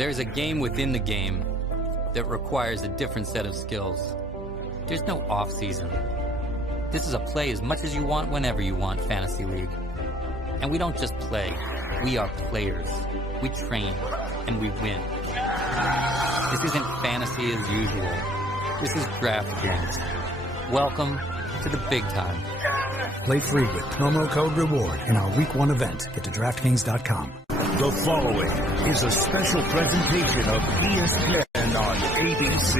There's a game within the game that requires a different set of skills. There's no off-season. This is a play as much as you want, whenever you want, Fantasy League. And we don't just play. We are players. We train, and we win. This isn't fantasy as usual. This is DraftKings. Welcome to the big time. Play free with promo code REWARD in our Week 1 event. Get to DraftKings.com. The following is a special presentation of ESPN on ABC.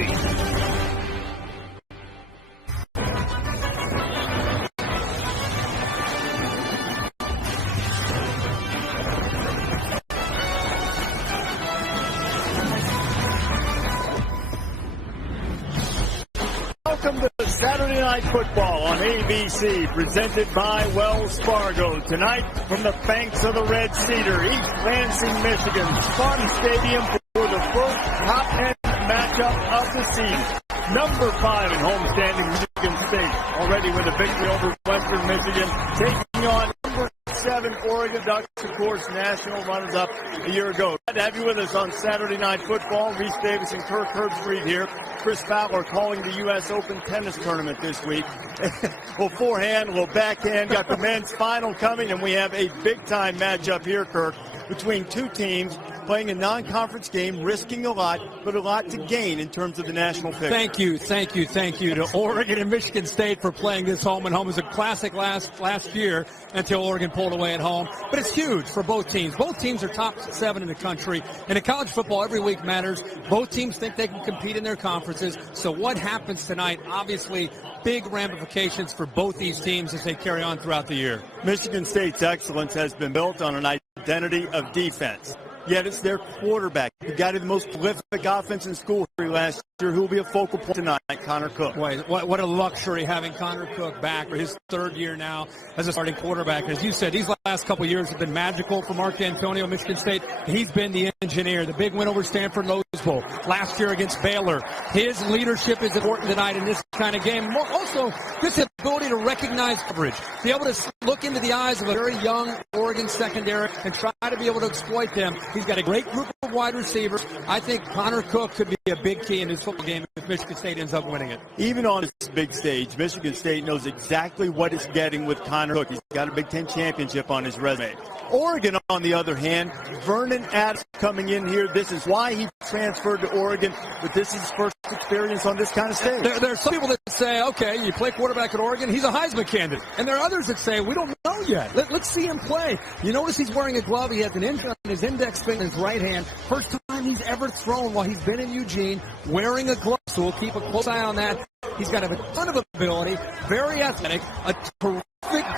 Welcome to Saturday Night Football on ABC, presented by Wells Fargo. Tonight, from the banks of the Red Cedar, East Lansing, Michigan, Spartan Stadium for the first top-end matchup of the season. Number 5 in homestanding Michigan State, already with a victory over Western Michigan, taking on number 7 Oregon Ducks, of course, national runners-up a year ago. Glad to have you with us on Saturday Night Football. Reese Davis and Kirk Herbstreit here. Chris Fowler calling the U.S. Open tennis tournament this week. A little forehand, a little backhand. Got the men's final coming, and we have a big-time matchup here, Kirk, between two teams playing a non-conference game, risking a lot, but a lot to gain in terms of the national picture. Thank you to Oregon and Michigan State for playing this home and home. It was a classic last year until Oregon pulled away at home. But it's huge for both teams. Both teams are top 7 in the country. And in college football, every week matters. Both teams think they can compete in their conferences. So what happens tonight, obviously, big ramifications for both these teams as they carry on throughout the year. Michigan State's excellence has been built on an identity of defense. Yet it's their quarterback, the guy with the most prolific offense in school last year, who will be a focal point tonight, Connor Cook. What a luxury having Connor Cook back for his 3rd year now as a starting quarterback. As you said, these last couple of years have been magical for Mark Antonio, Michigan State. He's been the engineer. The big win over Stanford Rose Bowl last year against Baylor. His leadership is important tonight in this kind of game. Also, this ability to recognize coverage, be able to look into the eyes of a very young Oregon secondary and try to be able to exploit them. He's got a great group of wide receivers. I think Connor Cook could be a big key in his football game if Michigan State ends up winning it. Even on this big stage, Michigan State knows exactly what it's getting with Connor Cook. He's got a Big Ten championship on his resume. Oregon, on the other hand, Vernon Adams coming in here. This is why he transferred to Oregon, but this is his first experience on this kind of stage. There are some people that say, okay, you play quarterback at Oregon, he's a Heisman candidate. And there are others that say, we don't know yet. Let's see him play. You notice he's wearing a glove. He has an injury on his index finger in his right hand. First time he's ever thrown while he's been in Eugene, wearing a glove. So we'll keep a close eye on that. He's got a ton of ability, very athletic, a terrific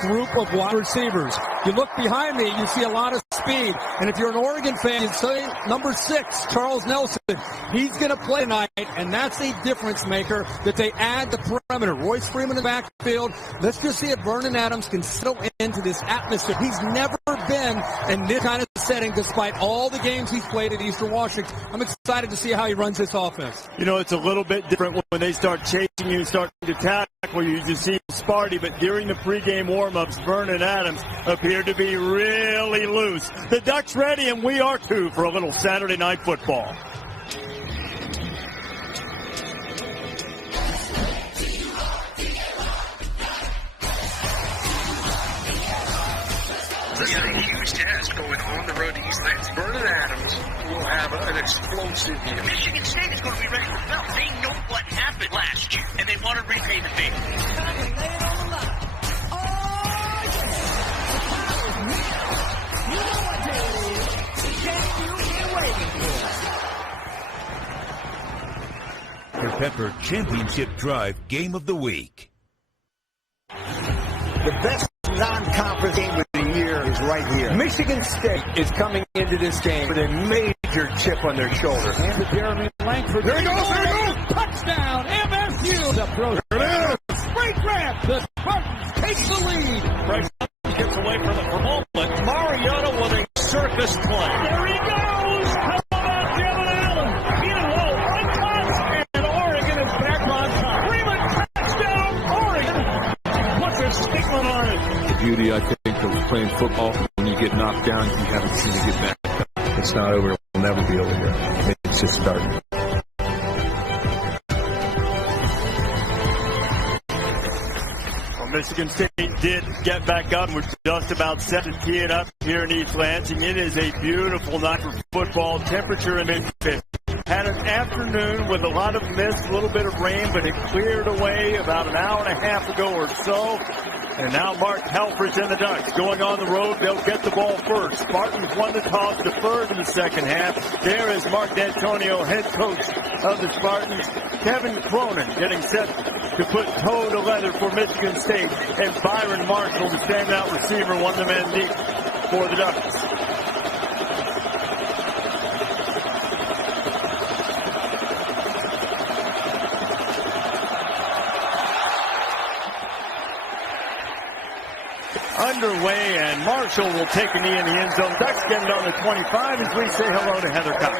group of wide receivers. You look behind me, you see a lot of speed. And if you're an Oregon fan, you say number 6, Charles Nelson. He's going to play tonight, and that's a difference maker that they add the perimeter. Royce Freeman in the backfield. Let's just see if Vernon Adams can settle into this atmosphere. He's never been in this kind of setting despite all the games he's played at Eastern Washington. I'm excited to see how he runs this offense. You know, it's a little bit different when they start chasing you and starting to tackle you. You see Sparty, but during the pregame warm-ups, Vernon Adams appeared to be really loose. The Ducks ready, and we are too, for a little Saturday Night Football. This is a huge task going on the road to East Lansing. Vernon Adams will have an explosive year. Michigan State is going to be ready for belt. They know what happened last year, and they want to repay the favor. It's time to lay it on the line. Oh, yeah. You know what day it is. The game you've been waiting for. Pepper Championship Drive Game of the Week. The best non-conference game of the year is right here. Michigan State is coming into this game with a major chip on their shoulder. And to Jeremy Langford. There he goes, there he goes! Touchdown, MSU! The throw. There it is! Straight grab. The Spartans take the lead. Bryce gets away from it for a moment. Mariota with a circus play. There he goes! How about Jalen Allen? In low, one touch, and Oregon is back on top. Freeman, touchdown, Oregon! What's a stickman on it? The beauty, I think, of playing football, when you get knocked down, you haven't seen it get back up. It's not over. It'll never be over here. It's just starting. Michigan State did get back up and was just about set to tee it up here in East Lansing. It is a beautiful night for football. Temperature in mid-50s. Had an afternoon with a lot of mist, a little bit of rain, but it cleared away about an hour and a half ago or so. And now Mark Helfrich and the Ducks going on the road. They'll get the ball first. Spartans won the toss, deferred in the second half. There is Mark D'Antonio, head coach of the Spartans. Kevin Cronin getting set to put toe to leather for Michigan State. And Byron Marshall, the standout receiver, won the man deep for the Ducks. Underway, and Marshall will take a knee in the end zone. Ducks get it on the 25 as we say hello to Heather Cox.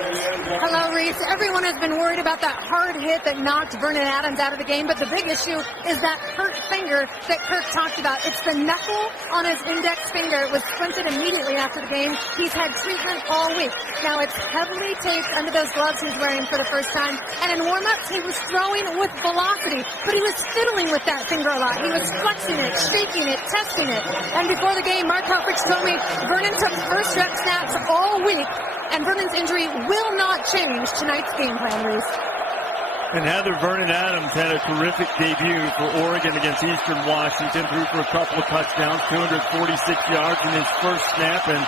Hello, Reese. Everyone has been worried about that hard hit that knocked Vernon Adams out of the game, but the big issue is that hurt finger that Kirk talked about. It's the knuckle on his index finger. It was splinted immediately after the game. He's had treatment all week. Now it's heavily taped under those gloves he's wearing for the first time, and in warm-ups he was throwing with velocity, but he was fiddling with that finger a lot. He was flexing it, shaking it, testing it. And before the game, Mark Helfrich told me Vernon took first rep snaps all week, and Vernon's injury will not change tonight's game plan, Reese. And Heather, Vernon Adams had a terrific debut for Oregon against Eastern Washington. Threw for a couple of touchdowns, 246 yards in his first snap, and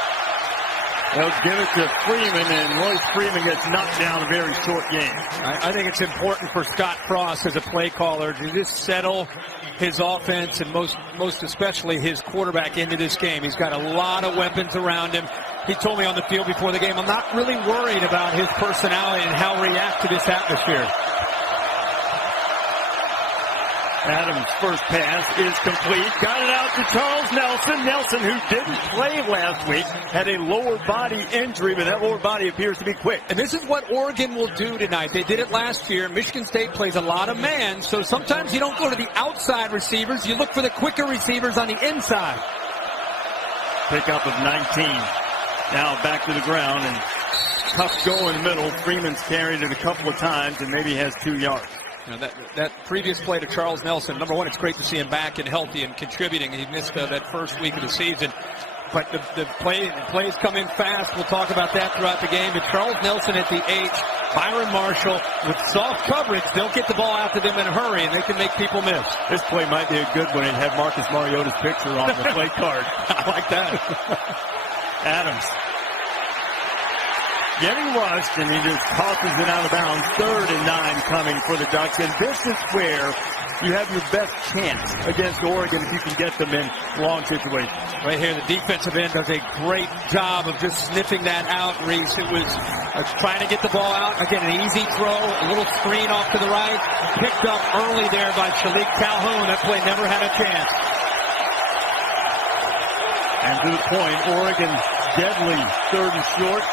they'll give it to Freeman, and Royce Freeman gets knocked down a very short game. I think it's important for Scott Frost as a play caller to just settle his offense and most especially his quarterback into this game. He's got a lot of weapons around him. He told me on the field before the game, I'm not really worried about his personality and how he reacts to this atmosphere. Adams' first pass is complete. Got it out to Charles Nelson. Nelson, who didn't play last week, had a lower body injury, but that lower body appears to be quick. And this is what Oregon will do tonight. They did it last year. Michigan State plays a lot of man, so sometimes you don't go to the outside receivers. You look for the quicker receivers on the inside. Pickup of 19. Now back to the ground, and tough go in the middle. Freeman's carried it a couple of times and maybe has 2 yards. You know, that previous play to Charles Nelson, number one, it's great to see him back and healthy and contributing. He missed that first week of the season. But the plays come in fast. We'll talk about that throughout the game. But Charles Nelson at the H, Byron Marshall, with soft coverage, they'll get the ball out to them in a hurry, and they can make people miss. This play might be a good one and have Marcus Mariota's picture on the play card. I like that. Adams getting rushed, and he just tosses it out of bounds. 3rd and 9 coming for the Ducks, and this is where you have your best chance against Oregon if you can get them in long situations. Right here, the defensive end does a great job of just sniffing that out, Reese. It was trying to get the ball out. Again, an easy throw, a little screen off to the right. Picked up early there by Shalik Calhoun. That play never had a chance. And to the point, Oregon deadly 3rd and short.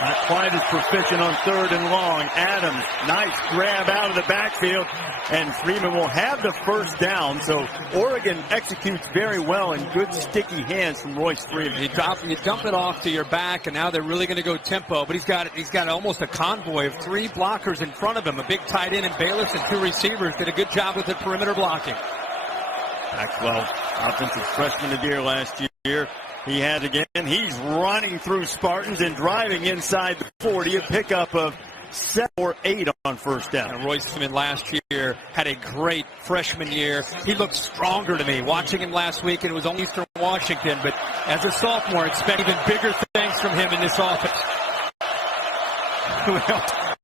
Not quite as proficient on 3rd and long. Adams, nice grab out of the backfield, and Freeman will have the first down. So Oregon executes very well in good sticky hands from Royce Freeman. You dump it off to your back, and now they're really going to go tempo. But he's got almost a convoy of 3 blockers in front of him. A big tight end in Bayless and 2 receivers. Did a good job with the perimeter blocking. Pac-12 offensive freshman of the year last year. He had again. He's running through Spartans and driving inside the 40. A pickup of 7 or 8 on first down. And Royce Freeman last year had a great freshman year. He looked stronger to me. Watching him last week, and it was only Eastern Washington. But as a sophomore, expect even bigger things from him in this offense.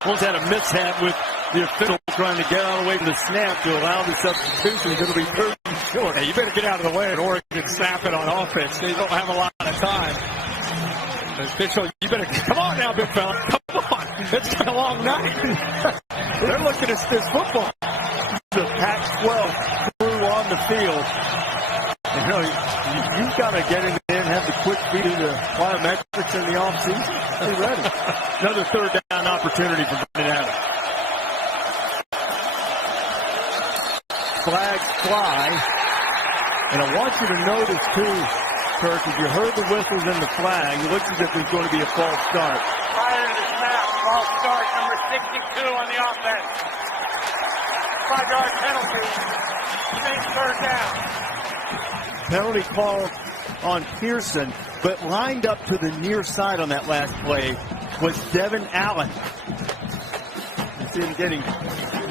Almost had a mishap with the official trying to get out of the way to the snap to allow the substitutions. It'll be 3rd and short. Hey, you better get out of the way, and Oregon snap it on offense. They don't have a lot of time. The official, you better come on now, big fella. Come on. It's been a long night. They're looking at this football. The Pac-12 crew on the field. You know, you've got to get in there and have the quick feet of the plyometrics in the offseason. Be ready. Another 3rd down opportunity for Brandon Adams. Flags fly. And I want you to notice, too, Kirk, as you heard the whistles and the flag, it looks as if there's going to be a false start. Prior to the snap, false start, number 62 on the offense. 5-yard penalty. Saints third down. Penalty call on Pearson, but lined up to the near side on that last play was Devin Allen. You see him getting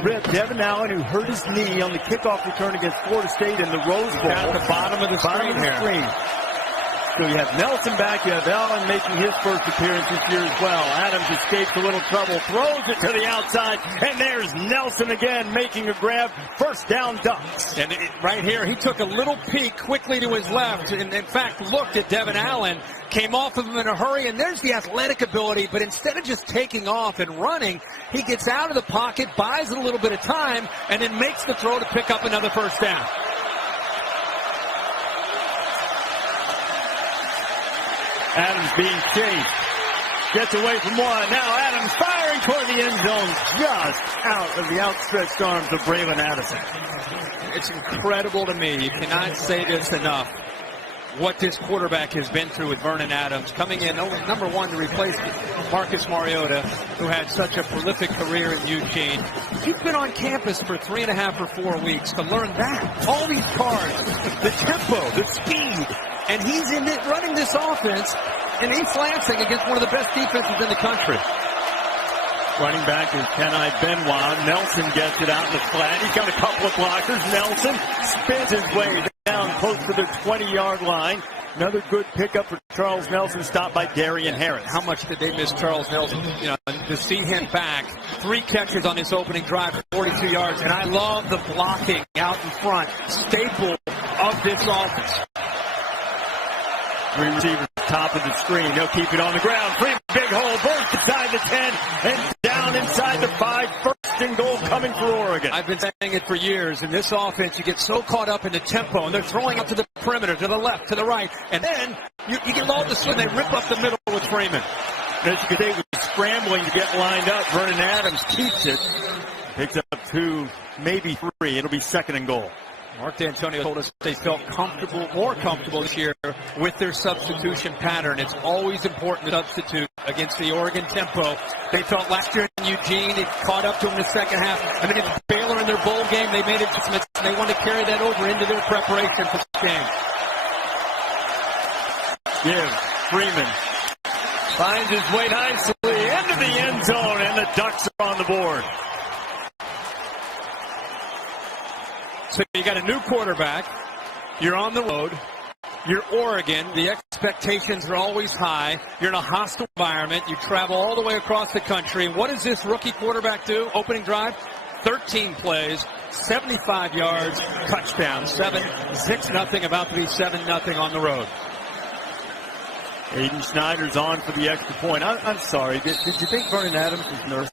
ripped. Devin Allen, who hurt his knee on the kickoff return against Florida State in the Rose Bowl. At the bottom of the screen. So you have Nelson back, you have Allen making his first appearance this year as well. Adams escapes a little trouble, throws it to the outside, and there's Nelson again making a grab. First down, Ducks. And right here, he took a little peek quickly to his left, and in fact looked at Devin Allen, came off of him in a hurry, and there's the athletic ability, but instead of just taking off and running, he gets out of the pocket, buys it a little bit of time, and then makes the throw to pick up another first down. Adams being chased. Gets away from one. Now Adams firing toward the end zone. Just out of the outstretched arms of Braylon Addison. It's incredible to me. You cannot say this enough. What this quarterback has been through with Vernon Adams. Coming in, number one, to replace Marcus Mariota, who had such a prolific career in Eugene. He's been on campus for 3.5 or 4 weeks to learn that. All these cards, the tempo, the speed. And he's in it running this offense in East Lansing against one of the best defenses in the country. Running back is Kenai Benoit. Nelson gets it out in the flat. He's got a couple of blockers. Nelson spins his way down close to the 20-yard line. Another good pickup for Charles Nelson, stopped by Darian Harris. How much did they miss Charles Nelson? You know, to see him back, 3 catches on this opening drive, 42 yards. And I love the blocking out in front, staple of this offense. 3 receivers top of the screen. They'll keep it on the ground. Free big hole. Burst inside the 10 and down inside the 5. First and goal coming for Oregon. I've been saying it for years. In this offense, you get so caught up in the tempo, and they're throwing out to the perimeter, to the left, to the right, and then you get all of a sudden they rip up the middle with Freeman. Michigan State was scrambling to get lined up. Vernon Adams keeps it. Picks up 2, maybe 3. It'll be second and goal. Mark D'Antonio told us they felt more comfortable this year with their substitution pattern. It's always important to substitute against the Oregon tempo. They felt last year in Eugene, it caught up to them in the second half. And then against Baylor in their bowl game, they made adjustments. They want to carry that over into their preparation for this game. Freeman finds his way nicely into the end zone, and the Ducks are on the board. So you got a new quarterback, you're on the road, you're Oregon, the expectations are always high, you're in a hostile environment, you travel all the way across the country. What does this rookie quarterback do? Opening drive, 13 plays, 75 yards, touchdown, 6-0, about to be 7-0 on the road. Aiden Schneider's on for the extra point. I'm sorry, did you think Vernon Adams was nervous?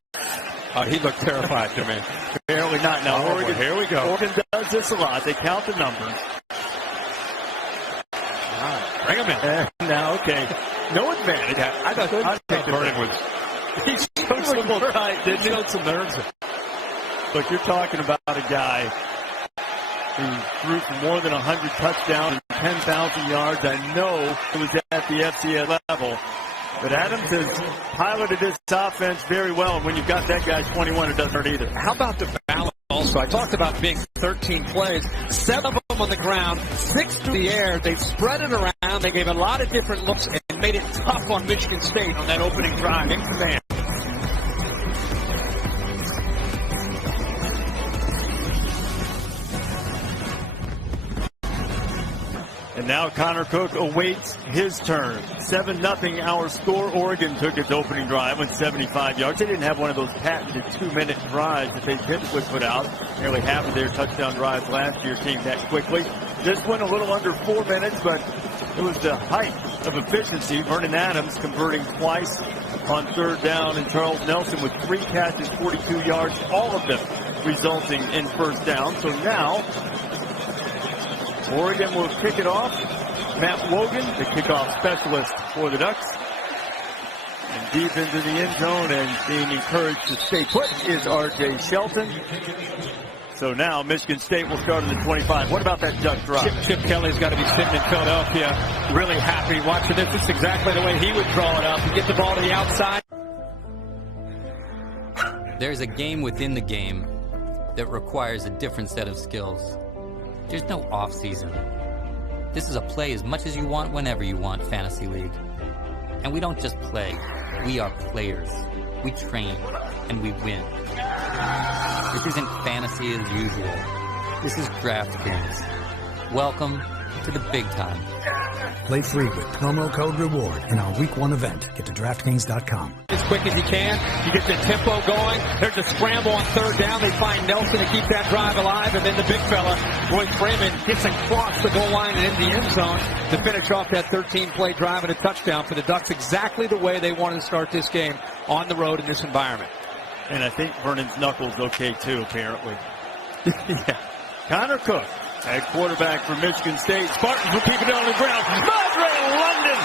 He looked terrified to me. Apparently not. Now, Oregon, here we go. Oregon does this a lot. They count the numbers. Bring him in. Now, okay. No advantage. I thought Vernon was... He showed some nerves. Look, you're talking about a guy who threw for more than 100 touchdowns and 10,000 yards. I know it was at the FCS level. But Adams has piloted this offense very well. And when you've got that guy 21, it doesn't hurt either. How about the balance also? I talked about being 13 plays, 7 of them on the ground, 6 through the air. They spread it around. They gave a lot of different looks and made it tough on Michigan State on that opening drive in command. And now Connor Cook awaits his turn. 7-0 our score. Oregon took its opening drive with 75 yards. They didn't have one of those patented 2-minute drives that they typically put out. Nearly half of their touchdown drives last year came that quickly. This one a little under 4 minutes, but it was the height of efficiency. Vernon Adams converting twice on third down, and Charles Nelson with 3 catches, 42 yards, all of them resulting in first down. So now Oregon will kick it off. Matt Wogan, the kickoff specialist for the Ducks. And deep into the end zone and being encouraged to stay put is R.J. Shelton. So now Michigan State will start at the 25. What about that duck drop? Chip Kelly's got to be sitting in Philadelphia really happy watching this. This is exactly the way he would draw it up. You get the ball to the outside. There's a game within the game that requires a different set of skills. There's no off-season. This is a play as much as you want whenever you want Fantasy League. And we don't just play, we are players. We train, and we win. This isn't fantasy as usual. This is DraftKings. Welcome to the big time. Play free with promo code REWARD in our Week 1 event. Get to DraftKings.com. As quick as you can, you get the tempo going. There's a scramble on third down. They find Nelson to keep that drive alive, and then the big fella, Royce Freeman, gets across the goal line and into the end zone to finish off that 13-play drive and a touchdown for the Ducks, exactly the way they wanted to start this game on the road in this environment. And I think Vernon's knuckles okay too, apparently. Yeah. Connor Cook at quarterback for Michigan State. Spartans will keep it on the ground. Madre London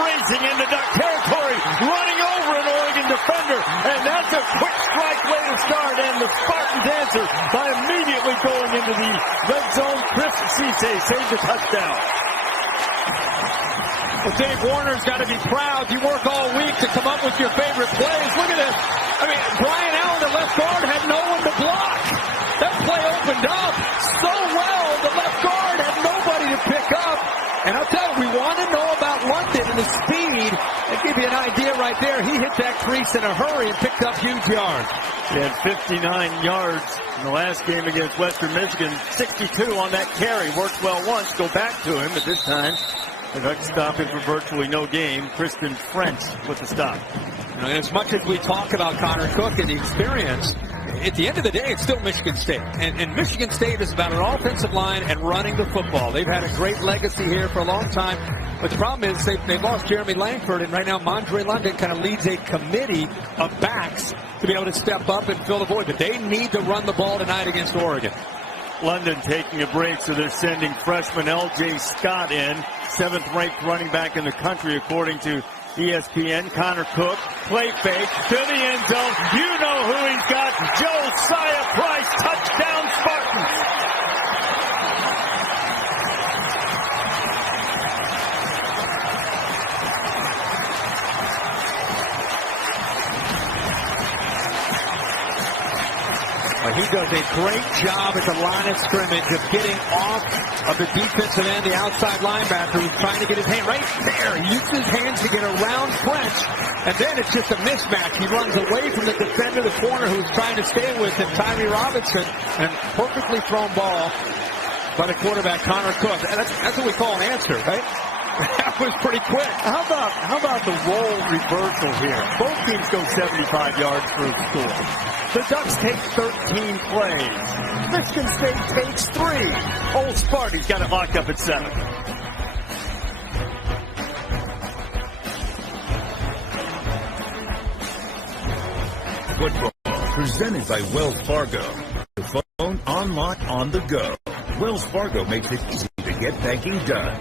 racing into Duck territory, running over an Oregon defender. And that's a quick strike way to start. And the Spartans answer by immediately going into the red zone. Chris Cisse saved the touchdown. Well, Dave Warner's got to be proud. You work all week to come up with your favorite plays. Look at this. I mean, Brian Allen, the left guard, had no one to block. That play opened up so well. The left guard had nobody to pick up. And I'll tell you, we want to know about London and the speed. I'll give you an idea right there. He hit that crease in a hurry and picked up huge yards. He had 59 yards in the last game against Western Michigan. 62 on that carry. Worked well once. Go back to him, but this time the Ducks stopping for virtually no game. Kristen French with the stop. You know, and as much as we talk about Connor Cook and the experience, at the end of the day, it's still Michigan State. And Michigan State is about an offensive line and running the football. They've had a great legacy here for a long time. But the problem is they've lost Jeremy Langford, and right now Mondre London kind of leads a committee of backs to be able to step up and fill the void. But they need to run the ball tonight against Oregon. London taking a break, so they're sending freshman L.J. Scott in, 7th-ranked running back in the country, according to ESPN. Connor Cook, play fake to the end zone. You know who he's got. Josiah Price, touchdown Spartans. He does a great job at the line of scrimmage of getting off of the defensive end, the outside linebacker who's trying to get his hand right there. He uses his hands to get around French, and then it's just a mismatch. He runs away from the defender, the corner who's trying to stay with him, Tyree Robinson, and perfectly thrown ball by the quarterback, Connor Cook. That's what we call an answer, right? That was pretty quick. How about the role reversal here? Both teams go 75 yards for a score. The Ducks take 13 plays. Michigan State takes 3. Old Sparty's got it locked up at 7. Football presented by Wells Fargo. The phone, on lock, on the go. Wells Fargo makes it easy to get banking done.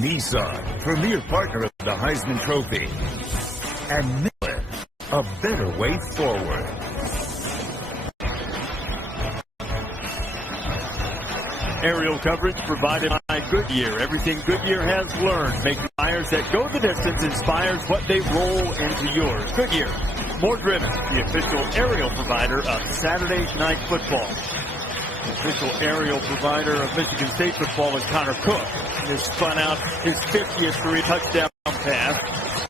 Nissan, premier partner of the Heisman Trophy. And Miller, a better way forward. Aerial coverage provided by Goodyear. Everything Goodyear has learned, making tires that go the distance, inspires what they roll into yours. Goodyear, more driven, the official aerial provider of Saturday Night Football. The official aerial provider of Michigan State football is Connor Cook. He has spun out his 50th career touchdown pass.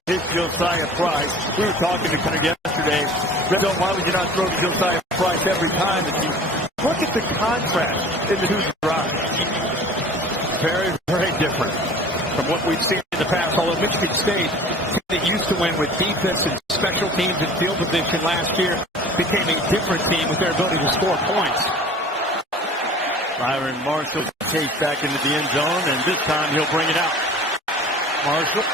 His Josiah Price. We were talking to Connor yesterday. Why would you not throw to Josiah Price every time? And look at the contrast in the two drives. Very, very different from what we've seen in the past. Although Michigan State, that used to win with defense and special teams and field position last year, became a different team with their ability to score points. Byron Marshall takes back into the end zone, and this time he'll bring it out. Marshall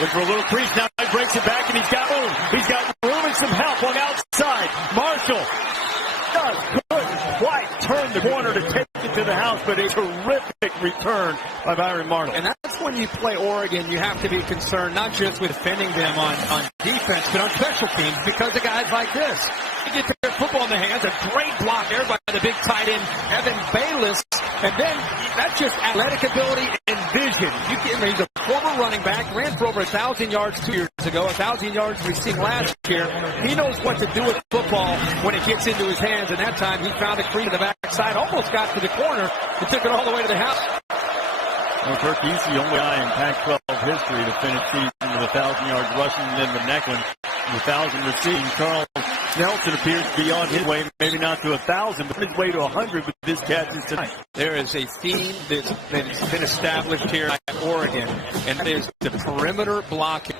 looking for a little crease. Now he breaks it back, and he's got room. He's got room and some help on the outside. Marshall couldn't quite turn the corner to take it to the house, but a terrific return by Byron Marshall. And that's what when you play Oregon, you have to be concerned not just with defending them on defense, but on special teams because of guys like this. You get their football in the hands, a great block there by the big tight end, Evan Bayless, and then that's just athletic ability and vision. He's a former running back, ran for over 1,000 yards 2 years ago, 1,000 yards receiving last year. He knows what to do with football when it gets into his hands, and that time he found a crease to the backside, almost got to the corner, and took it all the way to the house. Well, Kirk, he's the only guy in Pac-12 history to finish season with 1,000 yards rushing, and then the Necklin, 1,000 receiving. Charles Nelson appears to be on his way, maybe not to 1,000, but his way to 100 with this catches tonight. There is a theme that's been established here at Oregon, and that is the perimeter blocking.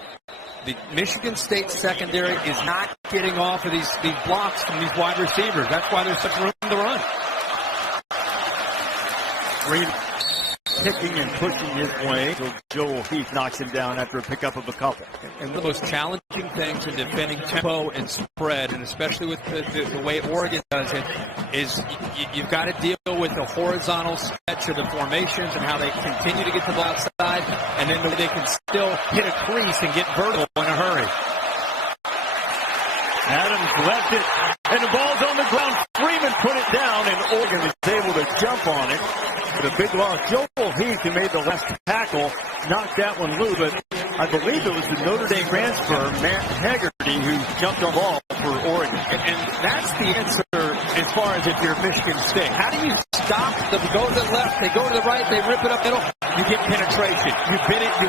The Michigan State secondary is not getting off of these blocks from these wide receivers. That's why there's such room to run. Green kicking and pushing his way. So Joel Heath knocks him down after a pickup of a couple. And one of the most challenging things in defending tempo and spread, and especially with the way Oregon does it, is you've got to deal with the horizontal sketch of the formations and how they continue to get to the outside, and then they can still hit a crease and get vertical in a hurry. Adams left it, and the ball's on the ground. Freeman put it down, and Oregon was able to jump on it. But a big loss. Joel Heath, who made the left tackle, knocked that one loose. But I believe it was the Notre Dame transfer, Matt Haggerty, who jumped on the ball for Oregon. And that's the answer as far as if you're Michigan State. How do you stop them? Go to the left, they go to the right, they rip it up middle. You get penetration. You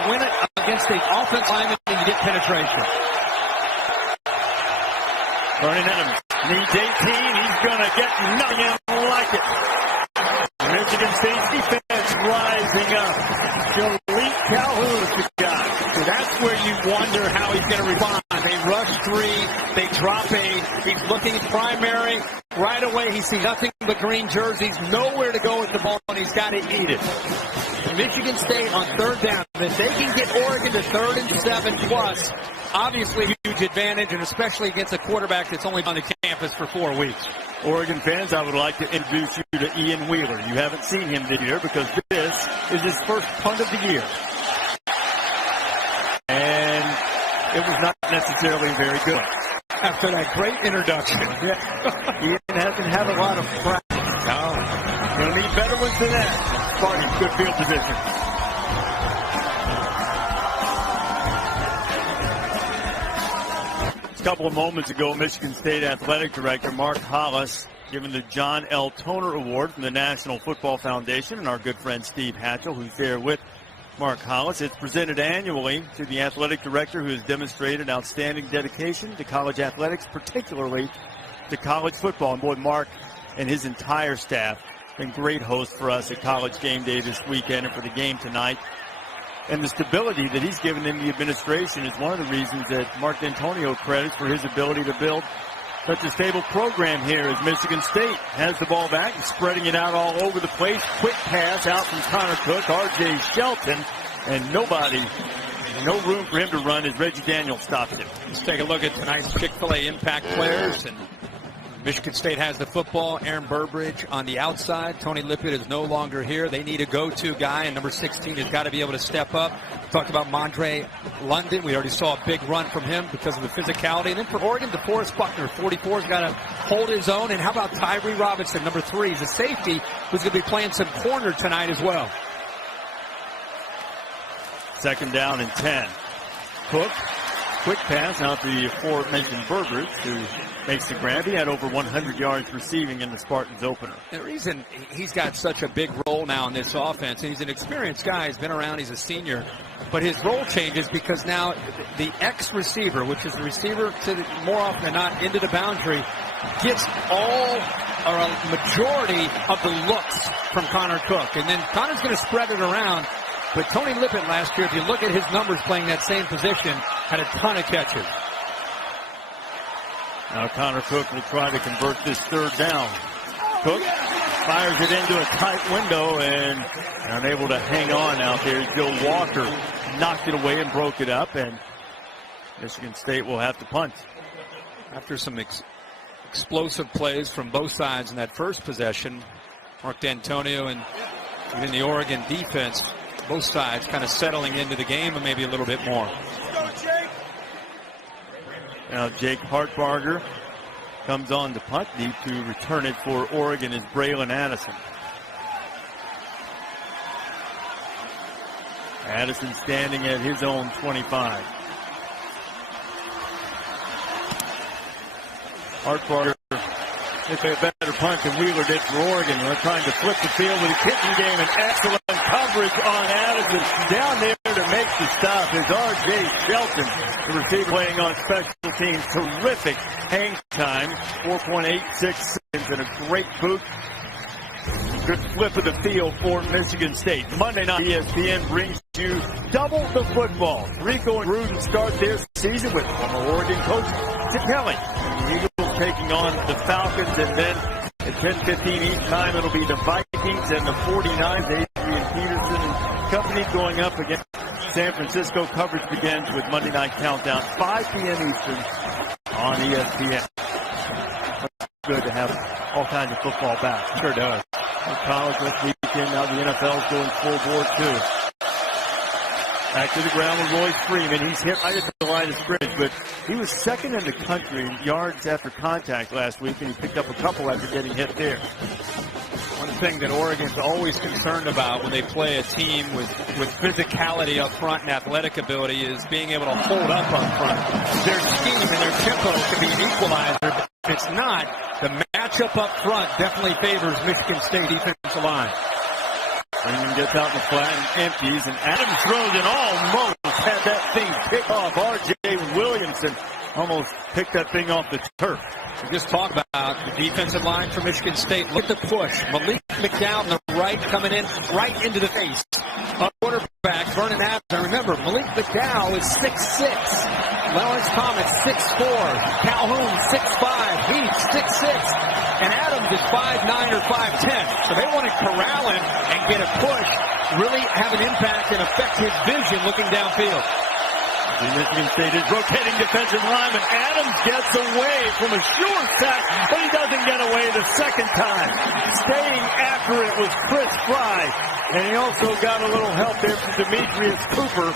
win it against the offensive lineman, and you get penetration. Vernon Adams needs 18. He's going to get nothing like it. Michigan State defense rising up. Jalik Calhoun is the guy. So that's where you wonder how he's going to respond. They rush three. They drop eight. He's looking at primary. Right away, he sees nothing but green jerseys. Nowhere to go with the ball, and he's got to eat it. Michigan State on third down. If they can get Oregon to 3rd and 7 plus, obviously a huge advantage, and especially against a quarterback that's only on the campus for 4 weeks. Oregon fans, I would like to introduce you to Ian Wheeler. You haven't seen him this year because this is his first punt of the year. And it was not necessarily very good. After that great introduction. Yeah. Ian hasn't had a lot of practice. No. He'll need better ones than that. Sparty's good field position. A couple of moments ago, Michigan State Athletic Director Mark Hollis given the John L. Toner Award from the National Football Foundation, and our good friend Steve Hatchell, who's there with Mark Hollis. It's presented annually to the athletic director who has demonstrated outstanding dedication to college athletics, particularly to college football. And boy, Mark and his entire staff have been great hosts for us at College Game Day this weekend and for the game tonight. And the stability that he's given in the administration is one of the reasons that Mark D'Antonio credits for his ability to build such a stable program here as Michigan State has the ball back and spreading it out all over the place. Quick pass out from Connor Cook, R.J. Shelton, and no room for him to run as Reggie Daniels stops him. Let's take a look at tonight's Chick-fil-A impact players. And Michigan State has the football. Aaron Burbridge on the outside. Tony Lippett is no longer here. They need a go-to guy, and number 16 has got to be able to step up. Talked about Mondre London. We already saw a big run from him because of the physicality. And then for Oregon, DeForest Buckner, 44, has got to hold his own. And how about Tyree Robinson, number 3? He's a safety who's going to be playing some corner tonight as well. 2nd down and 10. Cook, quick pass out to the aforementioned Burbridge, who makes the grab. He had over 100 yards receiving in the Spartans opener. The reason he's got such a big role now in this offense, and he's an experienced guy, he's been around, he's a senior, but his role changes because now the X-receiver, which is the receiver to the, more often than not into the boundary, gets all or a majority of the looks from Connor Cook. And then Connor's going to spread it around. But Tony Lippett last year, if you look at his numbers playing that same position, had a ton of catches. Now Connor Cook will try to convert this 3rd down. Cook fires it into a tight window and unable to hang on out there. Joe Walker knocked it away and broke it up, and Michigan State will have to punt. After some explosive plays from both sides in that first possession, Mark D'Antonio and even the Oregon defense both sides kind of settling into the game and maybe a little bit more. Now Jake Hartbarger comes on to punt deep to return it for Oregon is Braylon Addison. Addison standing at his own 25. Hartbarger hit a better punt than Wheeler did for Oregon. They're trying to flip the field with a kicking game and excellent coverage on Addison. Down there to make the stop is R.J. Shelton, the receiver playing on special teams. Terrific hang time, 4.86 seconds, and a great boot. Good flip of the field for Michigan State. Monday night, ESPN brings you double the football. Rico and Gruden start their season with former Oregon coach Chip Kelly. The Eagles taking on the Falcons, and then at 10:15 each time, it'll be the Vikings and the 49ers. Adrian Peterson and company going up against San Francisco. Coverage begins with Monday Night Countdown, 5 p.m. Eastern on ESPN. Good to have all kinds of football back. Sure does. College this weekend, now the NFL's going full board too. Back to the ground with Royce Freeman. He's hit right at the line of scrimmage, but he was second in the country in yards after contact last week, and he picked up a couple after getting hit there. One thing that Oregon's always concerned about when they play a team with physicality up front and athletic ability is being able to hold up front. Their scheme and their tempo can be an equalizer, but if it's not, the matchup up front definitely favors Michigan State defensive line. Freeman gets out in the flat and empties, and Adams throws it almost had that thing picked off. R.J. Williamson almost picked that thing off the turf. We just talked about the defensive line for Michigan State. Look at the push. Malik McDowell on the right coming in right into the face. Quarterback Vernon Adams. And remember, Malik McDowell is 6'6". Lawrence Thomas 6'4". Calhoun 6'5". Heath 6'6". And Adams is 5'9" or 5'10". So they want to corral him and get a push, really have an impact and affect his vision looking downfield. The Michigan State is rotating defensive lineman. Adams gets away from a sure sack, but he doesn't get away the second time. Staying after it was Chris Fry, and he also got a little help there from Demetrius Cooper.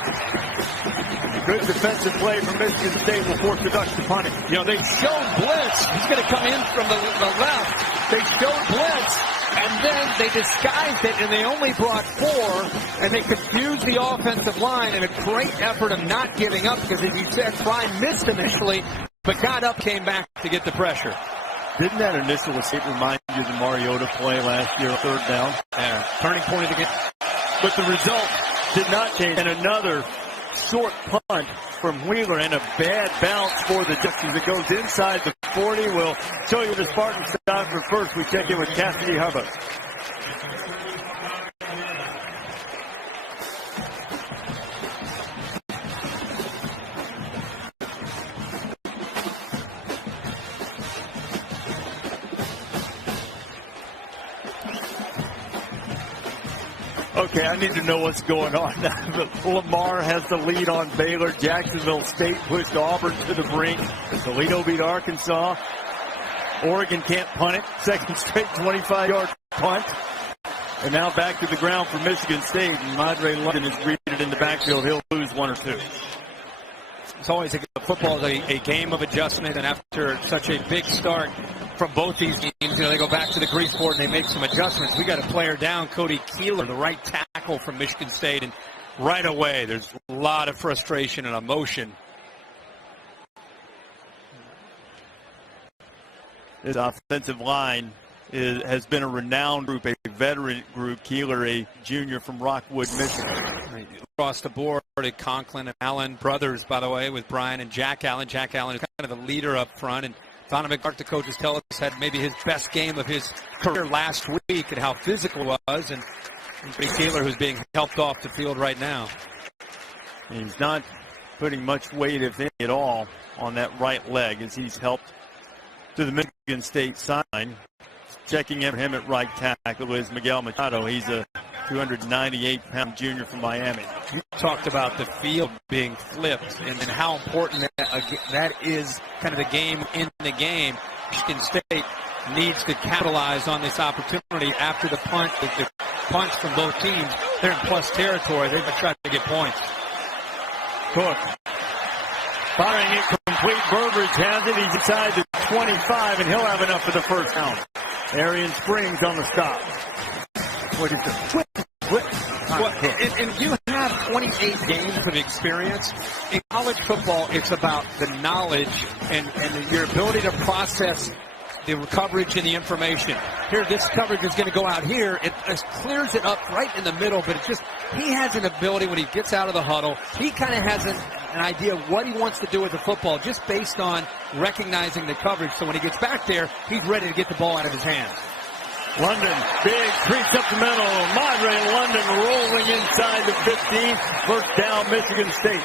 Good defensive play from Michigan State will force the Ducks to punt it. You know, they showed blitz. He's going to come in from the left. They showed blitz, and then they disguised it, and they only brought 4, and they confused the offensive line in a great effort of not giving up, because as you said, Fry missed initially, but got up, came back to get the pressure. Didn't that initial escape remind you of the Mariota play last year, third down? Yeah, turning point of the game. But the result did not change, and another short punt from Wheeler and a bad bounce for the Ducks as it goes inside the 40. We'll show you the Spartans stop, but first we check in with Cassidy Hubbard. Okay, I need to know what's going on now. Lamar has the lead on Baylor. Jacksonville State pushed Auburn to the brink. Toledo beat Arkansas. Oregon can't punt it. Second straight 25-yard punt. And now back to the ground for Michigan State. And Madre London is greeted in the backfield. He'll lose 1 or 2. It's always football is a game of adjustment, and after such a big start from both these teams, you know, they go back to the grease board and they make some adjustments. We got a player down, Cody Keeler, the right tackle from Michigan State, and right away there's a lot of frustration and emotion. His offensive line has been a renowned group, a veteran group. Keeler, a junior from Rockwood, Michigan. Across the board at Conklin and Allen, brothers, by the way, with Brian and Jack Allen. Jack Allen is kind of the leader up front, and Donovan Clark, the coaches tell us, had maybe his best game of his career last week and how physical it was, and Keeler, who's being helped off the field right now. He's not putting much weight, if any at all, on that right leg as he's helped to the Michigan State side. Checking in for him at right tackle is Miguel Machado. He's a 298-pound junior from Miami. You talked about the field being flipped and how important that is, kind of the game in the game. Michigan State needs to capitalize on this opportunity after the punch from both teams they're in plus territory. They've been trying to get points. Cook firing it complete. Burbridge has it. He's inside the 25, and he'll have enough for the first down. Arian Springs on the stop. What is it? Well, and you have 28 games of experience. In college football, it's about the knowledge and your ability to process the coverage and the information. Here, this coverage is going to go out here. It clears it up right in the middle, but he has an ability when he gets out of the huddle. He kind of has an idea of what he wants to do with the football just based on recognizing the coverage. So when he gets back there, he's ready to get the ball out of his hands. London, big creeps up the middle. Madre London rolling inside the 15. First down, Michigan State.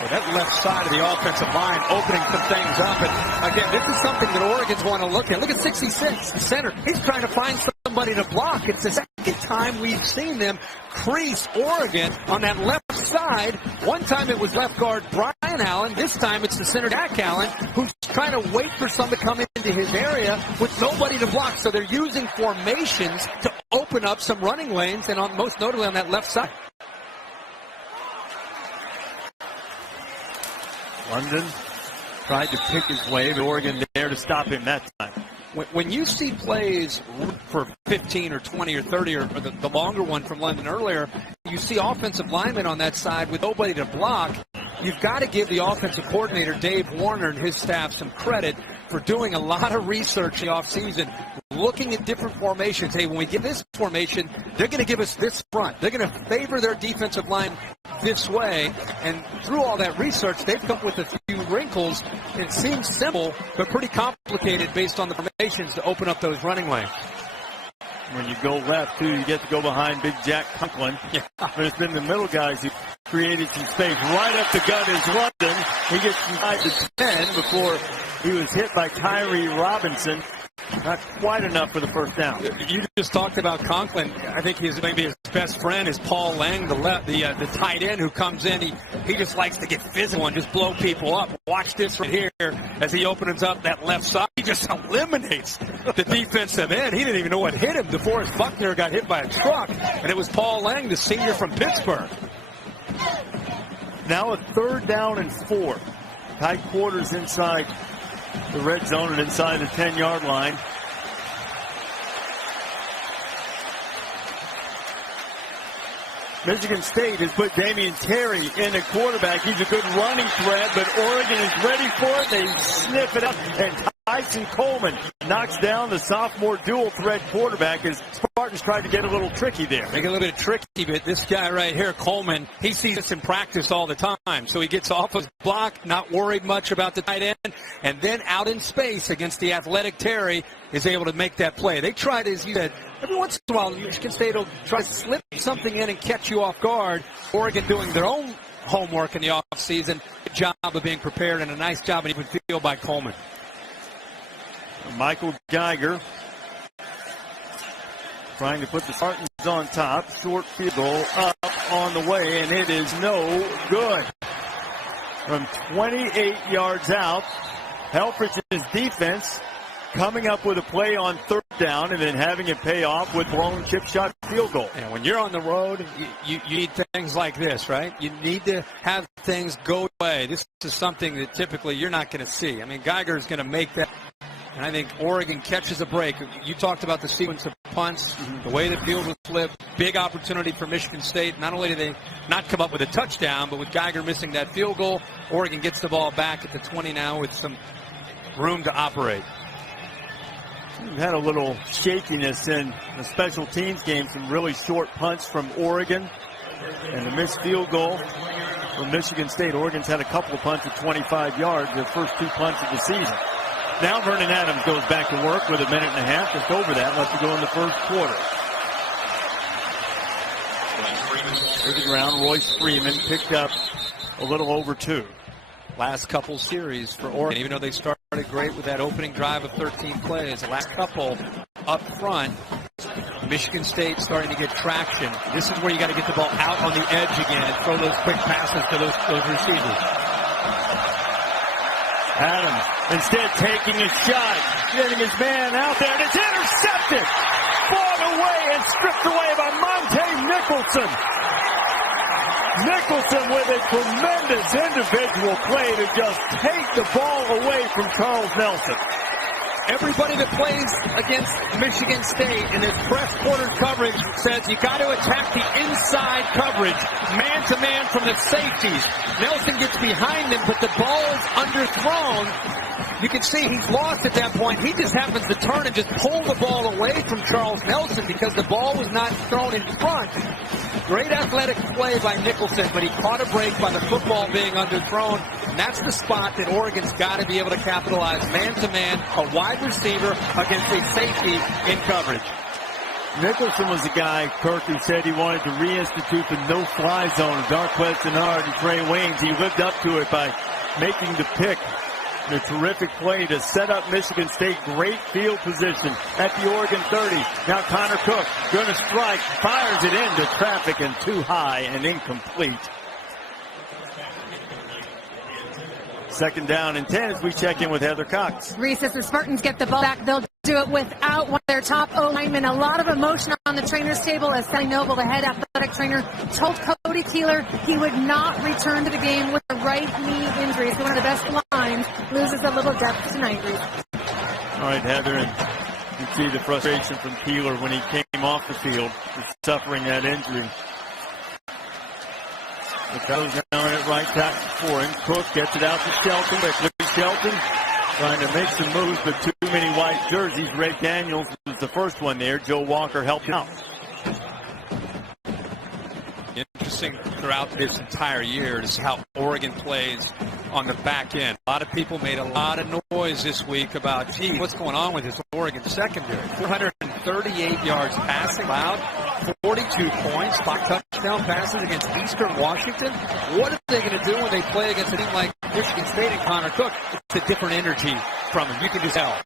Well, that left side of the offensive line opening some things up. And again, this is something that Oregon's want to look at. Look at 66, the center. He's trying to find somebody to block. It's the second time we've seen them crease Oregon on that left side. One time it was left guard Brian Allen. This time it's the center Jack Allen, who's trying to wait for someone to come into his area with nobody to block. So they're using formations to open up some running lanes, and most notably on that left side. London tried to pick his way, but Oregon there to stop him that time. When you see plays for 15 or 20 or 30 or the longer one from London earlier, you see offensive linemen on that side with nobody to block. You've got to give the offensive coordinator, Dave Warner, and his staff some credit for doing a lot of research in the offseason, looking at different formations. Hey, when we get this formation, they're going to give us this front. They're going to favor their defensive line this way. And through all that research, they've come up with a few wrinkles. It seems simple, but pretty complicated based on the formations to open up those running lanes. When you go left, too, you get to go behind Big Jack Conklin. Yeah. But it's been the middle guys who created some space. Right up the gut is London. He gets inside the 10 before he was hit by Tyree Robinson. Not quite enough for the first down. You just talked about Conklin. I think maybe his best friend is Paul Lang, the tight end who comes in. He just likes to get physical and just blow people up. Watch this right here as he opens up that left side. He just eliminates the defensive end. He didn't even know what hit him. DeForest Buckner got hit by a truck, and it was Paul Lang, the senior from Pittsburgh. Now a third down and 4. Tight quarters inside the red zone and inside the 10-yard line. Michigan State has put Damian Terry in at quarterback. He's a good running threat, but Oregon is ready for it. They snip it up, and Tyson Coleman knocks down the sophomore dual threat quarterback as Spartans tried to get a little tricky there. Make it a little bit tricky, but this guy right here, Coleman, he sees this in practice all the time. So he gets off his block, not worried much about the tight end, and then out in space against the athletic Terry is able to make that play. They tried, as you said, every once in a while, Michigan State will try to slip something in and catch you off guard. Oregon doing their own homework in the offseason. Good job of being prepared and a nice job in even field by Coleman. Michael Geiger trying to put the Spartans on top. Short field goal up on the way, and it is no good. From 28 yards out, Helfrich's defense coming up with a play on third down and then having it pay off with blown chip shot field goal. And when you're on the road, you need things like this, right? You need to have things go away. This is something that typically you're not going to see. I mean, Geiger is going to make that. And I think Oregon catches a break. You talked about the sequence of punts, the way the field was flipped. Big opportunity for Michigan State. Not only did they not come up with a touchdown, but with Geiger missing that field goal, Oregon gets the ball back at the 20 now with some room to operate. We've had a little shakiness in the special teams game. Some really short punts from Oregon. And the missed field goal from Michigan State. Oregon's had a couple of punts at 25 yards, their first 2 punts of the season. Now Vernon Adams goes back to work with a minute and a half, just over that, left to go in the first quarter. To the ground, Royce Freeman picked up a little over 2. Last couple series for Oregon, even though they started great with that opening drive of 13 plays, the last couple up front, Michigan State starting to get traction. This is where you got to get the ball out on the edge again and throw those quick passes to those receivers. Adams instead taking a shot, getting his man out there, and it's intercepted. Fought away and stripped away by Monte Nicholson. Nicholson with a tremendous individual play to just take the ball away from Charles Nelson. Everybody that plays against Michigan State in this press quarter coverage says you got to attack the inside coverage, man-to-man from the safeties. Nelson gets behind him, but the ball is underthrown. You can see he's lost at that point. He just happens to turn and just pull the ball away from Charles Nelson because the ball was not thrown in front. Great athletic play by Nicholson, but he caught a break by the football being underthrown. And that's the spot that Oregon's got to be able to capitalize. Man-to-man, a wide receiver against a safety in coverage. Nicholson was the guy, Kirk, who said he wanted to reinstitute the no-fly zone of Darquez Denard and Trey Waynes. He lived up to it by making the pick. A terrific play to set up Michigan State. Great field position at the Oregon 30. Now Connor Cook going to strike, fires it into traffic and too high and incomplete. Second down and 10 as we check in with Heather Cox. Reese, as the Spartans get the ball back, they'll do it without one of their top O-linemen. A lot of emotion on the trainer's table as Sally Noble, the head athletic trainer, told Cody Keeler he would not return to the game with a right knee injury. So one of the best lines loses a little depth tonight, Reese. All right, Heather, and you see the frustration from Keeler when he came off the field for suffering that injury. It goes down at right tackle for him. Cook gets it out to Shelton. Quickly, Shelton trying to make some moves, but too many white jerseys. Ray Daniels was the first one there. Joe Walker helped out. Interesting throughout this entire year is how Oregon plays on the back end. A lot of people made a lot of noise this week about, gee, what's going on with this Oregon secondary? 438 yards passing, allowed 42 points, 5 touchdown passes against Eastern Washington. What are they going to do when they play against a team like Michigan State and Connor Cook? It's a different energy from them. You can just tell.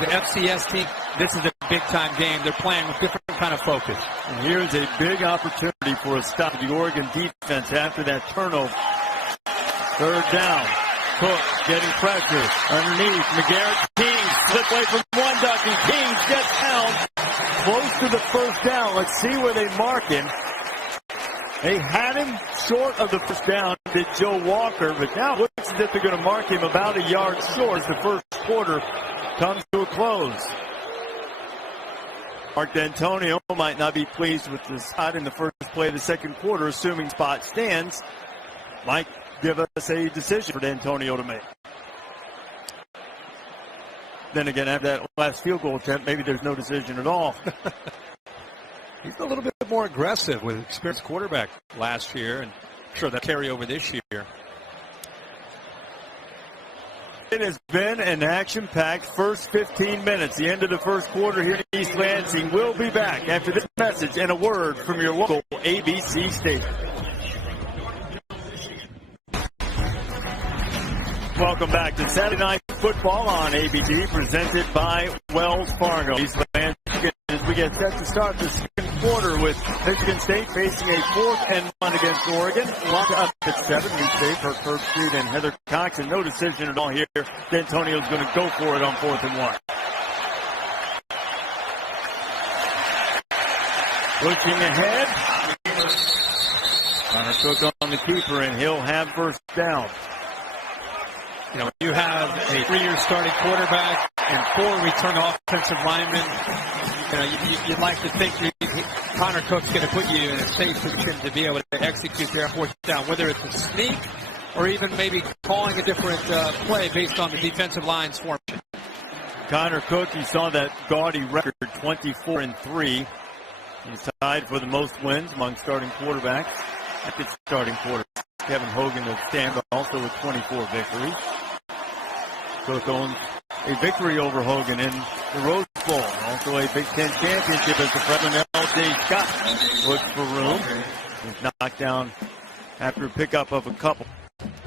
The FCS team, this is a big-time game. They're playing with different kind of focus. And here's a big opportunity for a stop of the Oregon defense after that turnover. Third down. Cook getting pressure underneath. McGarrett, King slip away from one ducking. King gets down close to the first down. Let's see where they mark him. They had him short of the first down, did Joe Walker, but now it looks as if they're going to mark him about a yard short as the first quarter comes to a close. Mark D'Antonio might not be pleased with the spot in the first play of the second quarter, assuming spot stands. Might give us a decision for D'Antonio to make. Then again, after that last field goal attempt, maybe there's no decision at all. He's a little bit more aggressive with experienced quarterback last year, and I'm sure that carry over this year. It has been an action-packed first 15 minutes. The end of the first quarter here in East Lansing. We'll be back after this message and a word from your local ABC station. Welcome back to Saturday Night Football on ABD, presented by Wells Fargo. East Lansing, as we get set to start the second quarter with Michigan State facing a 4th and 1 against Oregon. Lock up at 7. New State for Kirk Street and Heather Cox, and no decision at all here. D'Antonio's going to go for it on 4th and 1. Looking ahead. Connor Cook on the keeper, and he'll have first down. You know, you have a 3-year starting quarterback and 4 return offensive linemen. You know, you'd like to think Connor Cook's going to put you in a safe position to be able to execute their 4th down, whether it's a sneak or even maybe calling a different play based on the defensive line's formation. Connor Cook, you saw that gaudy record, 24-3. He's tied for the most wins among starting quarterbacks. At the starting quarterback, Kevin Hogan of Stanford, also with 24 victories. Cook owns a victory over Hogan in the Rose Bowl. Also a Big Ten championship as the freshman L.J. Scott looks for room. He's knocked down after a pickup of a couple.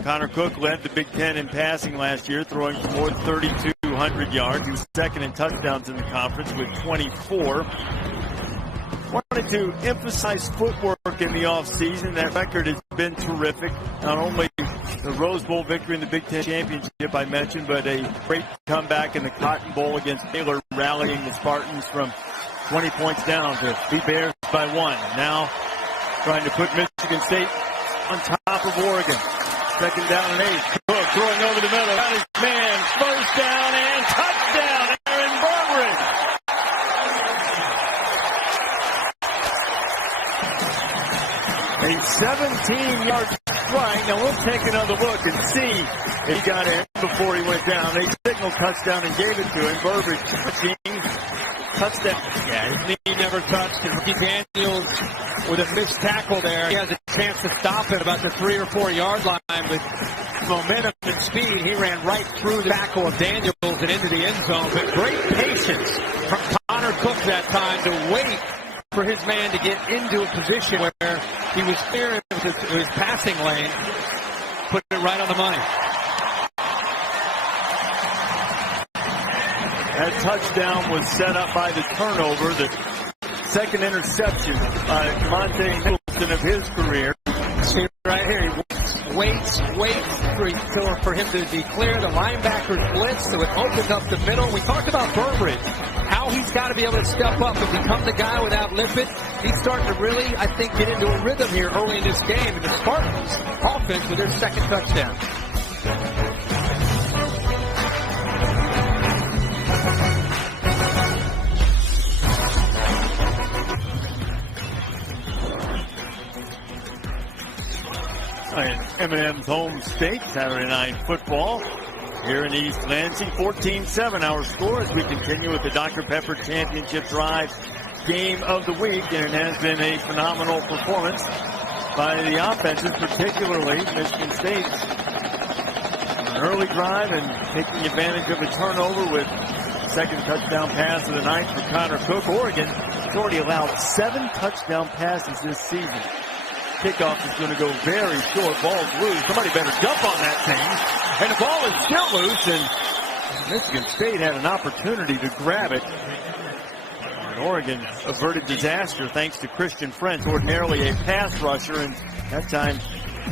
Connor Cook led the Big Ten in passing last year, throwing for more than 3,200 yards. He was second in touchdowns in the conference with 24. Wanted to emphasize footwork in the offseason. That record has been terrific. Not only the Rose Bowl victory in the Big Ten championship I mentioned, but a great comeback in the Cotton Bowl against Baylor, rallying the Spartans from 20 points down to beat Bears by 1. Now trying to put Michigan State on top of Oregon. Second down and 8. Cook throwing over the middle. Got his man. First down and touchdown. Aaron Burbridge. A 17-yard strike. Now we'll take another look and see if he got it before he went down. They signaled touchdown and gave it to him. Burbridge touching. Touchdown. Yeah, his knee never touched. And Ricky Daniels with a missed tackle there. He has a chance to stop it about the 3 or 4 yard line with momentum and speed. He ran right through the tackle of Daniels and into the end zone. But great patience from Connor Cook that time to wait for his man to get into a position where he was clear with his passing lane. Put it right on the money. That touchdown was set up by the turnover. The second interception by Monte Nicholson of his career. See right here, he waits for him to be clear. The linebackers blitz, so it opens up the middle. We talked about Burbridge, how he's got to be able to step up and become the guy without Lippett. He's starting to really, I think, get into a rhythm here early in this game. And the Spartans offense with their second touchdown. M&M's home state, Saturday Night Football here in East Lansing. 14-7 our score as we continue with the Dr. Pepper Championship Drive game of the week. And it has been a phenomenal performance by the offenses, particularly Michigan State. An early drive and taking advantage of a turnover with second touchdown pass of the night for Connor Cook. Oregon has already allowed 7 touchdown passes this season. Kickoff is going to go very short. Ball's loose. Somebody better jump on that thing. And the ball is still loose, and Michigan State had an opportunity to grab it. And Oregon averted disaster thanks to Christian French, ordinarily a pass rusher, and that time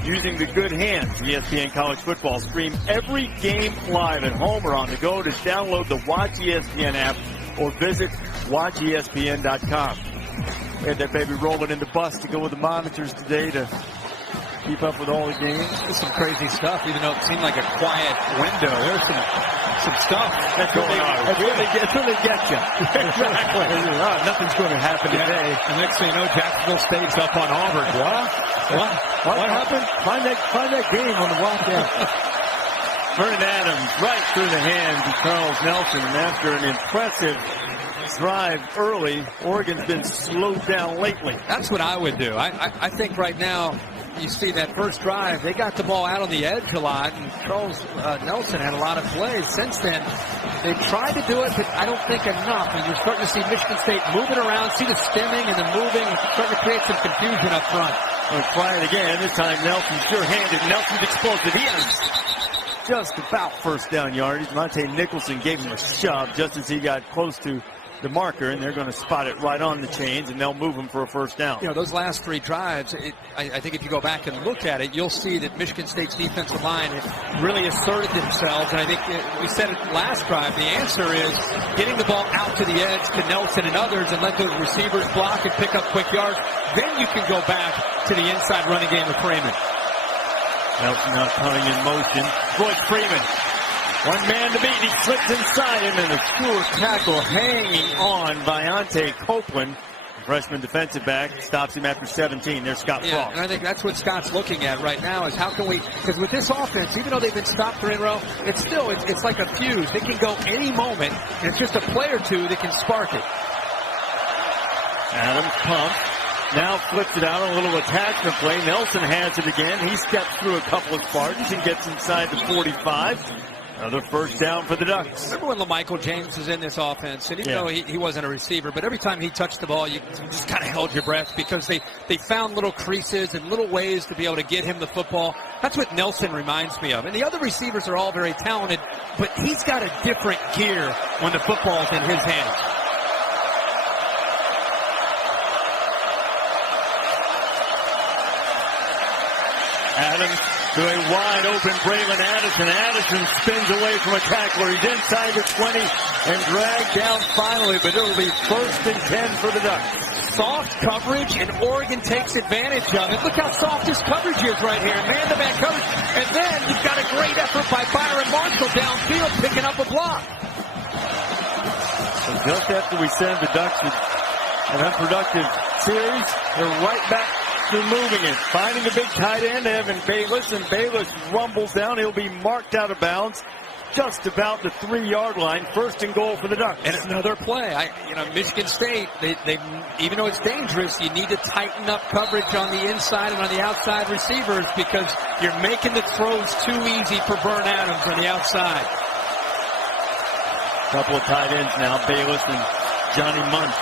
using the good hands. ESPN College Football stream every game live at home or on the go. Just download the Watch ESPN app or visit watchespn.com. We had that baby rolling in the bus to go with the monitors today to keep up with all the games. There's some crazy stuff, even though it seemed like a quiet window. There's some stuff that's going on. That's when they get you. Exactly. Nothing's going to happen today. And next thing you know, Jacksonville State's up on Auburn. What happened? Find that game on the walkout. Vernon Adams right through the hands of Charles Nelson, and after an impressive drive early, Oregon's been slowed down lately. That's what I would do. I think right now, you see that first drive, they got the ball out on the edge a lot, and Charles Nelson had a lot of plays. Since then, they tried to do it, but I don't think enough. And you're starting to see Michigan State moving around, see the stemming and the moving, and starting to create some confusion up front. We'll try it again. This time, Nelson's sure-handed. Nelson's explosive. He has just about first down yardage. Monte Nicholson gave him a shove just as he got close to the marker, and they're going to spot it right on the chains, and they'll move him for a first down. You know, those last 3 drives, I think if you go back and look at it, you'll see that Michigan State's defensive line has really asserted themselves, and I think we said it last drive, the answer is getting the ball out to the edge to Nelson and others and let those receivers block and pick up quick yards. Then you can go back to the inside running game of Freeman. Nelson now coming in motion. Floyd Freeman. One man to beat. He slips inside him, and a sure tackle hanging on by Ante Copeland. Freshman defensive back stops him after 17. There's Scott Frost. Yeah, and I think that's what Scott's looking at right now is how can we, because with this offense, even though they've been stopped 3 in a row, it's still, it's like a fuse. It can go any moment, and it's just a play or two that can spark it. Adams pumps. Now flips it out on a little attachment play. Nelson has it again. He steps through a couple of Spartans and gets inside the 45. Another first down for the Ducks. Remember when LaMichael James was in this offense, and even though he wasn't a receiver, but every time he touched the ball, you just kind of held your breath because they found little creases and little ways to be able to get him the football. That's what Nelson reminds me of. And the other receivers are all very talented, but he's got a different gear when the football's in his hands. Adams to a wide open Braylon Addison. Addison spins away from a tackler. He's inside the 20 and dragged down finally, but it'll be 1st and 10 for the Ducks. Soft coverage, and Oregon takes advantage of it. Look how soft this coverage is right here. Man-to-man coverage. And then you've got a great effort by Byron Marshall downfield picking up a block. So just after we send the Ducks an unproductive series, they're right back to moving it. Finding the big tight end, Evan Bayless, and Bayless rumbles down. He'll be marked out of bounds just about the 3-yard line. 1st and goal for the Ducks. And another play. Michigan State, they even though it's dangerous, you need to tighten up coverage on the inside and on the outside receivers because you're making the throws too easy for Vern Adams on the outside. Couple of tight ends now, Bayless and Johnny Munt.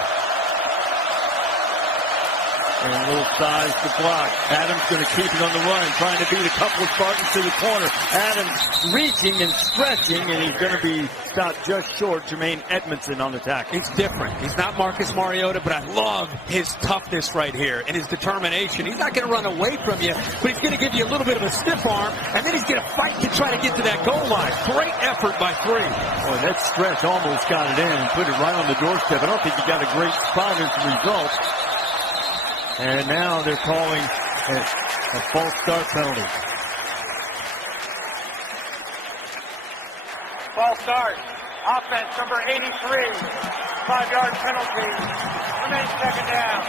And a little size to block. Adams going to keep it on the run, trying to beat a couple of Spartans to the corner. Adams reaching and stretching, and he's going to be stopped just short. Jermaine Edmondson on the tackle. He's different. He's not Marcus Mariota, but I love his toughness right here and his determination. He's not going to run away from you, but he's going to give you a little bit of a stiff arm, and then he's going to fight to try to get to that goal line. Great effort by 3. Boy, that stretch almost got it in and put it right on the doorstep. I don't think he got a great spot as a result. And now they're calling a false start penalty. False start. Offense number 83. 5-yard penalty. Remains 2nd down.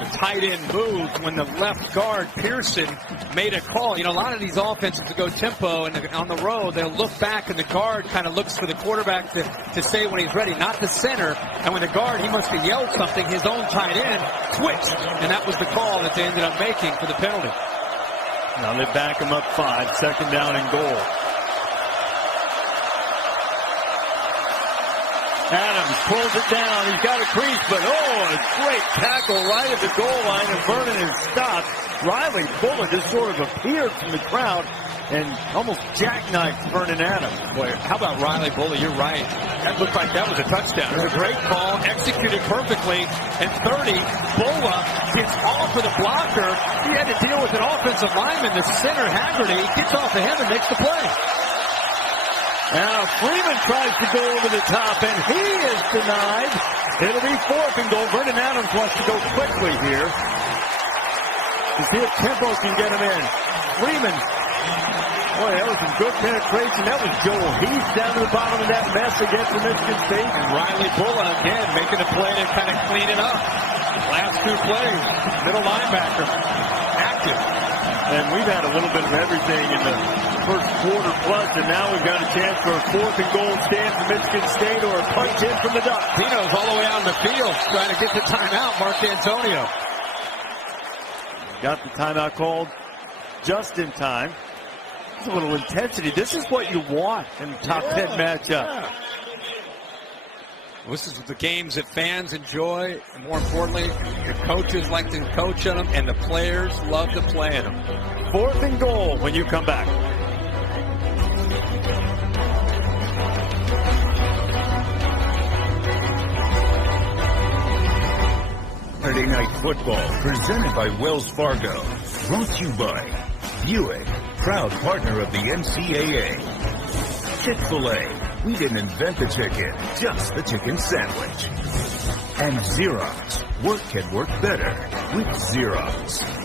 The tight end moved when the left guard, Pearson, made a call. A lot of these offenses to go tempo, and on the road, they'll look back, and the guard kind of looks for the quarterback to say when he's ready, not the center. And when the guard, he must have yelled something, his own tight end twitched, and that was the call that they ended up making for the penalty. Now they back him up 5, 2nd down and goal. Adams pulls it down. He's got a crease, but a great tackle right at the goal line, and Vernon is stopped. Riley Bullock just sort of appeared from the crowd and almost jackknifed Vernon Adams. Boy, how about Riley Bullock? You're right. That looked like that was a touchdown. It was a great call, executed perfectly, and 30, Bullock gets off of the blocker. He had to deal with an offensive lineman, the center, Haggerty, gets off of him and makes the play. Now Freeman tries to go over the top, and he is denied. It'll be 4th and goal. Vernon Adams wants to go quickly here to see if tempo can get him in. Freeman, boy, that was some good penetration. That was Joel Heath down to the bottom of that mess against the Michigan State. And Riley Bullock, again, making a play to kind of clean it up. Last 2 plays, middle linebacker, active. And we've had a little bit of everything in the first quarter plus, and now we've got a chance for a 4th and goal stand for Michigan State or a punch in from the Ducks. Pino's all the way out on the field trying to get the timeout, Mark Antonio. Got the timeout called just in time. There's a little intensity. This is what you want in a top 10 matchup. Yeah. This is the games that fans enjoy, and more importantly, the coaches like to coach on them, and the players love to play in them. 4th and goal when you come back. Saturday Night Football, presented by Wells Fargo. Brought to you by Buick, proud partner of the NCAA. Chick-fil-A, we didn't invent the chicken, just the chicken sandwich. And Xerox, work can work better with Xerox.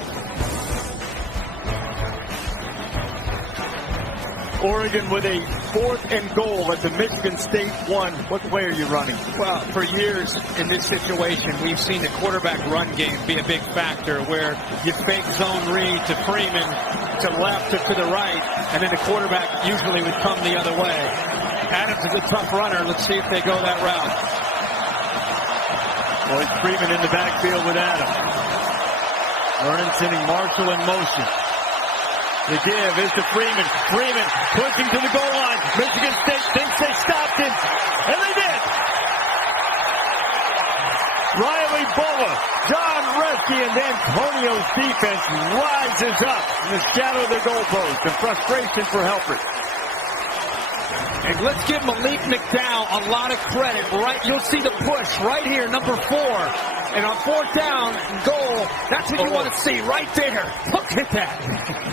Oregon with a 4th and goal at the Michigan State 1. What play are you running? Well, for years in this situation, we've seen the quarterback run game be a big factor where you fake zone read to Freeman, to left or to the right, and then the quarterback usually would come the other way. Adams is a tough runner. Let's see if they go that route. Boy, Freeman in the backfield with Adams. Vernon sending Marshall in motion. The give is to Freeman. Freeman pushing to the goal line. Michigan State thinks they stopped him, and they did. Riley Bullock, John Reski, and Antonio's defense rises up in the shadow of the goalpost. And frustration for Helfrich. And let's give Malik McDowell a lot of credit. Right, you'll see the push right here, number 4. And on fourth down, goal, that's what you want to see right there. Look at that.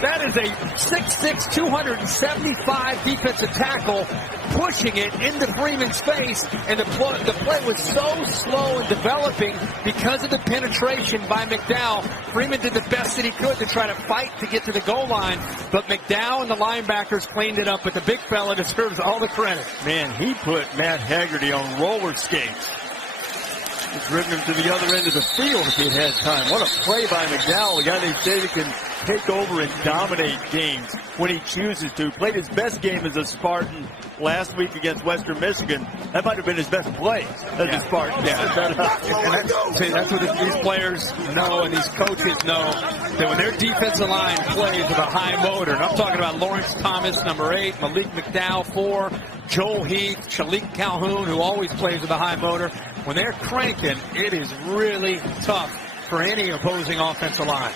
That is a 6'6", 275 defensive tackle pushing it into Freeman's face. And the play was so slow and developing because of the penetration by McDowell. Freeman did the best that he could to try to fight to get to the goal line. But McDowell and the linebackers cleaned it up. But the big fella deserves all the credit. Man, he put Matt Haggerty on roller skates. He's driven him to the other end of the field if he had time. What a play by McDowell, a guy they say that can take over and dominate games when he chooses to. Played his best game as a Spartan last week against Western Michigan. That might have been his best play as a Spartan. And that's what these players know and these coaches know, that when their defensive line plays with a high motor, and I'm talking about Lawrence Thomas, number 8, Malik McDowell, 4, Joel Heath, Shalik Calhoun, who always plays with a high motor. When they're cranking, it is really tough for any opposing offensive line.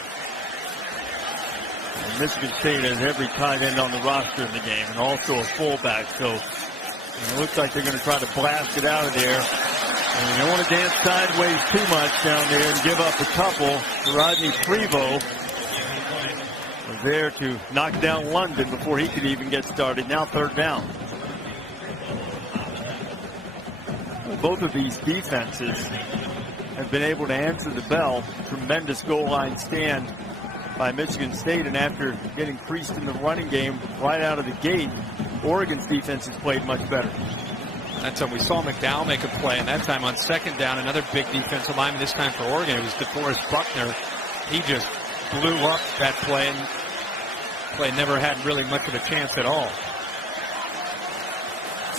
And Michigan State has every tight end on the roster in the game, and also a fullback. So it looks like they're going to try to blast it out of there. And they don't want to dance sideways too much down there and give up a couple. Rodney Prevost was there to knock down London before he could even get started. Now third down. Both of these defenses have been able to answer the bell. Tremendous goal line stand by Michigan State, and after getting creased in the running game right out of the gate, Oregon's defense has played much better. That's when we saw McDowell make a play, and that time on second down, another big defensive lineman, this time for Oregon. It was DeForest Buckner. He just blew up that play, and play never had really much of a chance at all.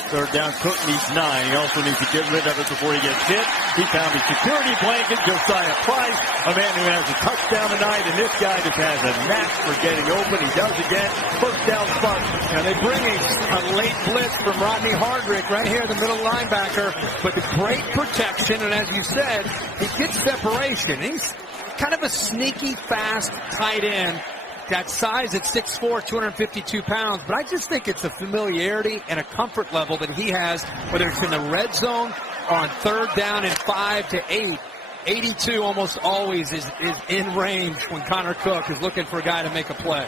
Third down, Cook needs 9. He also needs to get rid of it before he gets hit. He found his security blanket, Josiah Price, a man who has a touchdown tonight, and this guy just has a knack for getting open. He does again. First down, Spartans. Now they bring a late blitz from Rodney Hardrick right here, the middle linebacker, but the great protection, and as you said, he gets separation. He's kind of a sneaky, fast tight end. Got size at 6'4", 252 pounds, but I just think it's a familiarity and a comfort level that he has, whether it's in the red zone or on third down and 5 to 8. 82 almost always is in range when Connor Cook is looking for a guy to make a play.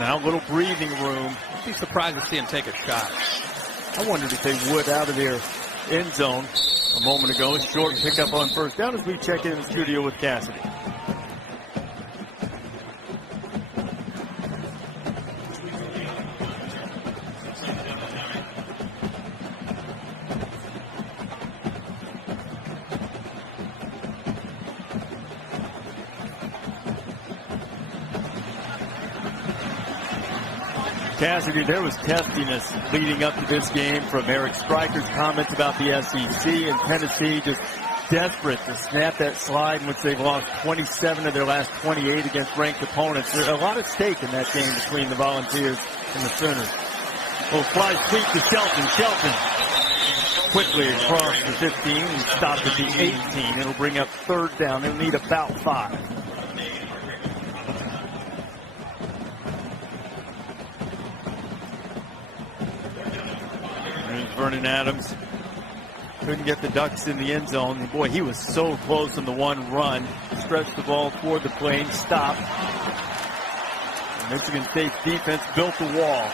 Now a little breathing room. I'd be surprised to see him take a shot. I wondered if they would out of their end zone a moment ago. Short pickup on first down as we check in the studio with Cassidy. Cassidy, there was testiness leading up to this game from Eric Stryker's comments about the SEC, and Tennessee just desperate to snap that slide in which they've lost 27 of their last 28 against ranked opponents. There's a lot at stake in that game between the Volunteers and the Sooners. Well, fly sweep to Shelton. Shelton quickly across the 15 and stopped at the 18. It'll bring up third down. They'll need about 5. Vernon Adams couldn't get the Ducks in the end zone. And boy, he was so close on the one run. Stretched the ball toward the plane, stopped. And Michigan State's defense built the wall.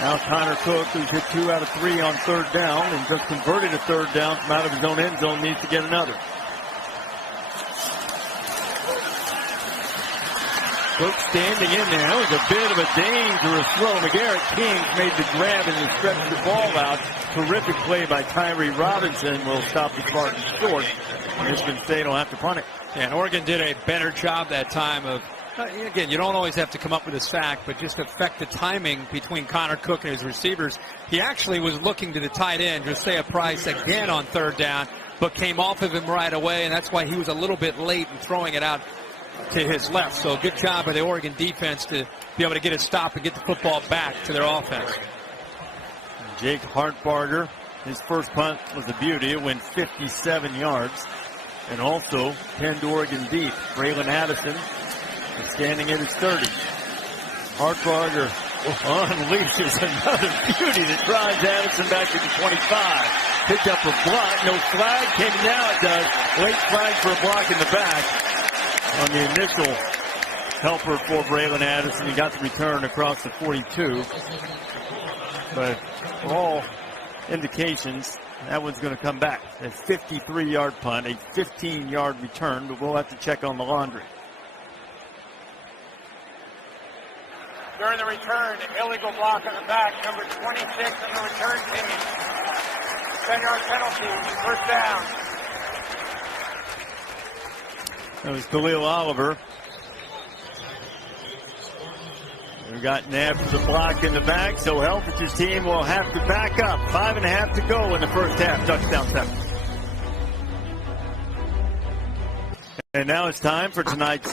Now Connor Cook, who's hit 2 out of 3 on third down and just converted a third down from out of his own end zone, needs to get another. Cook standing in there. That was a bit of a dangerous throw. McGarrett King made the grab and stretched the ball out. Terrific play by Tyree Robinson will stop the Spartans short. Michigan State will have to punt it. Yeah, and Oregon did a better job that time of, again, you don't always have to come up with a sack, but just affect the timing between Connor Cook and his receivers. He actually was looking to the tight end, Josiah Price, again on third down, but came off of him right away, and that's why he was a little bit late in throwing it out to his left. So good job by the Oregon defense to be able to get a stop and get the football back to their offense. Jake Hartbarger, his first punt was a beauty. It went 57 yards. And also 10 to Oregon deep. Braylon Addison is standing at his 30. Hartbarger unleashes another beauty that drives Addison back to the 25. Picked up a block, no flag, came now it does. Late flag for a block in the back on the initial helper for Braylon Addison. He got the return across the 42. But for all indications, that one's going to come back. A 53-yard punt, a 15-yard return, but we'll have to check on the laundry. During the return, illegal block on the back, number 26 on the return team. 10-yard penalty, first down. That was Khalil Oliver. We got nabbed for the block in the back, so Helfrich's team will have to back up. 5.5 to go in the first half. Touchdown 7. And now it's time for tonight's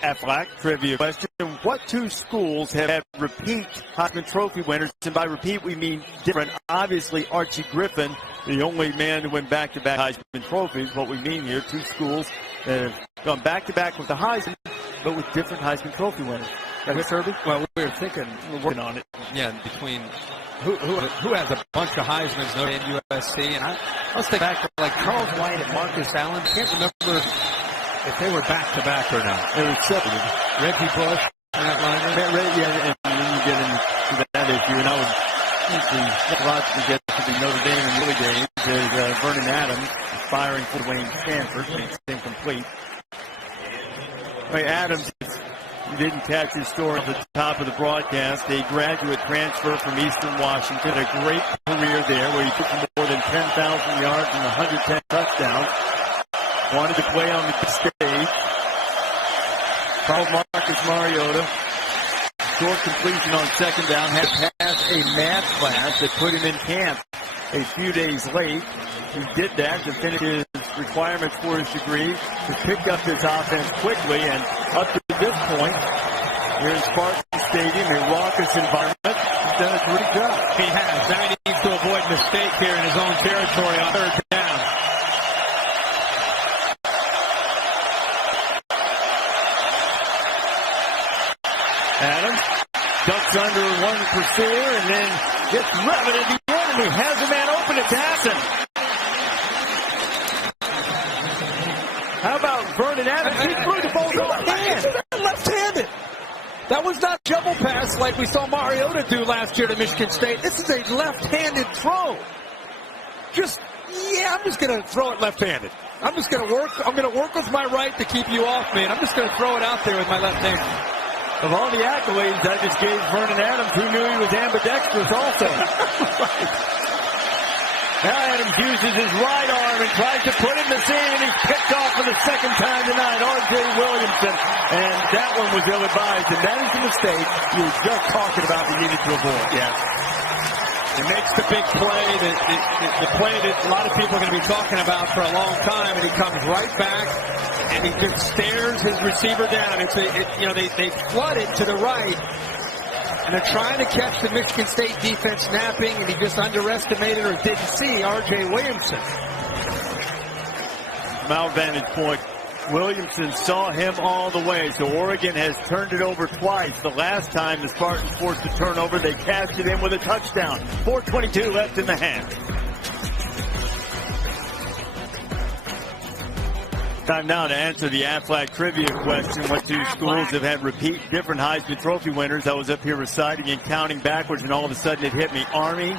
Aflac trivia question. What two schools have had repeat Heisman Trophy winners? And by repeat, we mean different. Obviously, Archie Griffin, the only man to win back-to-back Heisman trophies. What we mean here, two schools that have gone back-to-back with the Heisman, but with different Heisman Trophy winners. That's Kirby? Well, we were thinking, we're working on it. Yeah, between who has a bunch of Heisman's, Notre Dame, USC, and I was thinking back to like Charles White and Marcus Allen. Can't remember if they were back-to-back or not. They were separated. Reggie Bush in that line. Yeah, and then you get into that issue, and I would think the lots to get to the Notre Dame in the early days is Vernon Adams aspiring for Wayne Stanford, and it's incomplete. Adams, you didn't catch his story at the top of the broadcast. A graduate transfer from Eastern Washington, a great career there where he took more than 10,000 yards and 110 touchdowns. Wanted to play on the stage. Called Marcus Mariota. Short completion on second down. Had passed a math class that put him in camp a few days late. He did that to finish his requirements for his degree, to pick up his offense quickly, and up to this point, here in Spartan Stadium, a raucous environment, he's done a pretty job. He has. Now he needs to avoid mistake here in his own territory on third down. Adams ducks under one pursuer and then gets riveted at the end, and he has a man open. It's Hassan. How about Vernon Adams? He threw the ball left-handed. That was not jumble pass like we saw Mariota do last year to Michigan State. This is a left-handed throw. I'm just going to throw it left-handed. I'm going to work with my right to keep you off me, and I'm just going to throw it out there with my left hand. Of all the accolades I just gave Vernon Adams, who knew he was ambidextrous also. Now Adams uses his right arm and tries to put him to sea, and he's picked off for the second time tonight. R.J. Williamson, and that one was ill-advised, and that is the mistake you were just talking about we needed to avoid. Yeah. It makes the big play, the play that a lot of people are going to be talking about for a long time, and he comes right back, and he just stares his receiver down. They flood it to the right, and they're trying to catch the Michigan State defense napping, and he just underestimated or didn't see R.J. Williamson. From our vantage point, Williamson saw him all the way, so Oregon has turned it over twice. The last time the Spartans forced a turnover, they cashed it in with a touchdown. 4:22 left in the half. Time now to answer the Aflac trivia question. What two schools have had repeat different Heisman Trophy winners? I was up here reciting and counting backwards, and all of a sudden it hit me. Army,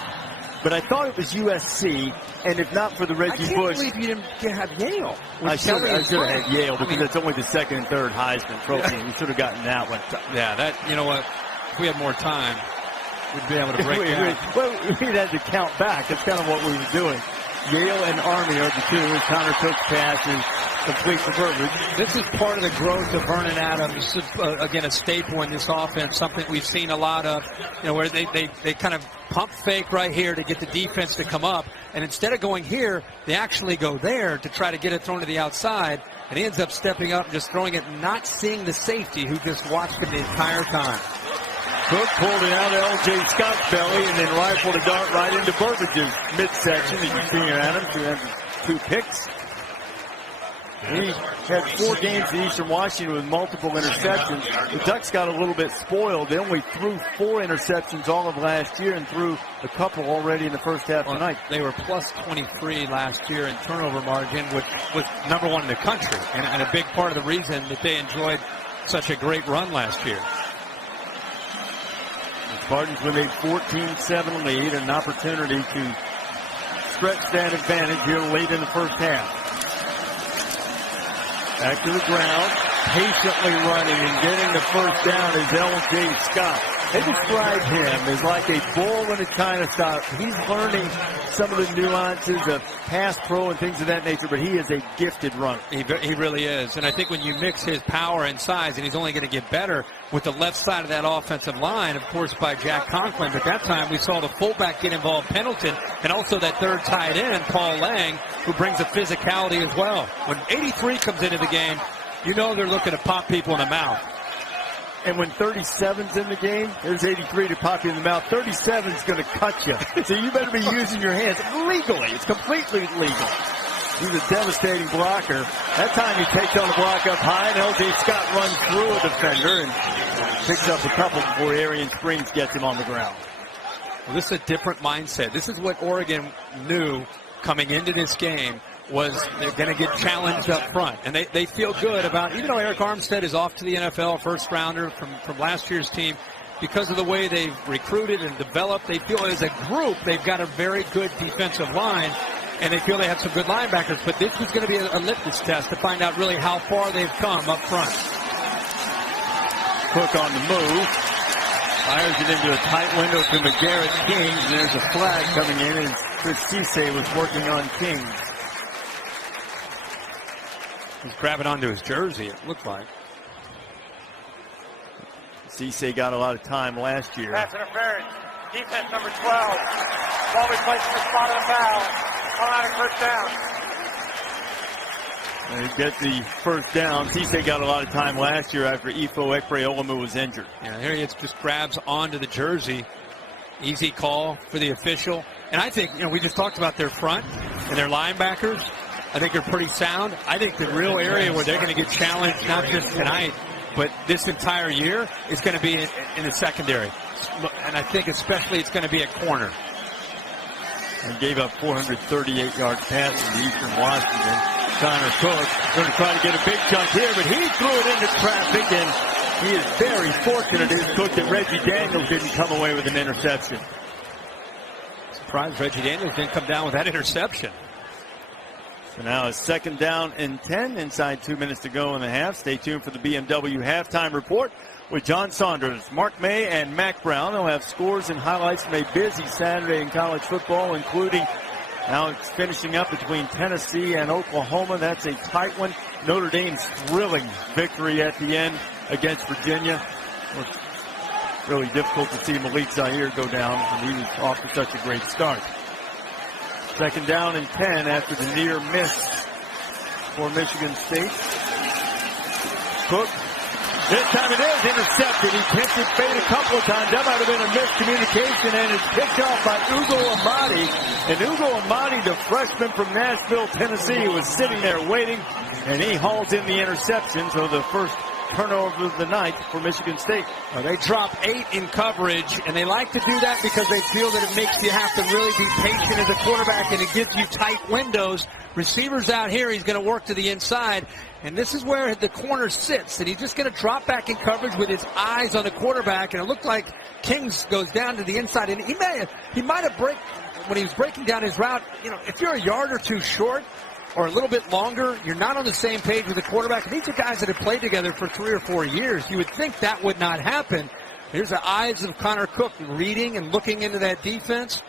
but I thought it was USC, and if not for the Reggie Bush. I can't believe you didn't have Yale. I should have had Yale, because it's only the second and third Heisman Trophy, and we should have gotten that one. Yeah, you know what? If we had more time, we'd be able to break down. Well, we had to count back. That's kind of what we were doing. Yale and Army are the two, and Connor Cook's pass is complete for Burbridge. This is part of the growth of Vernon Adams. Again, a staple in this offense, something we've seen a lot of, where they kind of pump fake right here to get the defense to come up, and instead of going here, they actually go there to try to get it thrown to the outside, and he ends up stepping up and just throwing it, not seeing the safety who just watched him the entire time. Cook pulled it out of L.J. Scott's belly and then rifled a dart right into Burbage's midsection. As you see here, Adams, who has 2 picks. He had 4 games at Eastern Washington with multiple interceptions. The Ducks got a little bit spoiled. They only threw 4 interceptions all of last year and threw a couple already in the first half tonight. They were plus 23 last year in turnover margin, which was number 1 in the country, and a big part of the reason that they enjoyed such a great run last year. The Spartans with a 14-7 lead, an opportunity to stretch that advantage here late in the first half. Back to the ground, patiently running and getting the first down is L.J. Scott. They describe him as like a bull in a china shop. He's learning some of the nuances of pass pro and things of that nature, but he is a gifted runner. He really is. And I think when you mix his power and size, and he's only going to get better with the left side of that offensive line, of course, by Jack Conklin. But that time we saw the fullback get involved, Pendleton, and also that third tight end, Paul Lang, who brings a physicality as well. When 83 comes into the game, you know they're looking to pop people in the mouth. And when 37's in the game, there's 83 to pop you in the mouth. 37's going to cut you. So you better be using your hands legally. It's completely legal. He's a devastating blocker. That time he takes on the block up high, and L.J. Scott runs through a defender and picks up a couple before Arian Springs gets him on the ground. Well, this is a different mindset. This is what Oregon knew coming into this game, was they're going to get challenged up front. And they feel good about, even though Eric Armstead is off to the NFL, first rounder from last year's team, because of the way they've recruited and developed, they feel as a group they've got a very good defensive line, and they feel they have some good linebackers. But this is going to be a litmus test to find out really how far they've come up front. Cook on the move. Fires it into a tight window to McGarrett Kings, and there's a flag coming in, and Chris Cisse was working on Kings. He's grabbing onto his jersey, it looked like. Cisse got a lot of time last year. Pass interference. Defense number 12. Ball replaced the spot on the foul. Come out of first down. And he gets the first down. Cisse got a lot of time last year after Ifo Ekpe-Olumu was injured. Yeah, here he is, just grabs onto the jersey. Easy call for the official. And I think, we just talked about their front and their linebackers. I think they're pretty sound. I think the real area where they're going to get challenged, not just tonight, but this entire year, is going to be in the secondary. And I think especially it's going to be at corner. And gave up 438-yard pass to Eastern Washington. Connor Cook going to try to get a big chunk here, but he threw it into traffic, and he is very fortunate, his Cook, that Reggie Daniels didn't come away with an interception. Surprised Reggie Daniels didn't come down with that interception. So now it's 2nd down and 10, inside 2 minutes to go in the half. Stay tuned for the BMW halftime report with John Saunders, Mark May, and Mac Brown. They'll have scores and highlights from a busy Saturday in college football, including now it's finishing up between Tennessee and Oklahoma. That's a tight one. Notre Dame's thrilling victory at the end against Virginia. It was really difficult to see Malik Zaire go down, and he was off to such a great start. 2nd down and 10 after the near miss for Michigan State. Cook. This time it is intercepted. He tempted fate a couple of times. That might have been a miscommunication, and it's picked off by Ugo Amadi. And Ugo Amadi, the freshman from Nashville, Tennessee, was sitting there waiting, and he hauls in the interception. So the first turnover of the night for Michigan State. Well, they drop 8 in coverage, and they like to do that because they feel that it makes you have to really be patient as a quarterback, and it gives you tight windows. Receivers out here, he's going to work to the inside, and this is where the corner sits, and he's just going to drop back in coverage with his eyes on the quarterback, and it looked like Kings goes down to the inside, and he might have when he was breaking down his route, if you're a yard or two short, or a little bit longer, you're not on the same page with the quarterback. And these are guys that have played together for 3 or 4 years. You would think that would not happen. Here's the eyes of Connor Cook reading and looking into that defense.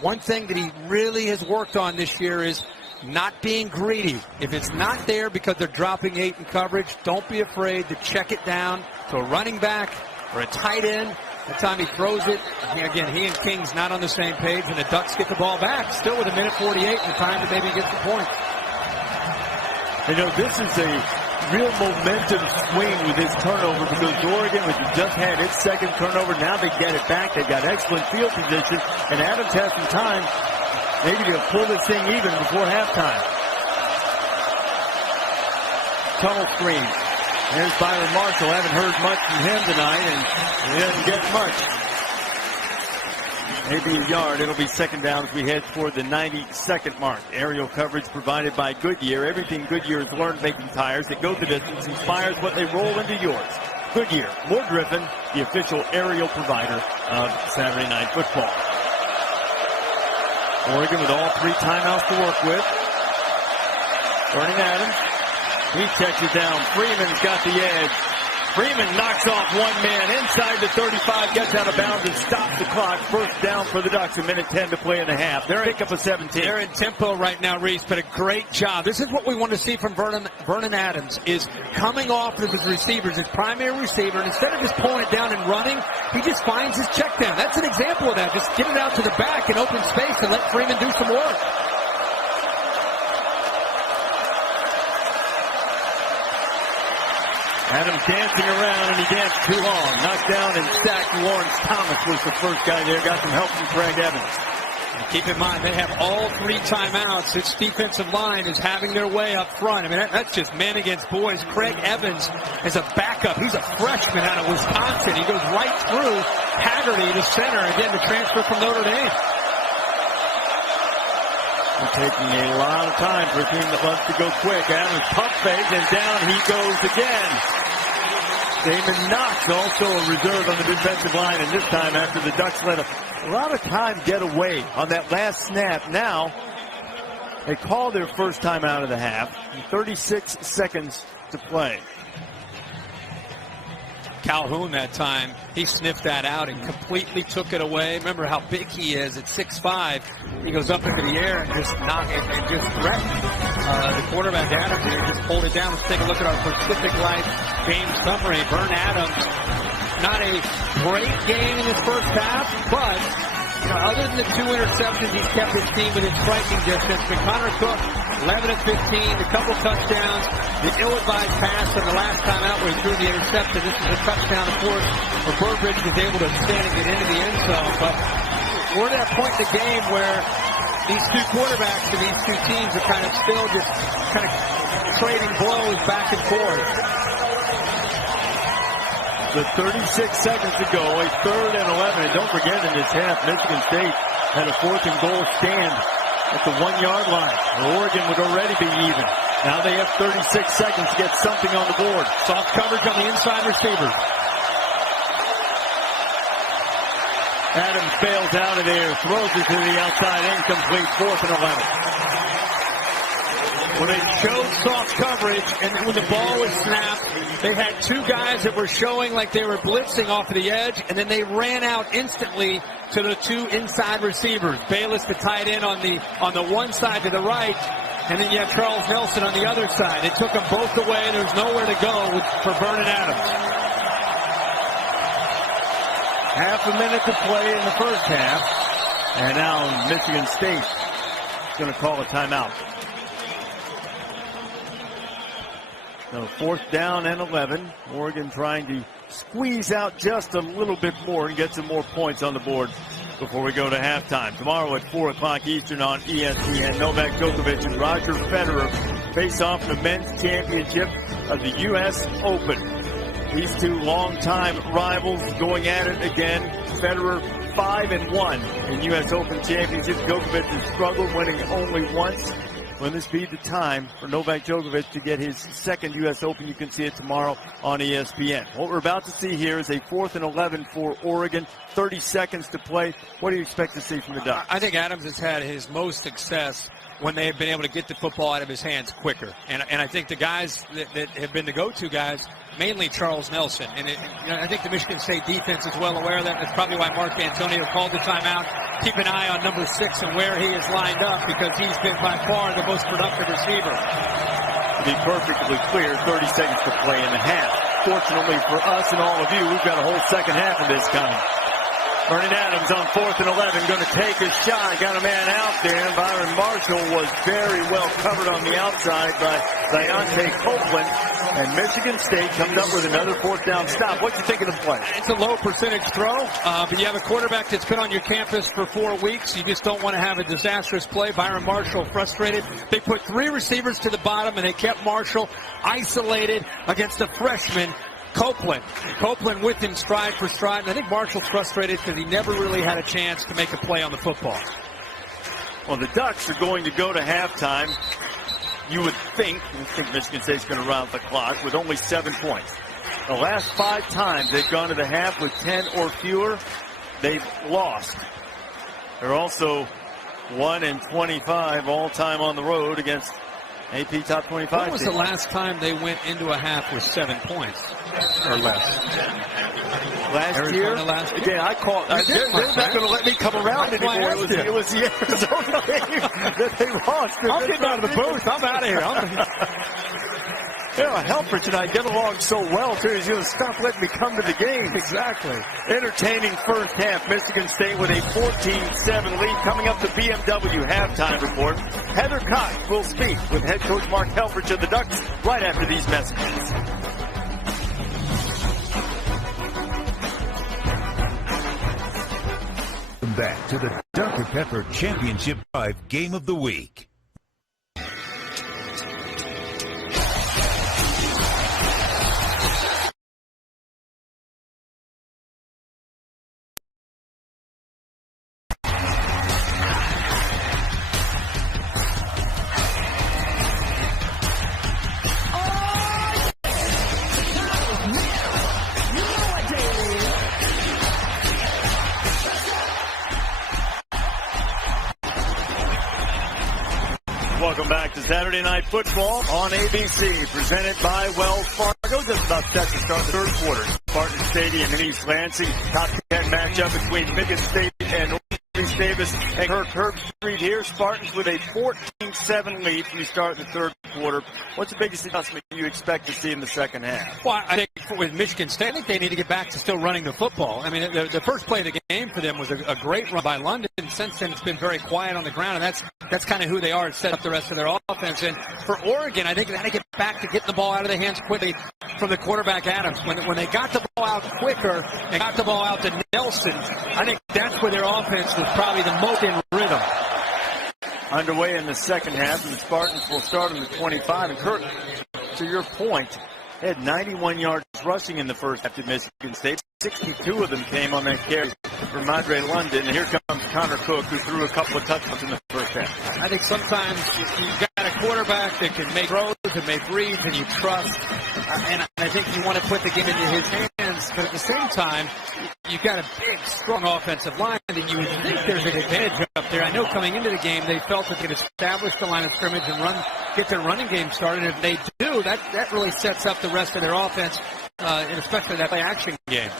One thing that he really has worked on this year is not being greedy. If it's not there because they're dropping 8 in coverage, don't be afraid to check it down to a running back or a tight end. The time he throws it, again, he and King's not on the same page, and the Ducks get the ball back, still with 1:48 and the time to maybe get some points. This is a real momentum swing with this turnover because Oregon, which just had its 2nd turnover, now they get it back. They've got excellent field position, and Adams has some time maybe to pull this thing even before halftime. tunnel screen. There's Byron Marshall. Haven't heard much from him tonight, and he doesn't get much. Maybe a yard. It'll be second down as we head toward the 90-second mark. Aerial coverage provided by Goodyear. Everything Goodyear has learned making tires that go the distance inspires what they roll into yours. Goodyear, more driven, the official aerial provider of Saturday Night Football. Oregon with all 3 timeouts to work with. Vernon Adams. He checks it down. Freeman's got the edge. Freeman knocks off one man inside the 35, gets out of bounds and stops the clock. First down for the Ducks, a minute 10 to play in the half. They're pick up a 17. They're in tempo right now, Reese, but a great job. This is what we want to see from Vernon Adams, is coming off of his receivers, his primary receiver, and instead of just pulling it down and running, he just finds his check down. That's an example of that. Just get it out to the back in open space and let Freeman do some work. Adams dancing around, and he danced too long. Knocked down and sacked. Lawrence Thomas was the first guy there. Got some help from Craig Evans. Keep in mind, they have all 3 timeouts. This defensive line is having their way up front. I mean, that's just men against boys. Craig Evans is a backup. He's a freshman out of Wisconsin. He goes right through Haggerty to center. Again, the transfer from Notre Dame. They're taking a lot of time for a team that loves to go quick. Adams pump fake, and down he goes again. Damon Knox, also a reserve on the defensive line, and this time after the Ducks let a lot of time get away on that last snap. Now they call their first time out of the half. 36 seconds to play. Calhoun that time, he sniffed that out and completely took it away. Remember how big he is at 6'5". He goes up into the air and just knock it and just threatened the quarterback Adams here. Just pulled it down. Let's take a look at our Pacific Life game summary. Vernon Adams, not a great game in his first half, but other than the 2 interceptions, he's kept his team within striking distance. But Connor Cook, 11 of 15, a couple touchdowns. The ill-advised pass on the last time out where he threw the interception. This is a touchdown, of course, where Burbridge was able to stand and get into the end zone. But we're at that point in the game where these 2 quarterbacks and these 2 teams are kind of still just kind of trading blows back and forth. With 36 seconds to go, a 3rd and 11. And don't forget, in this half, Michigan State had a 4th and goal stand at the 1-yard line. Oregon would already be even. Now they have 36 seconds to get something on the board. Soft coverage on the inside receiver. Adams bails out of there, throws it to the outside, incomplete, 4th and 11. When they showed soft coverage and when the ball was snapped, they had 2 guys that were showing like they were blitzing off of the edge, and then they ran out instantly to the 2 inside receivers. Bayless, the tight end on the one side to the right, and then you have Charles Nelson on the other side. They took them both away, and there's nowhere to go for Vernon Adams. Half a minute to play in the first half, and now Michigan State is going to call a timeout. So 4th down and 11. Oregon trying to squeeze out just a little bit more and get some more points on the board before we go to halftime. Tomorrow at 4 o'clock Eastern on ESPN, Novak Djokovic and Roger Federer face off in the men's championship of the U.S. Open. These 2 longtime rivals going at it again. Federer 5-1 in U.S. Open championship. Djokovic has struggled, winning only once. Will this be the time for Novak Djokovic to get his 2nd U.S. Open? You can see it tomorrow on ESPN. What we're about to see here is a 4th and 11 for Oregon. 30 seconds to play. What do you expect to see from the Ducks? I think Adams has had his most success when they have been able to get the football out of his hands quicker. And I think the guys that have been the go-to guys, mainly Charles Nelson. And I think the Michigan State defense is well aware of that. That's probably why Mark Antonio called the timeout. Keep an eye on number 6 and where he is lined up, because he's been by far the most productive receiver. To be perfectly clear, 30 seconds to play in the half. Fortunately for us and all of you, we've got a whole second half of this coming. Vernon Adams on 4th and 11, going to take a shot. Got a man out there, and Byron Marshall was very well covered on the outside by Deontay Copeland. And Michigan State comes up with another 4th down stop. What you think of the play? It's a low percentage throw, but you have a quarterback that's been on your campus for 4 weeks. You just don't want to have a disastrous play. Byron Marshall frustrated. They put 3 receivers to the bottom, and they kept Marshall isolated against a freshman, Copeland. Copeland with him stride for stride. And I think Marshall's frustrated because he never really had a chance to make a play on the football. Well, the Ducks are going to go to halftime. You would think Michigan State's going to run out the clock with only 7 points. The last 5 times they've gone to the half with 10 or fewer, they've lost. They're also 1-25 all time on the road against AP top 25. When was the last time they went into a half with 7 points or less? Last year? Again, I called. They're not going to let me come around anymore. It was the Arizona game that they lost. I'm getting out of the booth. I'm out of here. Helper tonight get along so well, too. He's going to stop letting me come to the game. Exactly. Entertaining first half. Michigan State with a 14-7 lead. Coming up, the BMW halftime report. Heather Cox will speak with head coach Mark Helfrich of the Ducks right after these messages. Back to the Dr. Pepper Championship 5 Game of the Week. Welcome back to Saturday Night Football on ABC, presented by Wells Fargo. Just about set to start the third quarter. Spartan Stadium in East Lansing. Top 10 matchup between Michigan State and Reese Davis and Kirk Herbstreit here. Spartans with a 14-7 lead from the start of the third quarter. What's the biggest adjustment you expect to see in the second half? Well, I think with Michigan State, I think they need to get back to still running the football. I mean, the first play of the game for them was a great run by London. Since then, it's been very quiet on the ground, and that's kind of who they are to set up the rest of their offense. And for Oregon, I think they got to get back to getting the ball out of their hands quickly from the quarterback Adams. When they got the ball out quicker and got the ball out to Nelson, I think that's where their offense was probably the most in rhythm. Underway in the second half, and the Spartans will start on the 25. And Kirk, to your point, they had 91 yards rushing in the first half at Michigan State. 62 of them came on that carry for Madre London. And here comes Connor Cook, who threw a couple of touchdowns in the first half. I think sometimes you've got a quarterback that can make throws and make reads and you trust. And I think you want to put the game into his hands. But at the same time, you've got a big, strong offensive line, and you would think there's an advantage up there. I know coming into the game, they felt that they could establish the line of scrimmage and get their running game started. If they do, that really sets up the rest of their offense, and especially that play-action game.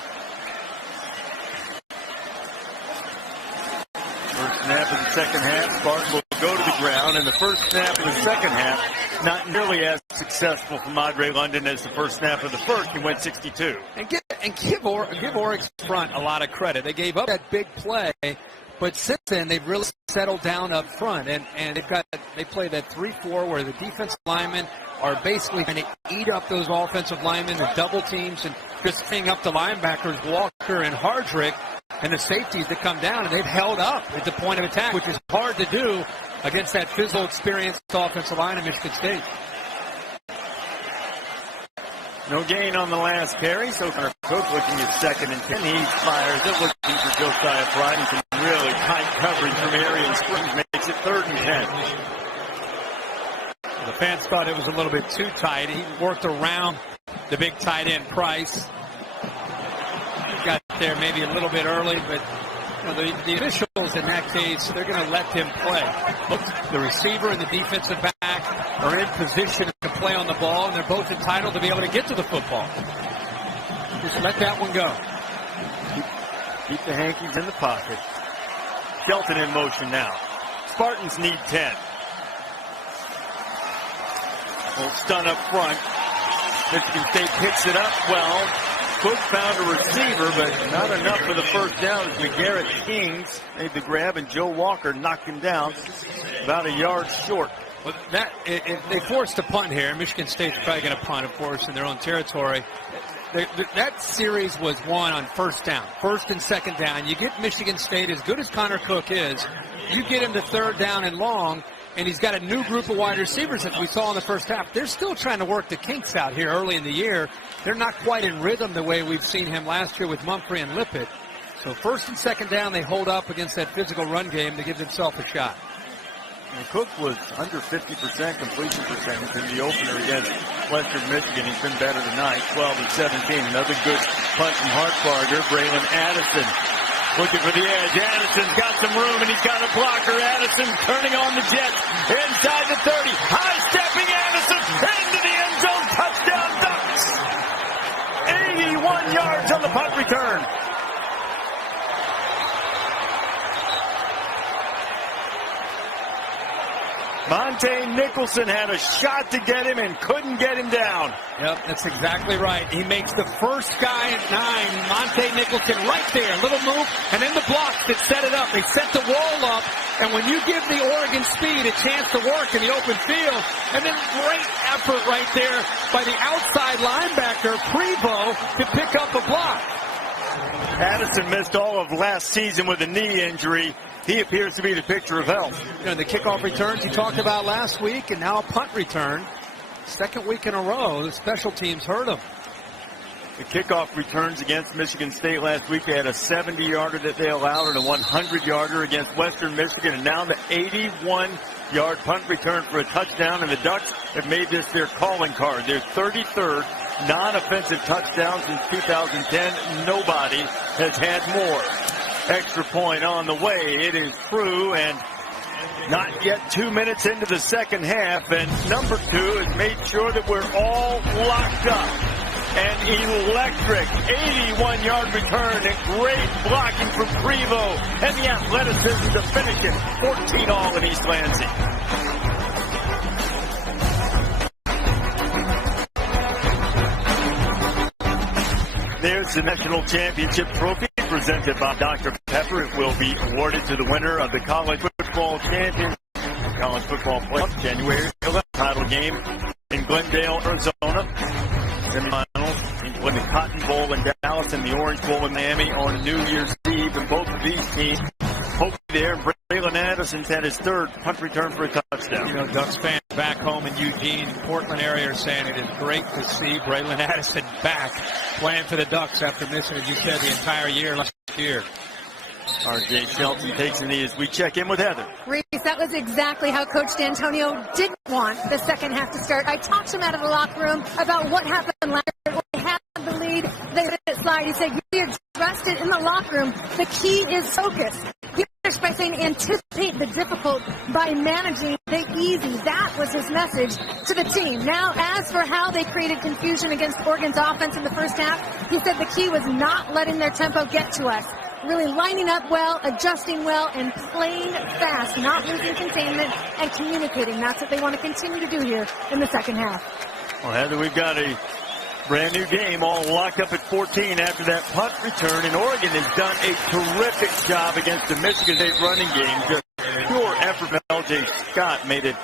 First snap of the second half, Spartan will go to the ground, and the first snap of the second half, not nearly as successful for Madre London as the first snap of the first. He went 62. And give Oregon's front a lot of credit. They gave up that big play, but since then they've really settled down up front, and they play that 3-4 where the defensive linemen are basically going to eat up those offensive linemen, the double teams, and just hang up the linebackers, Walker and Hardrick, and the safeties that come down, and they've held up at the point of attack, which is hard to do against that physical, experienced offensive line of Michigan State. No gain on the last carry, so Connor Cook looking at 2nd and 10. He fires it, looking for Josiah Pride, and some really tight coverage from Arian Springs makes it 3rd and 10. The fans thought it was a little bit too tight. He worked around the big tight end Price. Got there maybe a little bit early, but the officials in that case, they're going to let him play. The receiver and the defensive back are in position to play on the ball, and they're both entitled to be able to get to the football. Just let that one go. Keep the hankies in the pocket. Shelton in motion now. Spartans need 10. Well, stun up front. Michigan State picks it up well. Cook found a receiver, but not enough for the first down as McGarrett Kings made the grab and Joe Walker knocked him down about a yard short. Well, if they forced a punt here, Michigan State's probably going to punt, of course, in their own territory. That series was won on first down, first and second down. You get Michigan State, as good as Connor Cook is, you get him to third down and long, and he's got a new group of wide receivers that we saw in the first half. They're still trying to work the kinks out here early in the year. They're not quite in rhythm the way we've seen him last year with Mumphrey and Lippett. So first and second down, they hold up against that physical run game to give themselves a shot. And Cook was under 50% completion percentage in the opener against Western Michigan. He's been better tonight, 12-17. Another good punt from Hartsbarger. Braylon Addison looking for the edge. Addison's got some room, and he's got a blocker. Addison turning on the Jets. Inside the 30. High-stepping Addison into the end zone. Touchdown Ducks. 81 yards on the punt return. Monte Nicholson had a shot to get him and couldn't get him down. Yep, that's exactly right. He makes the first guy at 9, Monte Nicholson, right there. A little move, and then the blocks that set it up. They set the wall up, and when you give the Oregon speed a chance to work in the open field, and then great effort right there by the outside linebacker, Prevo, to pick up a block. Addison missed all of last season with a knee injury. He appears to be the picture of health. You know, the kickoff returns he talked about last week, and now a punt return. Second week in a row, the special teams hurt him. The kickoff returns against Michigan State last week. They had a 70-yarder that they allowed and a 100-yarder against Western Michigan. And now the 81-yard punt return for a touchdown. And the Ducks have made this their calling card. Their 33rd non-offensive touchdown since 2010. Nobody has had more. Extra point on the way. It is true, and not yet 2 minutes into the second half, and number 2 has made sure that we're all locked up. An electric 81-yard return and great blocking from Prevo and the athleticism to finish it. 14-all in East Lansing. There's the national championship trophy presented by Dr. Pepper. It will be awarded to the winner of the college football championship. College football playoff January 11th title game in Glendale, Arizona. Semifinals including the Cotton Bowl in Dallas and the Orange Bowl in Miami on New Year's Eve. And both of these teams hope there. Braylon Addison's had his third punt return for a touchdown. You know, Ducks fans back home in Eugene, Portland area are saying it is great to see Braylon Addison back playing for the Ducks after missing, as you said, the entire year last year. R.J. Shelton takes a knee as we check in with Heather. Reese, that was exactly how Coach D'Antonio didn't want the second half to start. I talked to him out of the locker room about what happened last year. When they had the lead, they let it slide. He said, "We addressed it in the locker room. The key is focus." He finished by saying, "Anticipate the difficult by managing the easy." That was his message to the team. Now, as for how they created confusion against Oregon's offense in the first half, he said the key was not letting their tempo get to us. Really lining up well, adjusting well, and playing fast, not losing containment, and communicating. That's what they want to continue to do here in the second half. Well, Heather, we've got a brand new game all locked up at 14 after that punt return, and Oregon has done a terrific job against the Michigan State running game. Just pure effort from L.J. Scott made it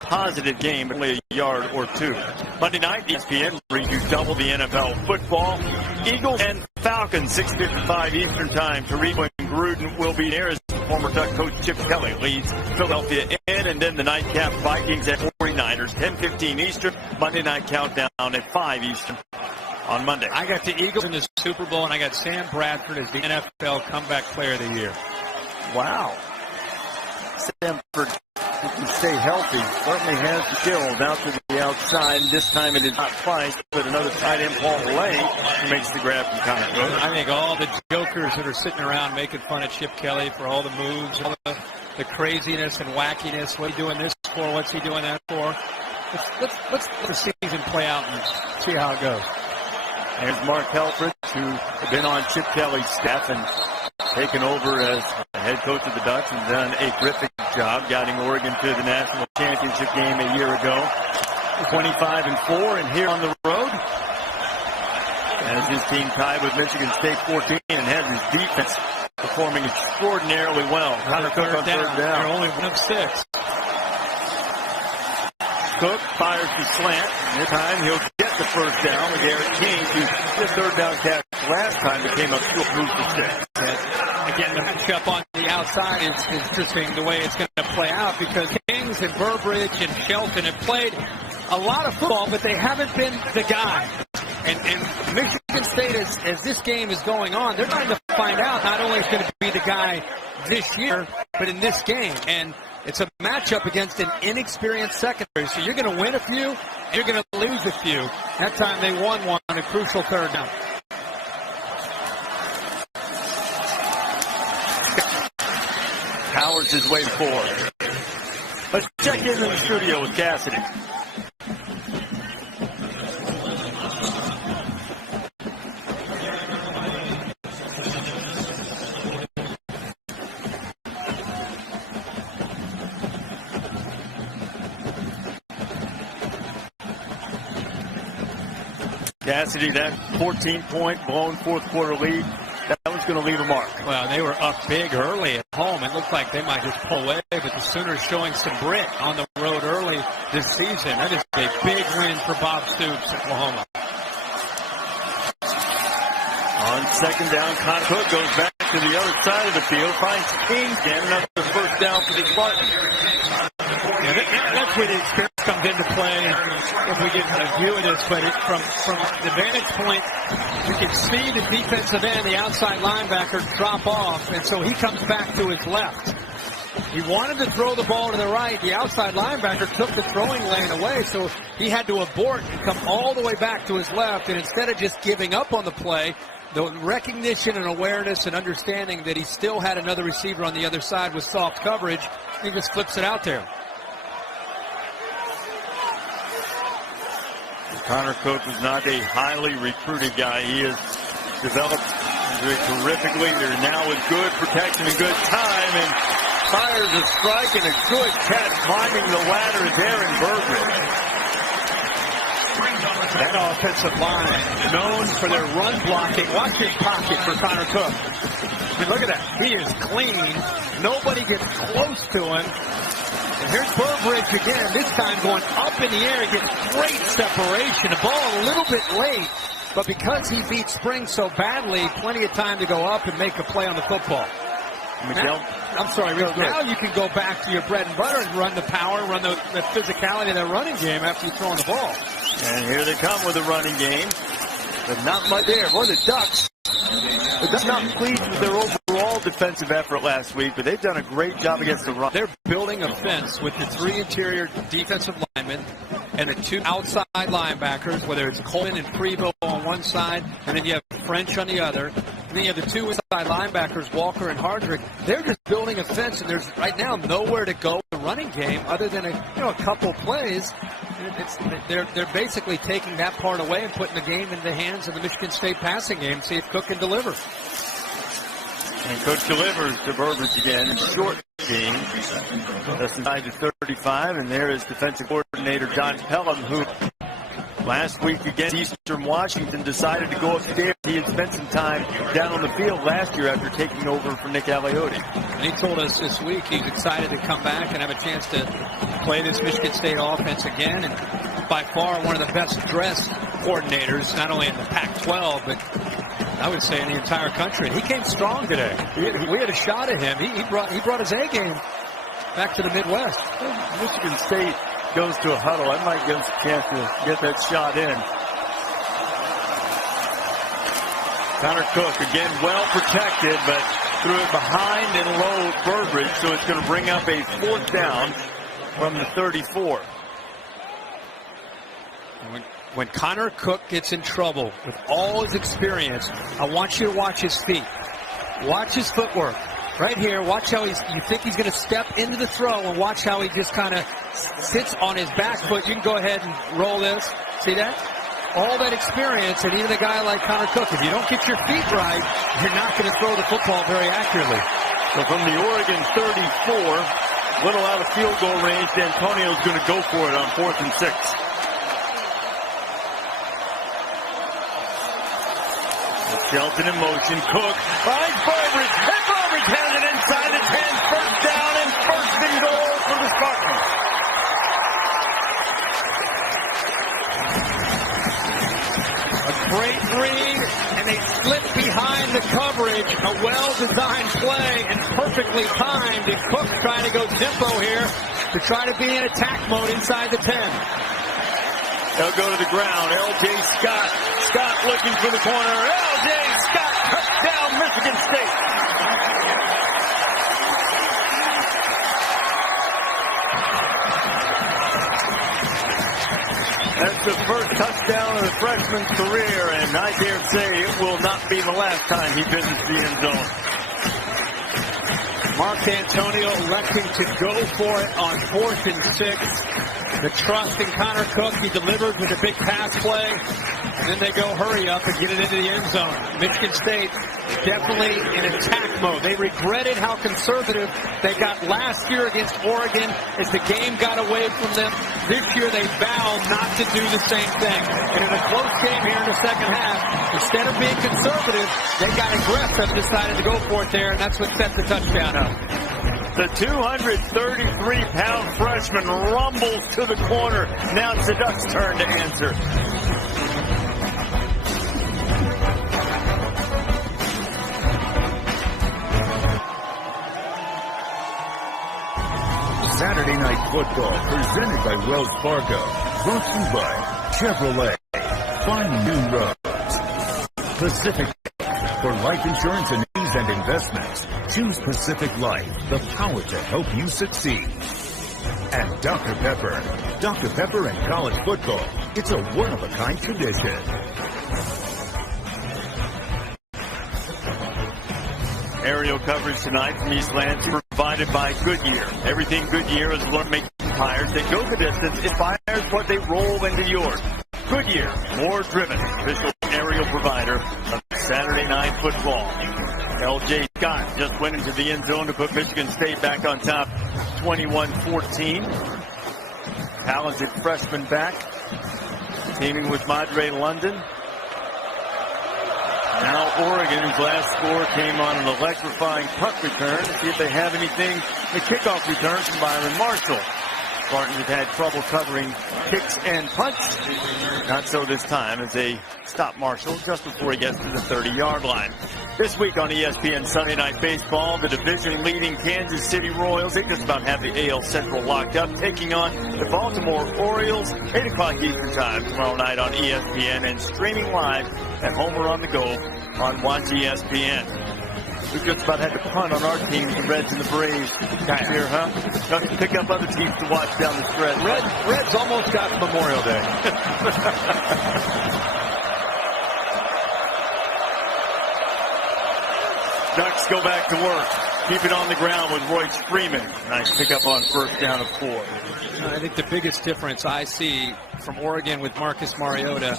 positive game, only a yard or two. Monday night, ESPN brings you double the NFL football. Eagles and Falcons, 6:55 Eastern Time. Tariq and Gruden will be there as former Duck coach Chip Kelly leads Philadelphia in, and then the nightcap Vikings at 49ers, 10:15 Eastern. Monday night countdown at 5 Eastern on Monday. I got the Eagles in the Super Bowl, and I got Sam Bradford as the NFL Comeback Player of the Year. Wow. Stanford, he can stay healthy, certainly has the skills out to the outside. This time it is not Price, but another tight end, Paul Lane, makes the grab from Connor Cook. I think all the jokers that are sitting around making fun of Chip Kelly for all the moves, all the craziness and wackiness. What's he doing this for? What's he doing that for? Let's let the season play out and see how it goes. There's Mark Helfrich, who has been on Chip Kelly's staff and taken over as head coach of the Ducks and done a terrific job guiding Oregon to the national championship game a year ago. 25-4, and here on the road. As his team tied with Michigan State 14 and has his defense performing extraordinarily well. Connor Cook on third down. They're only 1 of 6. Cook fires the slant. This time he'll get the first down with Eric King, who his third down catch last time became a field move for 6. Again, the matchup on the outside is interesting the way it's going to play out because Kings and Burbridge and Shelton have played a lot of football, but they haven't been the guy. And Michigan State, as this game is going on, they're trying to find out not only is going to be the guy this year, but in this game. And it's a matchup against an inexperienced secondary. So you're going to win a few, you're going to lose a few. That time they won one on a crucial third down. Powers his way forward. Let's check in the studio with Cassidy. Cassidy, that 14-point blown fourth quarter lead, that was going to leave a mark. Well, they were up big early at home. It looked like they might just pull away, but the Sooners showing some grit on the road early this season. That is a big win for Bob Stoops, Oklahoma. On second down, Connor Cook goes back to the other side of the field, finds King again, another first down for the Spartans. Yeah, that's where the experience comes into play if we get a view of this, but from the vantage point, you can see the defensive end, the outside linebacker, drop off, and so he comes back to his left. He wanted to throw the ball to the right. The outside linebacker took the throwing lane away, so he had to abort and come all the way back to his left, and instead of just giving up on the play, the recognition and awareness and understanding that he still had another receiver on the other side with soft coverage, he just flips it out there. Connor Cook is not a highly recruited guy. He has developed very terrifically. They're now with good protection and good time, and fires a strike and a good catch climbing the ladder is Aaron Burbridge. That offensive line, known for their run blocking. Watch his pocket for Connor Cook. I mean, look at that. He is clean. Nobody gets close to him. And here's Burbridge again, this time going up in the air. He gets great separation. The ball a little bit late, but because he beat Spring so badly, plenty of time to go up and make a play on the football. Now, I'm sorry, real good. Now you can go back to your bread and butter and run the power, run the physicality of that running game after you throw the ball. And here they come with the running game, but not much there. Boy, the Ducks not pleased with their overall defensive effort last week, but they've done a great job against the run. They're building a fence with the 3 interior defensive linemen and the 2 outside linebackers, whether it's Coleman and Prevo on one side, and then you have French on the other. And then you have the 2 inside linebackers, Walker and Hardrick. They're just building a fence, and there's right now nowhere to go in the running game other than a couple plays. They're basically taking that part away and putting the game in the hands of the Michigan State passing game. See if Cook can deliver. And Cook delivers to Burbridge again. Short game. That's inside the 35, and there is defensive coordinator John Pelham, who last week against Eastern Washington decided to go upstairs. He had spent some time down on the field last year after taking over for Nick Aliotti. And he told us this week he's excited to come back and have a chance to play this Michigan State offense again. And by far one of the best dressed coordinators, not only in the Pac-12, but I would say in the entire country. He came strong today. We had a shot at him. He brought his A game back to the Midwest. Michigan State goes to a huddle. I might get a chance to get that shot in. Connor Cook, again, well protected, but threw it behind and low Burbridge, so it's going to bring up a 4th down from the 34. When Connor Cook gets in trouble with all his experience, I want you to watch his feet. Watch his footwork. Right here, watch how you think he's going to step into the throw, and watch how he just kind of sits on his back foot. You can go ahead and roll this. See that? All that experience, and even a guy like Connor Cook, if you don't get your feet right, you're not going to throw the football very accurately. So from the Oregon 34, little out of field goal range, D'Antonio's going to go for it on 4th and 6. Shelton in motion. Cook finds Burbridge. And Burbridge has it inside the 10. First down and first and goal for the Spartans. A great read, and they slip behind the coverage. A well-designed play and perfectly timed. And Cook trying to go tempo here to try to be in attack mode inside the 10. They'll go to the ground. L.J. Scott. Scott looking for the corner. L.J. Scott, touchdown, Michigan State. That's the first touchdown of the freshman's career, and I dare say it will not be the last time he visits the end zone. Mark Antonio electing to go for it on 4th and 6. The trust in Connor Cook. He delivers with a big pass play. And then they go hurry up and get it into the end zone. Michigan State definitely in attack mode. They regretted how conservative they got last year against Oregon as the game got away from them. This year they vowed not to do the same thing. And in a close game here in the second half, instead of being conservative, they got aggressive, decided to go for it there, and that's what set the touchdown up. The 233-pound freshman rumbles to the corner. Now it's the Ducks' turn to answer. Saturday Night Football, presented by Wells Fargo. Brought to you by Chevrolet. Find new roads. Pacific. For life insurance annuities and investments, choose Pacific Life, the power to help you succeed. And Dr. Pepper. Dr. Pepper and college football. It's a one-of-a-kind tradition. Aerial coverage tonight from East Lansing, provided by Goodyear. Everything Goodyear is learned making tires that go the distance. It fires what they roll into yours. Goodyear, more driven, official aerial provider of Saturday Night Football. L.J. Scott just went into the end zone to put Michigan State back on top, 21-14. Talented freshman back, teaming with Madre London. Now Oregon, whose last score came on an electrifying punt return. See if they have anything in the kickoff return from Byron Marshall. Spartans have had trouble covering kicks and punts. Not so this time as they stop Marshall just before he gets to the 30-yard line. This week on ESPN Sunday Night Baseball, the division-leading Kansas City Royals, they just about have the AL Central locked up, taking on the Baltimore Orioles, 8 o'clock Eastern Time tomorrow night on ESPN and streaming live at Homer on the Go on Watch ESPN. We've just about had to punt on our teams, the Reds and the Braves this year, huh? Have to pick up other teams to watch down the stretch. Reds almost got Memorial Day. Ducks go back to work. Keep it on the ground with Royce Freeman. Nice pickup on first down of 4. I think the biggest difference I see from Oregon with Marcus Mariota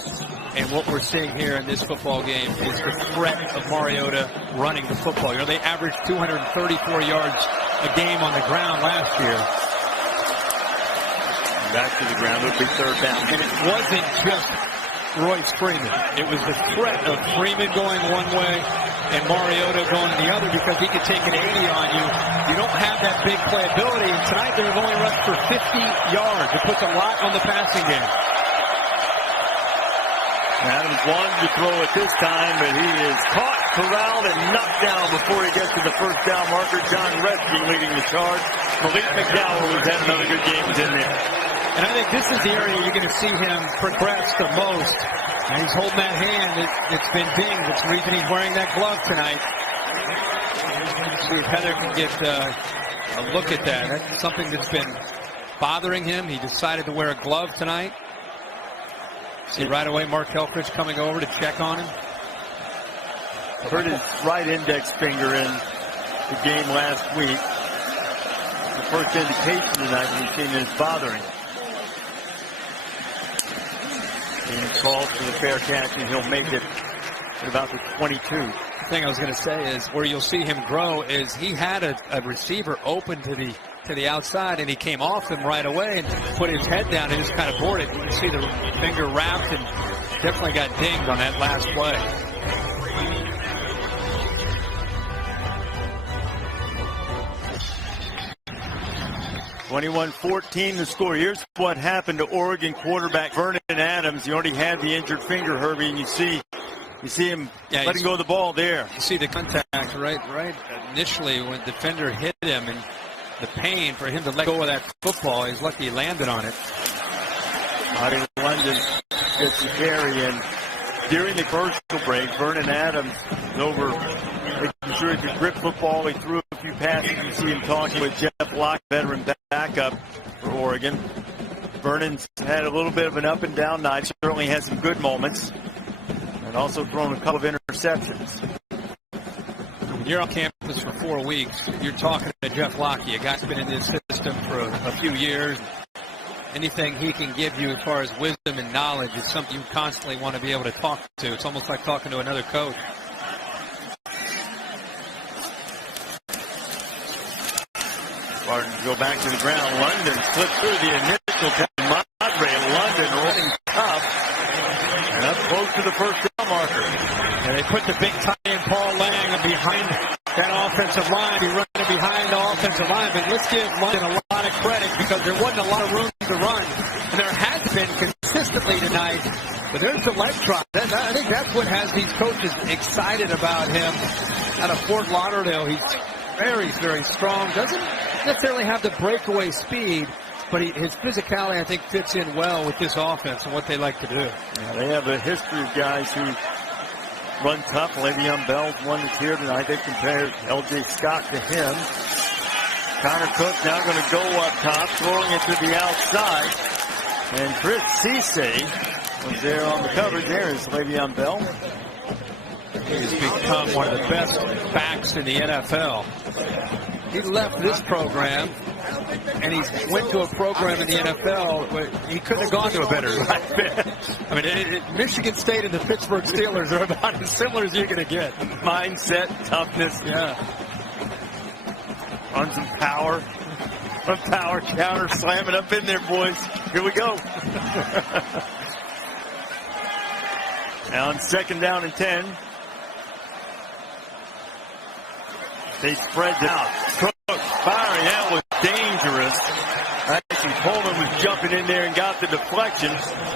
and what we're seeing here in this football game is the threat of Mariota running the football. You know, they averaged 234 yards a game on the ground last year. Back to the ground, it'll be third down. And it wasn't just Royce Freeman. It was the threat of Freeman going one way and Mariota going the other, because he could take an 80 on you. You don't have that big playability. And tonight they've only rushed for 50 yards. It puts a lot on the passing game. Adams wanted to throw it this time, but he is caught, corralled, and knocked down before he gets to the first down marker. John Redsky leading the charge. Malik McDowell, who's had another good game, is in there. And I think this is the area you're going to see him progress the most. And he's holding that hand. It's been dinged. It's the reason he's wearing that glove tonight. Let's see if Heather can get a look at that. That's something that's been bothering him. He decided to wear a glove tonight. See right away Mark Helfrich coming over to check on him. Hurt his right index finger in the game last week. The first indication tonight we've seen is bothering. Being called for the fair catch, and he'll make it at about the 22. The thing I was going to say is where you'll see him grow is he had a receiver open to the outside, and he came off him right away and put his head down and just kind of boarded. You can see the finger wrapped and definitely got dinged on that last play. 21-14 the score. Here's what happened to Oregon quarterback Vernon Adams. He already had the injured finger, Herbie, and you see him letting go of the ball there. You see the contact right initially when the defender hit him, and the pain for him to let go of that football. He's lucky he landed on it. Out in London gets the carry, and during the commercial break, Vernon Adams is over making sure he could grip football. He threw a few passes. You see him talking with Jeff Locke, veteran backup for Oregon. Vernon's had a little bit of an up and down night. Certainly has some good moments, and also thrown a couple of interceptions. When you're on campus for 4 weeks, you're talking to Jeff Locke, a guy who's been in this system for a few years. Anything he can give you as far as wisdom and knowledge is something you constantly want to be able to talk to. It's almost like talking to another coach. Barton go back to the ground. London slipped through the initial down. Madre, London running tough. And up close to the first down marker. And they put the big tight end Paul Lang behind that offensive line. He running behind the offensive line. But let's give London a lot of credit because there wasn't a lot of room to run. And there has been consistently tonight. But there's the leg drop. I think that's what has these coaches excited about him. Out of Fort Lauderdale, he's very, very strong. Doesn't necessarily have the breakaway speed, but his physicality, I think, fits in well with this offense and what they like to do. Yeah, they have a history of guys who run tough. Le'Veon Bell's one that's here tonight. They compared L.J. Scott to him. Connor Cook now going to go up top, throwing it to the outside. And Chris Cisse was there on the coverage. There is Le'Veon Bell. He's become one of the best backs in the NFL. He left this program, and he went to a program in the NFL where he couldn't have gone to a better right fit. I mean, Michigan State and the Pittsburgh Steelers are about as similar as you're going to get. Mindset, toughness. Yeah. On some power. A power counter, slam it up in there, boys. Here we go. Now on 2nd down and 10. They spread out. Cook firing. That was dangerous. Actually, Coleman was jumping in there and got the deflection.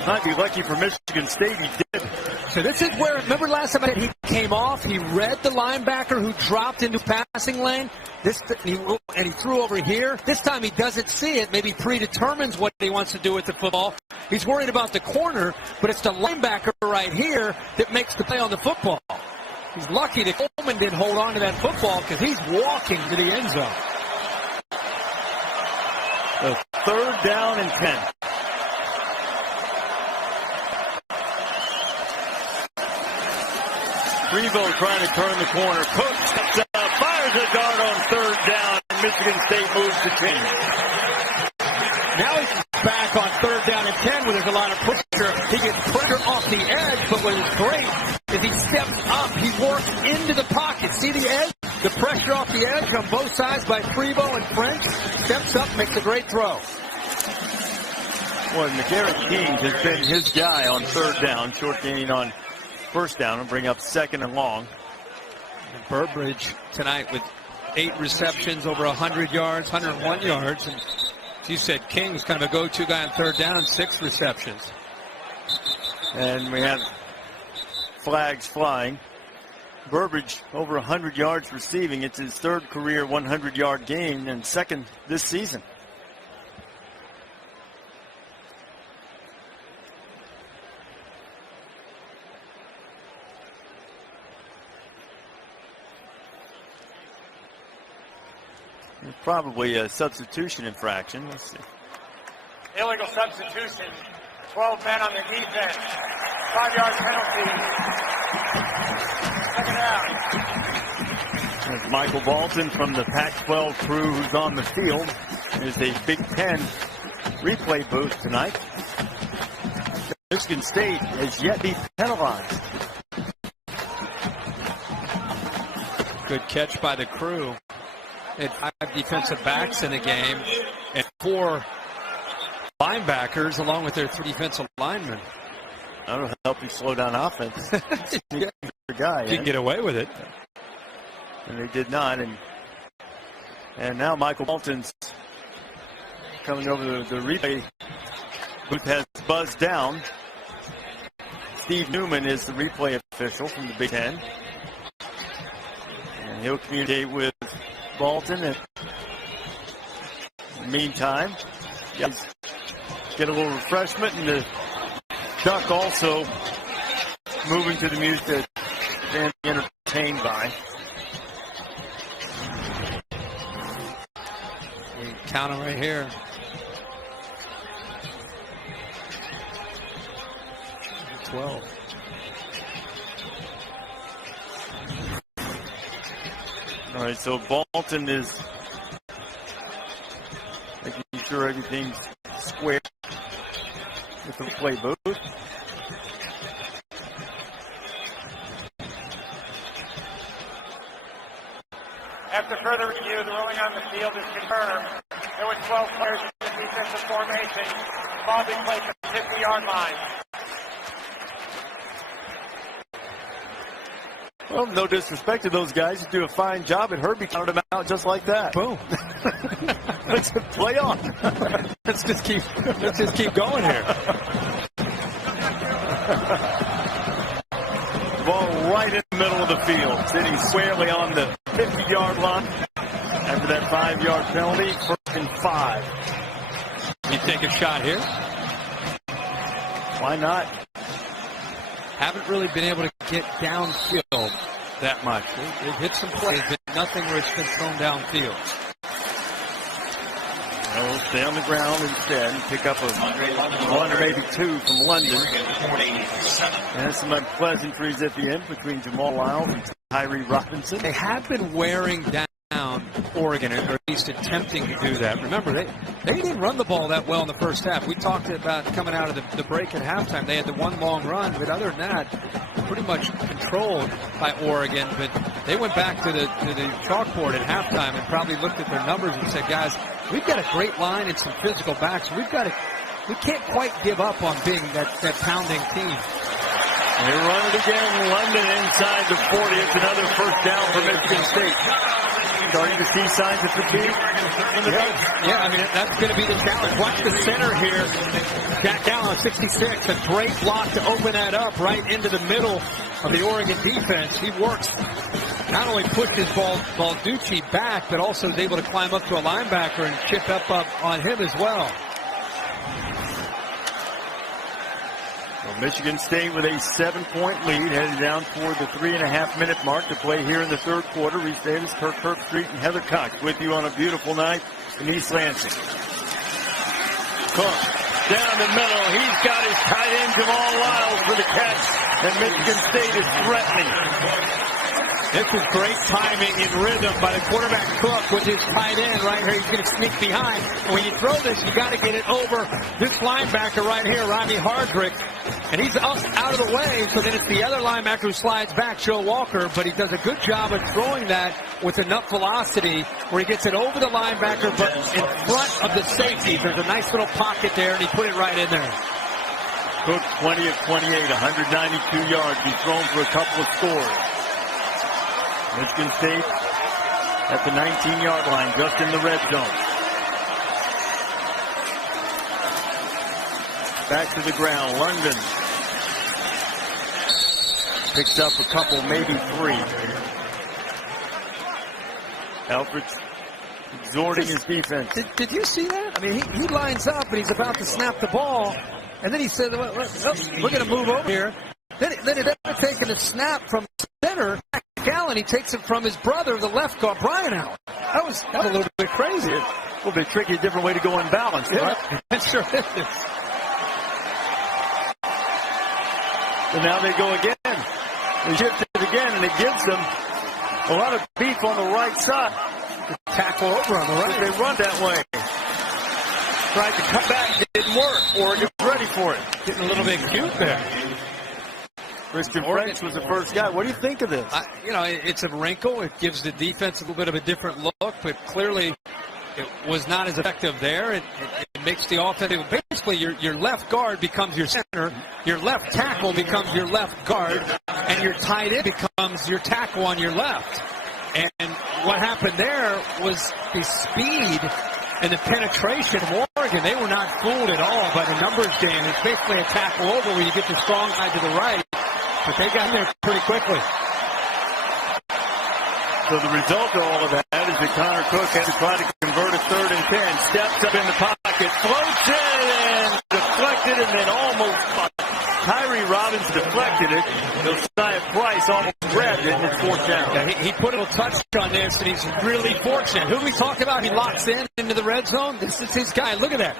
Might be lucky for Michigan State he did. So this is where, remember last time he came off, he read the linebacker who dropped into passing lane, and he threw over here. This time he doesn't see it, maybe predetermines what he wants to do with the football. He's worried about the corner, but it's the linebacker right here that makes the play on the football. He's lucky that Coleman didn't hold on to that football because he's walking to the end zone. So 3rd down and 10. Prevost trying to turn the corner. Cook steps up, fires a dart on 3rd down, and Michigan State moves to 10. Now he's back on 3rd down and 10 where there's a lot of pressure. He gets pressure off the edge, but what is great is he steps up. He works into the pocket. See the edge? The pressure off the edge on both sides by Prevost and French. Steps up, makes a great throw. Well, McGarrett Kings has been his guy on 3rd down, short gain on 1st down and bring up 2nd and long. And Burbridge tonight with 8 receptions, over 100 yards, 101 yards. And as you said, King's kind of a go-to guy on 3rd down, 6 receptions. And we have flags flying. Burbridge over 100 yards receiving. It's his 3rd career 100-yard game and 2nd this season. Probably a substitution infraction. Let's see. Illegal substitution. 12 men on the defense. 5-yard penalty. 2nd down. There's Michael Bolton from the Pac-12 crew who's on the field. There's a Big Ten replay booth tonight. Michigan State has yet to be penalized. Good catch by the crew. They had 5 defensive backs in the game and 4 linebackers along with their 3 defensive linemen. I don't know, help you slow down offense. Yeah. Guy, you can get away with it. And they did not. And now Michael Bolton's coming over the replay booth has buzzed down. Steve Newman is the replay official from the Big Ten. And he'll communicate with Bolton. In the meantime, guys get a little refreshment, and the Chuck also moving to the music that they're entertained by. You count them right here. 12. All right, so Bolton is making sure everything's square with the play booth. After further review, the ruling on the field is confirmed. There were 12 players in the defensive formation. Ball being placed at the 50-yard line. Well, no disrespect to those guys. You do a fine job, and Herbie counted them out just like that. Boom. Let's play on. Let's just keep going here. Ball right in the middle of the field, sitting squarely on the 50-yard line. After that 5-yard penalty, 1st and 5. You take a shot here? Why not? Haven't really been able to get downfield that much. They've hit some plays, but nothing where it's been thrown downfield. No, stay on the ground instead and pick up a one or maybe two from London. And some unpleasantries at the end between Jamal Lyles and Tyree Robinson. They have been wearing down Oregon, or at least attempting to do that. Remember, they didn't run the ball that well in the first half. We talked about coming out of the break at halftime. They had the one long run, but other than that, pretty much controlled by Oregon. But they went back to the chalkboard at halftime and probably looked at their numbers and said, guys, we've got a great line and some physical backs. We can't quite give up on being that pounding team. They run it again. London inside the 40. It's another first down for Michigan State. Starting to see signs of fatigue in the bench. Yeah, I mean, that's going to be the challenge. Watch the center here. Jack Allen, 66. A great block to open that up right into the middle of the Oregon defense. He works, not only pushes Balducci back, but also is able to climb up to a linebacker and chip up on him as well. Well, Michigan State with a 7-point lead, headed down toward the 3.5-minute mark to play here in the third quarter. Reese Davis, Kirk Herbstreit, and Heather Cox with you on a beautiful night in East Lansing. Cook down the middle. He's got his tight end Jamal Lyles for the catch, and Michigan State is threatening. This is great timing and rhythm by the quarterback Cook with his tight end right here. He's going to sneak behind. When you throw this, you got to get it over this linebacker right here, Rodney Hardrick. And he's up out of the way, so then it's the other linebacker who slides back, Joe Walker. But he does a good job of throwing that with enough velocity where he gets it over the linebacker, but in front of the safety. There's a nice little pocket there, and he put it right in there. Cook 20 of 28, 192 yards. He's thrown for a couple of scores. Michigan State at the 19-yard line, just in the red zone. Back to the ground. London picks up a couple, maybe three. Alfred's exhorting his defense. Did you see that? I mean, he lines up and he's about to snap the ball, and then he said, we're going to move over here. Then it ended up taking a snap from center. Allen, he takes it from his brother, the left guard, Brian Allen. That was a little bit crazy. A little bit tricky, a different way to go unbalanced, right? It sure is. So now they go again. They shift it again, and it gives them a lot of beef on the right side. The tackle over on the right. They run that way. Tried to cut back, it didn't work. Oregon's ready for it. Getting a little bit cute there. Christian French was the first guy. What do you think of this? It's a wrinkle. It gives the defense a little bit of a different look, but clearly it was not as effective there. It makes the offense. Basically, your left guard becomes your center, your left tackle becomes your left guard, and your tight end becomes your tackle on your left. And what happened there was the speed And the penetration of Oregon, they were not fooled at all by the numbers game. It's basically a tackle over where you get the strong side to the right. But they got there pretty quickly. So the result of all of that is that Connor Cook has to try to convert a 3rd and 10. Steps up in the pocket, floats it, and deflected, and then almost Tyree Robbins deflected it. Josiah Price almost grabbed it, and it's 4th down. Yeah, he put a little touch on this, and he's really fortunate. Who do we talk about? He locks into the red zone. This is his guy. Look at that.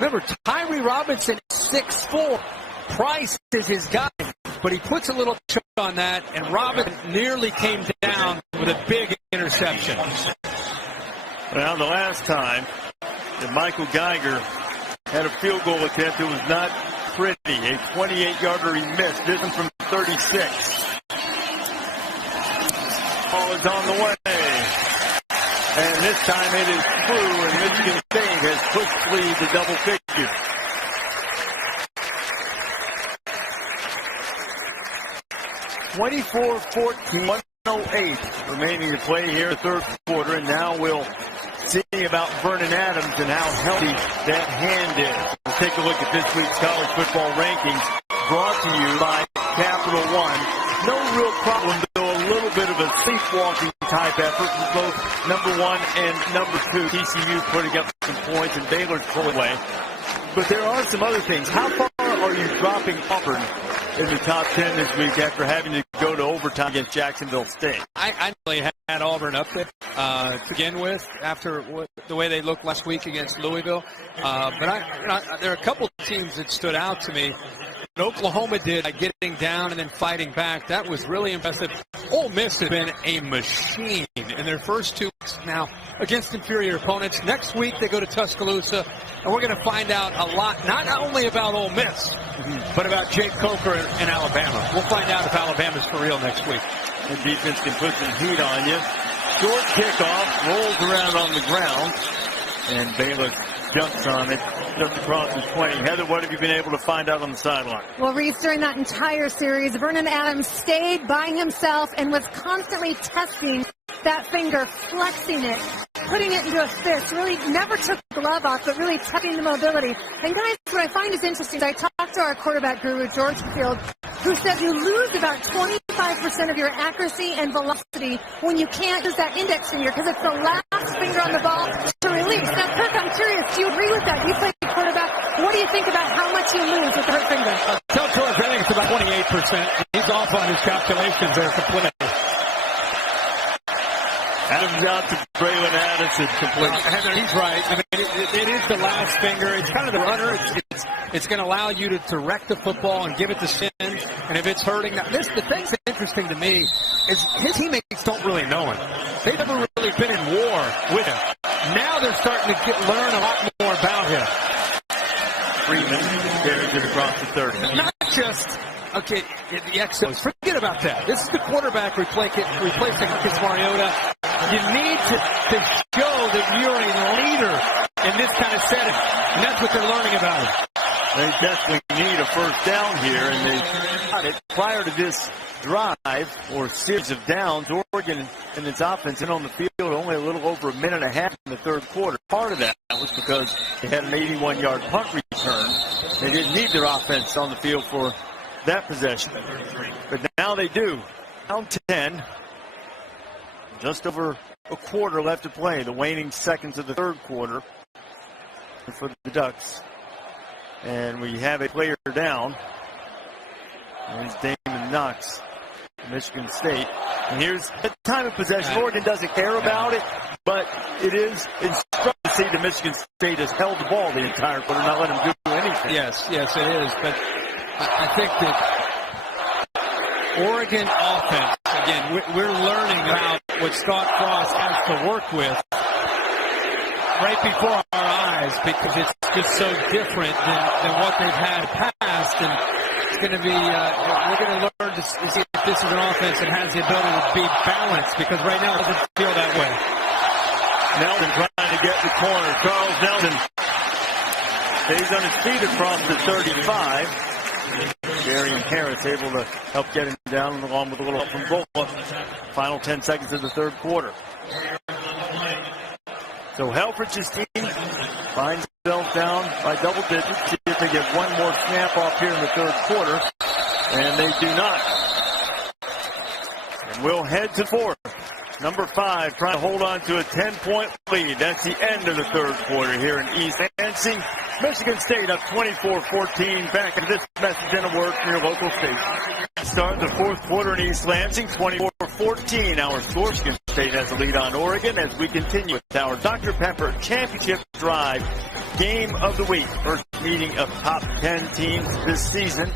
Remember, Tyree Robinson is 6'4". Price is his guy, but he puts a little choke on that, and Robinson nearly came down with a big interception. Well, the last time that Michael Geiger had a field goal attempt, it was not pretty. A 28-yarder he missed. This one from 36. Ball is on the way. And this time it is through, and Michigan State has pushed lead to double figures. 24-14, 1:08 remaining to play here in the 3rd quarter, and now we'll see about Vernon Adams and how healthy that hand is. We'll take a look at this week's college football rankings, brought to you by Capital One. No real problem, though a little bit of a sleepwalking type effort with both number 1 and number 2. TCU putting up some points, and Baylor's pulling away. But there are some other things. How far are you dropping Auburn in the top 10 this week after having to go to overtime against Jacksonville State? I really had Auburn up there to begin with after the way they looked last week against Louisville. But there are a couple of teams that stood out to me. What Oklahoma did by getting down and then fighting back, that was really impressive. Ole Miss has been a machine in their first 2 weeks now against inferior opponents. Next week they go to Tuscaloosa, and we're going to find out a lot, not only about Ole Miss, but about Jake Coker and Alabama. We'll find out if Alabama's for real next week. The defense can put some heat on you. Short kickoff, rolls around on the ground, and Baylor jumps on it just across the 20. Heather, what have you been able to find out on the sideline? Well, Reese, during that entire series, Vernon Adams stayed by himself and was constantly testing that finger, flexing it, putting it into a fist, really never took the glove off, but really testing the mobility. And guys, what I find is interesting, I talked to our quarterback guru, George Field, who said you lose about 25% of your accuracy and velocity when you can't use that index finger, because it's the last finger on the ball to release. Now, Kirk, I'm curious, do you agree with that? You play quarterback. What do you think about how much you lose with the hurt finger? Tell George, I think it's about 28%. He's off on his calculations there completely. Adams out to Braylon Addison completely. Heather, he's right. I mean, it is the last finger. It's kind of the runner. It's going to allow you to direct the football and give it to spin. And if it's hurting, now the thing that's interesting to me is his teammates don't really know him. They've never really been in war with him. Now they're starting to learn a lot more about him. Freeman carries it across the 30. Not just. Okay, the Exos, forget about that. This is the quarterback replacing Marcus Mariota. You need to show that you're a leader in this kind of setting, and that's what they're learning about him. They definitely need a first down here, and they got it prior to this drive or series of downs. Oregon and its offense in on the field only a little over a minute and a half in the 3rd quarter. Part of that was because they had an 81-yard punt return. They didn't need their offense on the field for that possession, but now they do. Down 10, just over a quarter left to play. The waning seconds of the 3rd quarter for the Ducks, and we have a player down. Here's Damon Knox, Michigan State. And here's the time of possession. Oregon doesn't care about it, but it is instructive to see that Michigan State has held the ball the entire quarter, not let them do anything. Yes, it is, but I think that Oregon offense, again, we're learning about what Scott Frost has to work with right before our eyes, because it's just so different than what they've had past. And it's going to be, we're going to learn to see if this is an offense that has the ability to be balanced, because right now it doesn't feel that way. Nelson trying to get the corner. Charles Nelson stays on his feet across the 35. Darian Harris able to help get him down along with a little help from Bola. Final 10 seconds of the 3rd quarter. So Helfrich's team finds themselves down by double digits. See if they get one more snap off here in the third quarter. And they do not. And we'll head to fourth. Number 5 trying to hold on to a 10-point lead. That's the end of the third quarter here in East Lansing. Michigan State up 24-14. Back into this message and a word from your local station. Start the fourth quarter in East Lansing, 24-14. Our score. Michigan State has the lead on Oregon as we continue with our Dr. Pepper Championship Drive Game of the Week. First meeting of top 10 teams this season.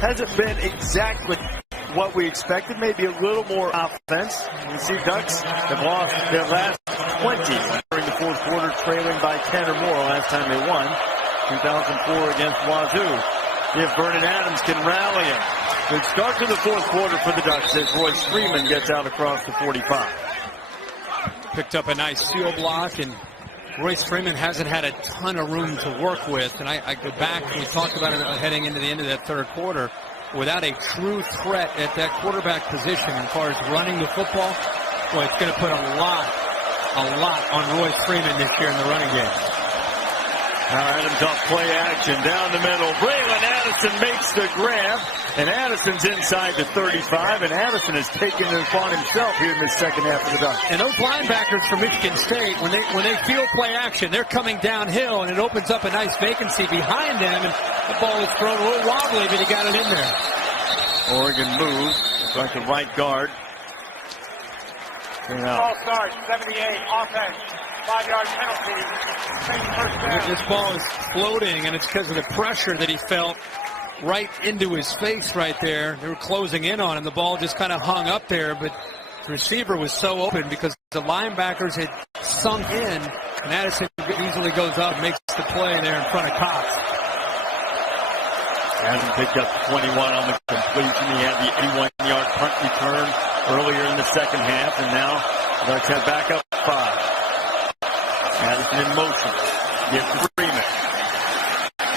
Hasn't been exactly what we expected, maybe a little more offense. You see Ducks have lost their last 20 during the fourth quarter, trailing by 10 or more last time they won, 2004 against Wazoo. If Vernon Adams can rally him. Good start to the fourth quarter for the Ducks as Royce Freeman gets out across the 45. Picked up a nice seal block, and Royce Freeman hasn't had a ton of room to work with. And I go back, we talked about it heading into the end of that third quarter. Without a true threat at that quarterback position as far as running the football, boy, it's going to put a lot on Royce Freeman this year in the running game. Adams off play action down the middle. Braylon Addison makes the grab, and Addison's inside the 35, and Addison has taken it upon himself here in the second half of the Ducks. And those linebackers from Michigan State, when they feel play action, they're coming downhill, and it opens up a nice vacancy behind them, and the ball is thrown a little wobbly, but he got it in there. Oregon moves. It's like the right guard. Ball start, 78, offense. 5-yard penalty. This ball is floating, and it's because of the pressure that he felt right into his face right there. They were closing in on him. The ball just kind of hung up there, but the receiver was so open because the linebackers had sunk in, and Addison easily goes up and makes the play there in front of Cox. Adams picked up 21 on the completion. He had the 81-yard punt return earlier in the second half, and now the Ducks have back up 5. Addison in motion. Gives to Freeman.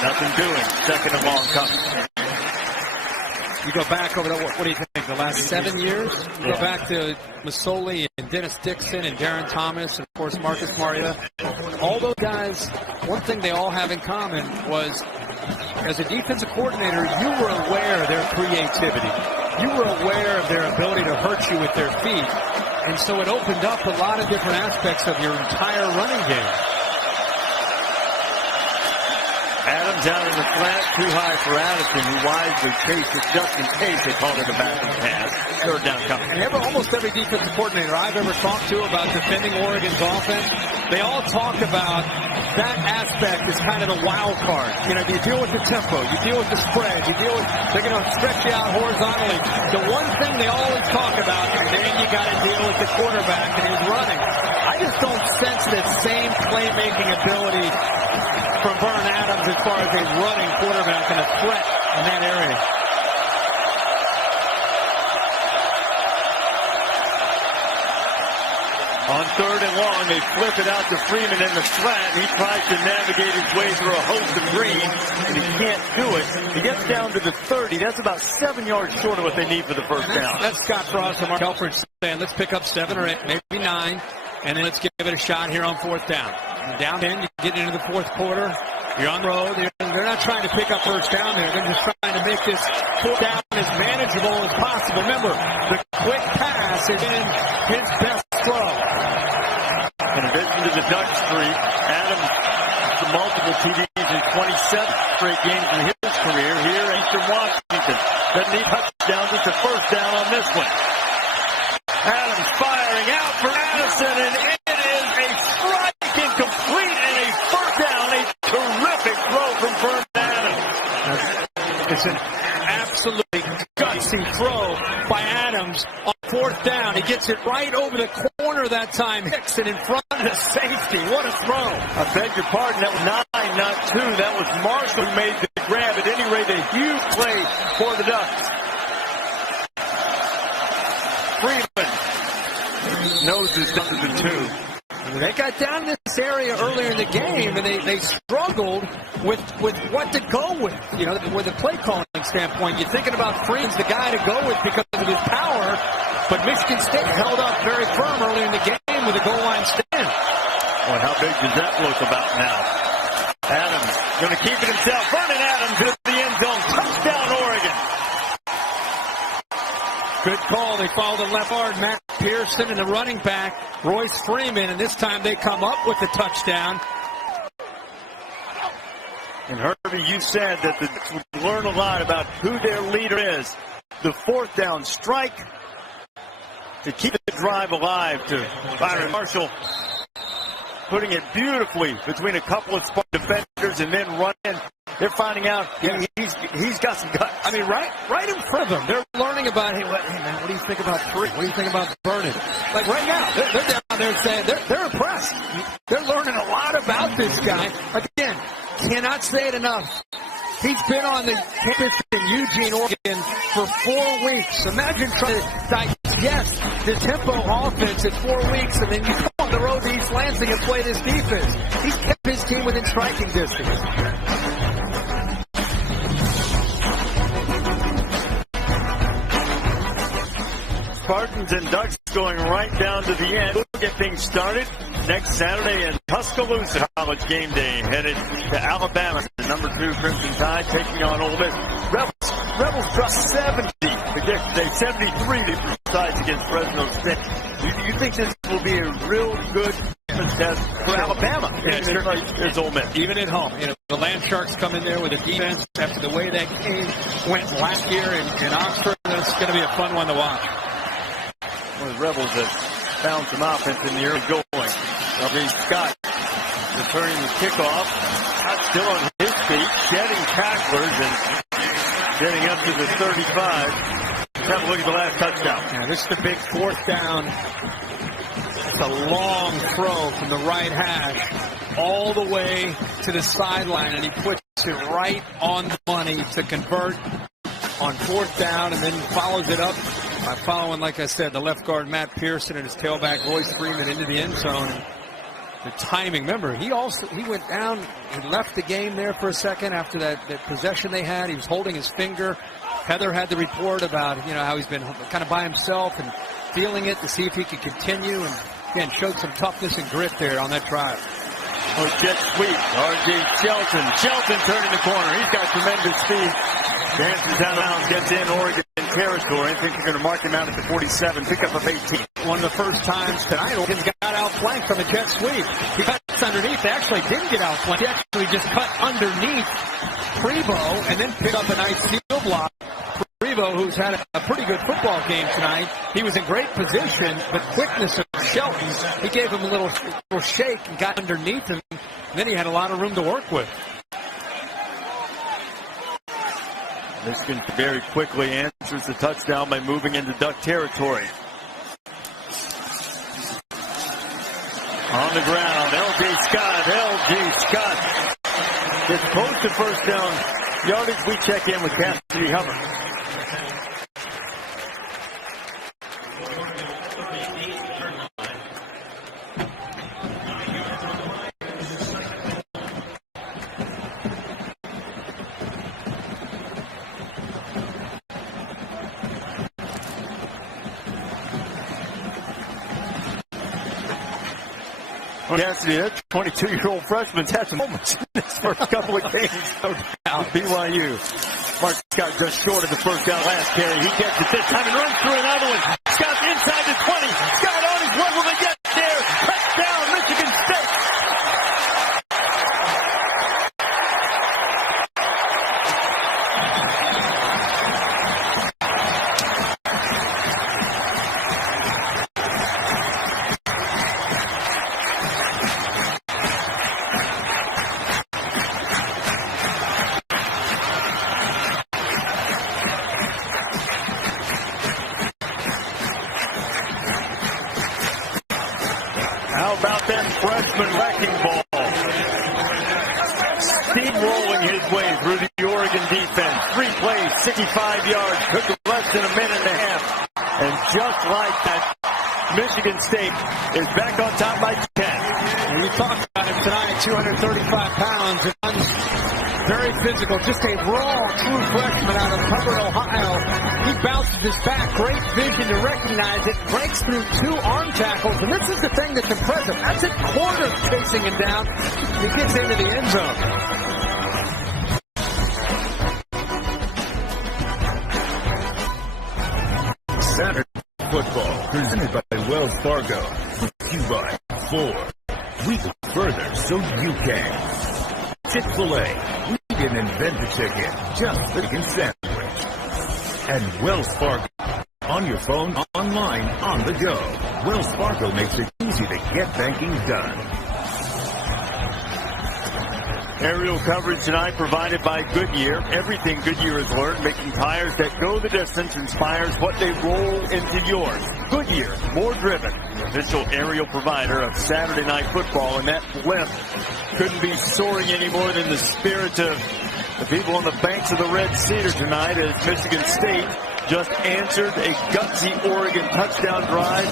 Nothing doing. Second and long coming. You go back over what do you think? The last 7 years? You go back to Masoli and Dennis Dixon and Darren Thomas and, of course, Marcus Mariota. All those guys, one thing they all have in common was, as a defensive coordinator, you were aware of their creativity. You were aware of their ability to hurt you with their feet. And so it opened up a lot of different aspects of your entire running game. Adams out in the flat, too high for Addison, who wisely chased it just in case they called it a backward pass. Third down coming. And almost every defensive coordinator I've ever talked to about defending Oregon's offense, they all talk about that aspect as kind of the wild card. You know, you deal with the tempo, you deal with the spread, you deal with, they're going to stretch you out horizontally. The one thing they always talk about, and then you got to deal with the quarterback and his running. I just don't sense that same playmaking ability from Vernon Adams as far as a running quarterback and a threat in that area. On third and long, they flip it out to Freeman in the flat. He tries to navigate his way through a host of green, and he can't do it. He gets down to the 30. That's about 7 yards short of what they need for the first down. That's Scott Frost and Mark Helfrich saying, let's pick up 7 or 8, maybe 9, and then let's give it a shot here on fourth down. Down in, you get into the fourth quarter. You're on the road. They're not trying to pick up first down there. They're just trying to make this fourth down as manageable as possible. Remember, the quick pass is in his best throw. In addition to the Duck streak, Adams the multiple TDs in 27 straight games in his career. Here, Eastern Washington doesn't need touchdowns. It's a first down on this one. Adams firing out for Addison, and it is a strike incomplete and a first down. A terrific throw from Vernon Adams. It's an absolutely gutsy throw by Adams on fourth down. He gets it right over the corner that time. Hicks it in front of the safety. What a throw. I beg your pardon. That was 9, not 2. That was Marshall who made the grab. At any rate, a huge play for the Ducks. Freeman knows this down to the 2. They got down in this area earlier in the game, and they struggled with what to go with. You know, with a play calling standpoint, you're thinking about Freeman's the guy to go with because of his power, but Michigan State held up very firm early in the game with a goal line stand. Boy, how big does that look about now? Adams going to keep it himself. Vernon Adams into the end zone. Touchdown, Oregon. Good call. They follow the left guard, Matt Pearson, and the running back, Royce Freeman. And this time they come up with the touchdown. And Herbie, you said that the Ducks would learn a lot about who their leader is. The fourth down strike to keep the drive alive to Byron Marshall, putting it beautifully between a couple of defenders and then running. They're finding out he's got some guts. I mean, right in front of them. They're learning about, hey man, what do you think about three? What do you think about Vernon? Like right now, they're down there saying they're impressed. They're learning a lot about this guy. Again, cannot say it enough. He's been on the campus in Eugene, Oregon for 4 weeks. Imagine trying to digest the tempo offense in 4 weeks, and then you come on the road to East Lansing and play this defense. He's kept his team within striking distance. Spartans and Ducks going right down to the end. We'll get things started next Saturday in Tuscaloosa. College game day headed to Alabama. The number 2 Crimson Tide taking on Ole Miss. Rebels dropped 70. They 73 to sides against Fresno State. You think this will be a real good test for Alabama? There's Ole Miss. Even at home. You know, the Land Sharks come in there with a defense after the way that game went last year in Oxford. It's going to be a fun one to watch. Well, the Rebels have found some offense in the early going. L.B. Scott returning the kickoff. Scott still on his feet, shedding tacklers and getting up to the 35. Let's have a look at the last touchdown. Yeah, this is the big fourth down. It's a long throw from the right hash all the way to the sideline, and he puts it right on the money to convert on fourth down, and then follows it up by following, like I said, the left guard Matt Pearson and his tailback Royce Freeman into the end zone. The timing, remember, he went down, he left the game there for a second after that possession they had. He was holding his finger. Heather had the report about, how he's been kind of by himself and feeling it to see if he could continue, and again, showed some toughness and grit there on that drive. Oh, jet sweep. R.J. Shelton turning the corner. He's got tremendous speed. Dances out of bounds, gets in Oregon territory. I think you're going to mark him out at the 47. Pickup of 18. One of the first times tonight, Oregon got outflanked from a jet sweep. He cuts underneath. They actually didn't get outflanked. He actually just cut underneath Prevo and then picked up a nice seal block. Prevo, who's had a pretty good football game tonight, he was in great position, but quickness of Shelton, he gave him a little shake and got underneath him, and then he had a lot of room to work with. Michigan very quickly answers the touchdown by moving into Duck territory. On the ground, L.J. Scott gets close to first down yardage. We check in with Cassidy Hubbard. Cassidy, that 22-year-old freshman's had some moments in his first couple of games. Out BYU. Mark Scott just short of the first down last carry. He gets it this time and runs through another one. Scott's inside the 20. Scott on his run. Will they get there? Touchdown, Michigan State. How about that freshman wrecking ball? Steamrolling his way through the Oregon defense. 3 plays, 65 yards. Took less than a minute and a half. And just like that, Michigan State is back on top by 10. We talked about him tonight, 235 pounds. very physical, just a raw, true freshman out of Hubbard, Ohio. He bounces his back, great vision to recognize it, breaks through 2 arm tackles, and this is the thing that's impressive. That's a quarter chasing him down. He gets into the end zone. Saturday football presented by Wells Fargo. Brought to you by Ford. We go further so you can. Chick-fil-A. We didn't invent the chicken, just the chicken sandwich. And Wells Fargo. On your phone, online, on the go. Wells Fargo makes it easy to get banking done. Aerial coverage tonight provided by Goodyear. Everything Goodyear has learned, making tires that go the distance, inspires what they roll into yours. Goodyear, more driven. Official aerial provider of Saturday Night Football, and that blimp couldn't be soaring any more than the spirit of the people on the banks of the Red Cedar tonight as Michigan State just answered a gutsy Oregon touchdown drive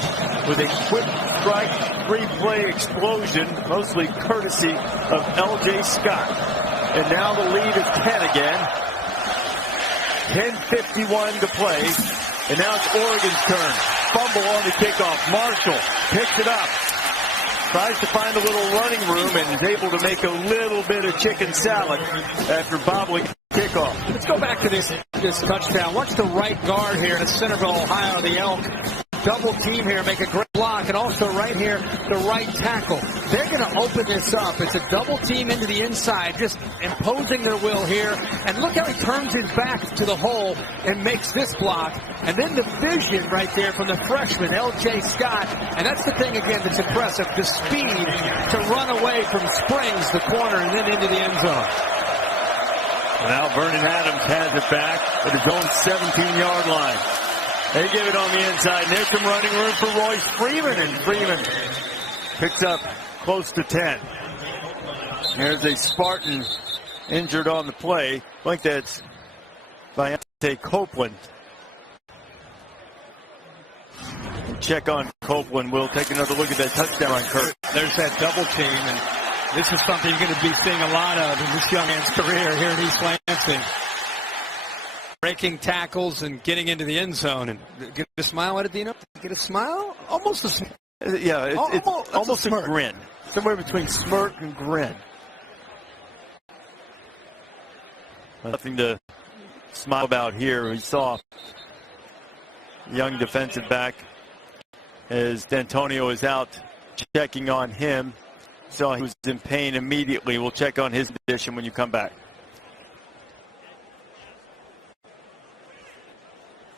with a quick strike, 3-play explosion, mostly courtesy of L.J. Scott. And now the lead is 10 again. 10:51 to play. And now it's Oregon's turn. Fumble on the kickoff. Marshall picks it up. Tries to find a little running room and is able to make a little bit of chicken salad after bobbling kickoff. Let's go back to this touchdown. Watch the right guard here in Centerville, Ohio, the Elk. Double team here, make a great block, and also right here, the right tackle. They're going to open this up. It's a double team into the inside, just imposing their will here. And look how he turns his back to the hole and makes this block. And then the vision right there from the freshman, L.J. Scott. And that's the thing, again, that's impressive, the speed to run away from Springs, the corner, and then into the end zone. Now Vernon Adams has it back at his own 17-yard line. They give it on the inside. And there's some running room for Royce Freeman, and Freeman picks up close to 10. There's a Spartan injured on the play. I think that's Viante Copeland. Check on Copeland. We'll take another look at that touchdown on Kirk. There's that double team, and this is something you're going to be seeing a lot of in this young man's career here at East Lansing. Breaking tackles and getting into the end zone. And get a smile out of Dino? Get a smile? Almost a smile. Yeah, it's almost a grin. Somewhere between smirk and grin. Nothing to smile about here. We saw young defensive back as D'Antonio is out checking on him. So he was in pain immediately. We'll check on his condition when you come back.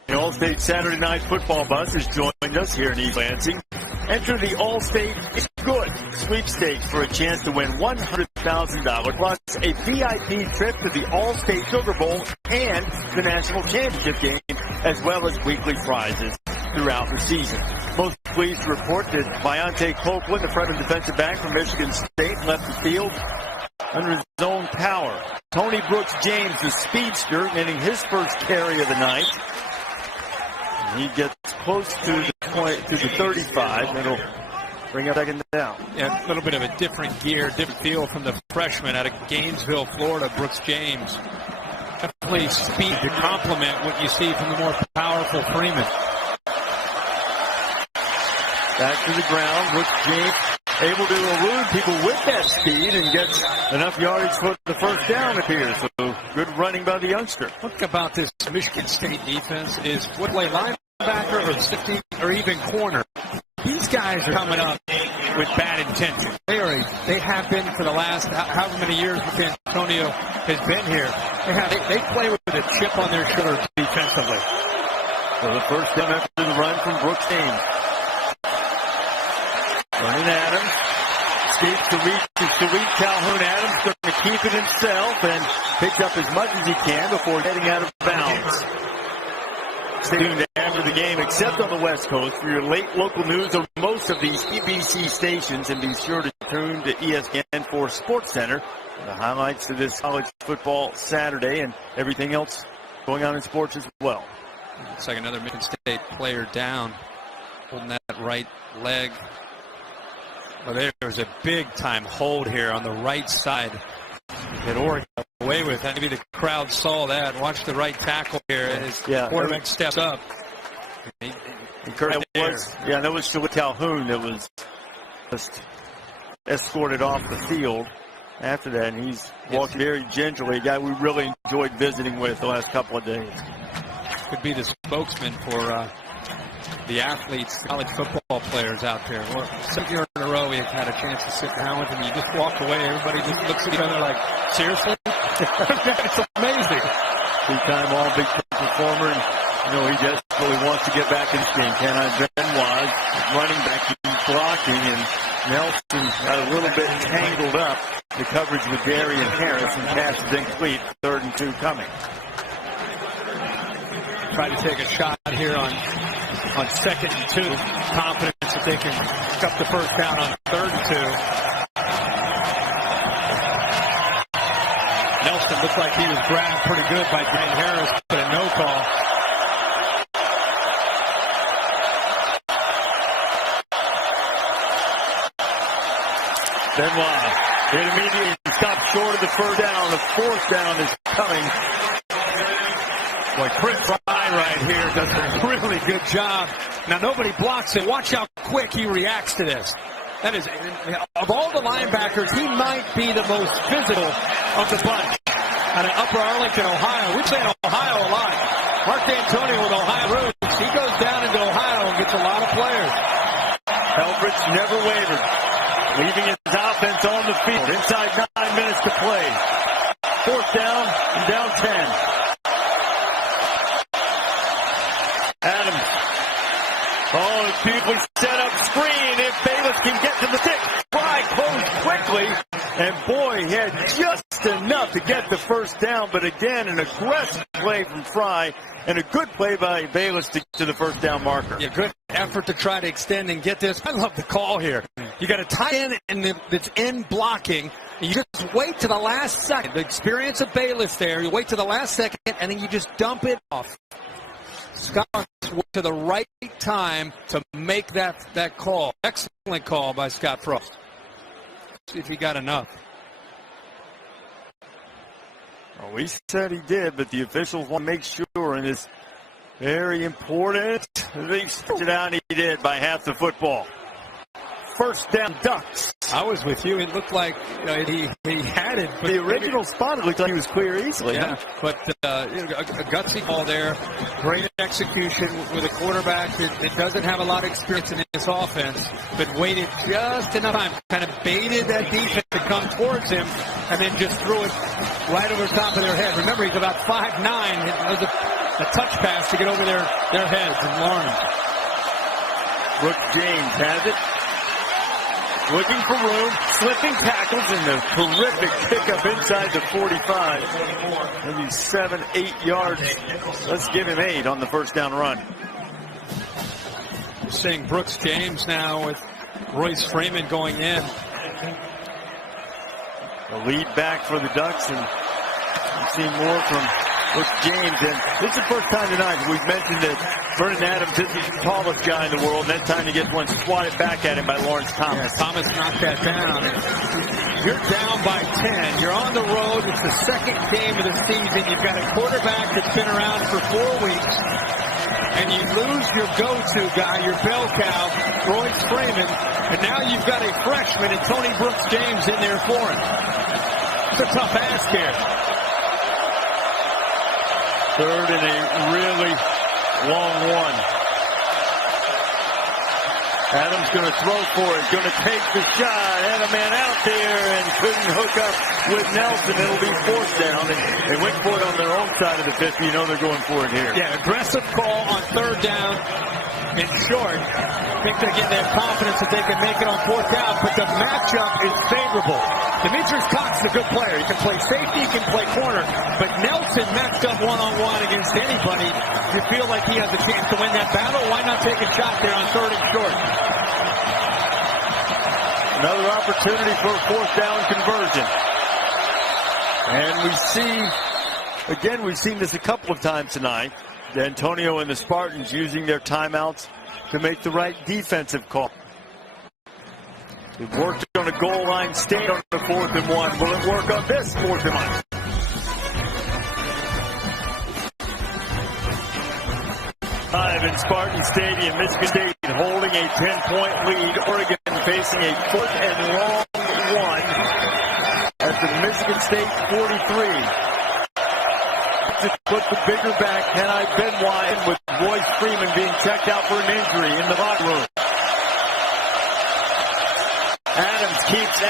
The All-State Saturday Night Football bus has joined us here in East Lansing. Enter the All-State It's Good sweepstakes for a chance to win $100,000 plus a VIP trip to the All-State Sugar Bowl and the National Championship game, as well as weekly prizes throughout the season. Most pleased to report that Viante Copeland, the freshman defensive back from Michigan State, left the field under his own power. Tony Brooks James, the speedster, getting his first carry of the night. He gets close to the point, to the 35. It'll bring it second down. Yeah, a little bit of a different gear, different feel from the freshman out of Gainesville, Florida, Brooks James. Definitely speed to complement what you see from the more powerful Freeman. Back to the ground. Brooks James able to elude people with that speed and gets enough yardage for the first down, it appears. So good running by the youngster. What about this Michigan State defense is what play linebacker or safety or even corner. These guys are coming up with bad intention. They have been for the last however many years that Antonio has been here. They play with a chip on their shoulder defensively. So the first down after the run from Brooks James. Vernon Adams escapes to reach Calhoun. Adams going to keep it himself and picks up as much as he can before getting out of bounds. Stay tuned after the game, except on the West Coast, for your late local news on most of these EBC stations, and be sure to tune to ESPN for SportsCenter, the highlights of this college football Saturday and everything else going on in sports as well. Looks like another Michigan State player down, holding that right leg. Well, there's a big-time hold here on the right side. That Oregon away with. Maybe the crowd saw that. Watch the right tackle here as quarterback steps up. That was Calhoun that was just escorted off the field after that, and he's walked very gingerly. A guy we really enjoyed visiting with the last couple of days. Could be the spokesman for the athletes, college football players out there. Well, 7 years in a row, we had a chance to sit down with him. You just walk away. Everybody just looks at each other like, seriously? It's amazing. Two-time all-Big Ten performer. And, he desperately wants to get back in this game. Benoit, running back, he's blocking, and Nelson got a little bit tangled up. The coverage with Darian Harris, and pass is incomplete. 3rd and 2 coming. Try to take a shot here on 2nd and 2. Confidence that they can pick up the first down on 3rd and 2. Nelson looked like he was grabbed pretty good by Darian Harris, but a no call. Benoit hit immediately, stopped short of the 1st down. The 4th down is coming. Boy, Chris Fry right here does a really good job. Now, nobody blocks it. Watch how quick he reacts to this. That is, of all the linebackers, he might be the most physical of the bunch. Out of Upper Arlington, Ohio. We say Ohio a lot. Mark Antonio with Ohio roots. He goes down into Ohio and gets a lot of players. Elbridge never wavered, leaving his offense on the field. Inside 9 minutes to play. 4th down and down 10. Adams. Oh, beautifully set up screen. If Bayless can get to the stick. Fry closed quickly. And boy, he had just enough to get the 1st down. But again, an aggressive play from Fry. And a good play by Bayless to get to the 1st down marker. Yeah, good effort to try to extend and get this. I love the call here. You got a tight end and that's in blocking. You just wait to the last second. The experience of Bayless there. You wait to the last second, and then you just dump it off. Scott went to the right time to make that call. Excellent call by Scott Frost. See if he got enough. Well, we said he did, but the officials want to make sure, and it's very important. They stretched it out, and he did by half the football. 1st down, Ducks. I was with you. It looked like he had it. But the original spot, it looked like he was clear easily. Yeah, but a gutsy call there. Great execution with a quarterback that doesn't have a lot of experience in this offense, but waited just enough time. Kind of baited that defense to come towards him, and then just threw it right over the top of their head. Remember, he's about 5'9". It was a touch pass to get over their heads and Lawrence. Brooks James has it. Looking for room, slipping tackles, and the terrific pickup inside the 45. Maybe 7, 8 yards. Let's give him 8 on the 1st down run. Seeing Brooks James now with Royce Freeman going in. The lead back for the Ducks, and we've seen more from Brooks James. And this is the first time tonight we've mentioned that Vernon Adams isn't the tallest guy in the world. And that time he gets one swatted back at him by Lawrence Thomas. Yeah, Thomas knocked that down. You're down by 10. You're on the road. It's the 2nd game of the season. You've got a quarterback that's been around for 4 weeks. And you lose your go-to guy, your bell cow, Royce Freeman. And now you've got a freshman and Tony Brooks James in there for him. It's a tough ask here. 3rd and a really long one. Adams going to throw for it, going to take the shot, had a man out there and couldn't hook up with Nelson. It'll be 4th down, and they went for it on their own side of the 50. You know they're going for it here. Yeah, aggressive call on 3rd down and short. I think they're getting that confidence that they can make it on 4th down, but the matchup is favorable. Demetrius Cox is a good player. He can play safety, he can play corner, but Nelson matched up one-on-one against anybody. You feel like he has a chance to win that battle. Why not take a shot there on 3rd and short? Another opportunity for a 4th down conversion. And we see, again, we've seen this a couple of times tonight. D'Antonio and the Spartans using their timeouts to make the right defensive call. They've worked on a goal line stand on the 4th and 1. Will it work on this 4th and 1? Live in Spartan Stadium, Michigan State holding a 10-point lead. Oregon facing a 4th and long one at the Michigan State 43. To put the bigger back, Kenai Benwine with Royce Freeman being checked out for an injury in the locker room. Adams keeps it.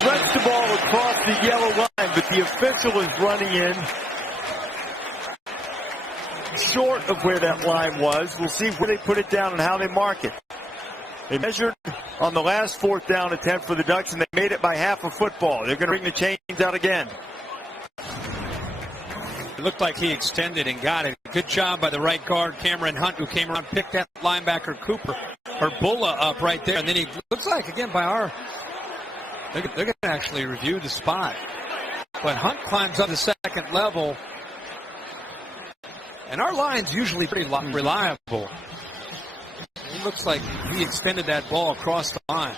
Spreads the ball across the yellow line, but the official is running in short of where that line was. We'll see where they put it down and how they mark it. They measured on the last 4th down attempt for the Ducks, and they made it by half a football. They're going to bring the chains out again. It looked like he extended and got it. Good job by the right guard, Cameron Hunt, who came around, picked that linebacker Cooper, or Bulla up right there. And then he looks like, again, they're going to actually review the spot. But Hunt climbs up the second level. And our line's usually pretty reliable. It looks like he extended that ball across the line.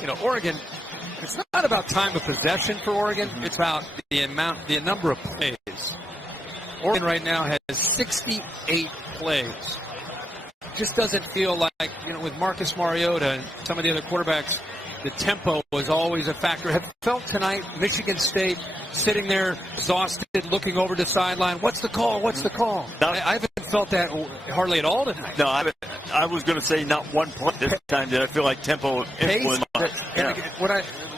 You know, Oregon, it's not about time of possession for Oregon. It's about the number of plays. Oregon right now has 68 plays. Just doesn't feel like, you know, with Marcus Mariota and some of the other quarterbacks, the tempo was always a factor. Have felt tonight, Michigan State sitting there exhausted, looking over the sideline. What's the call? What's the call? I haven't felt that hardly at all tonight. No, I was going to say not one play this time did I feel like tempo influenced.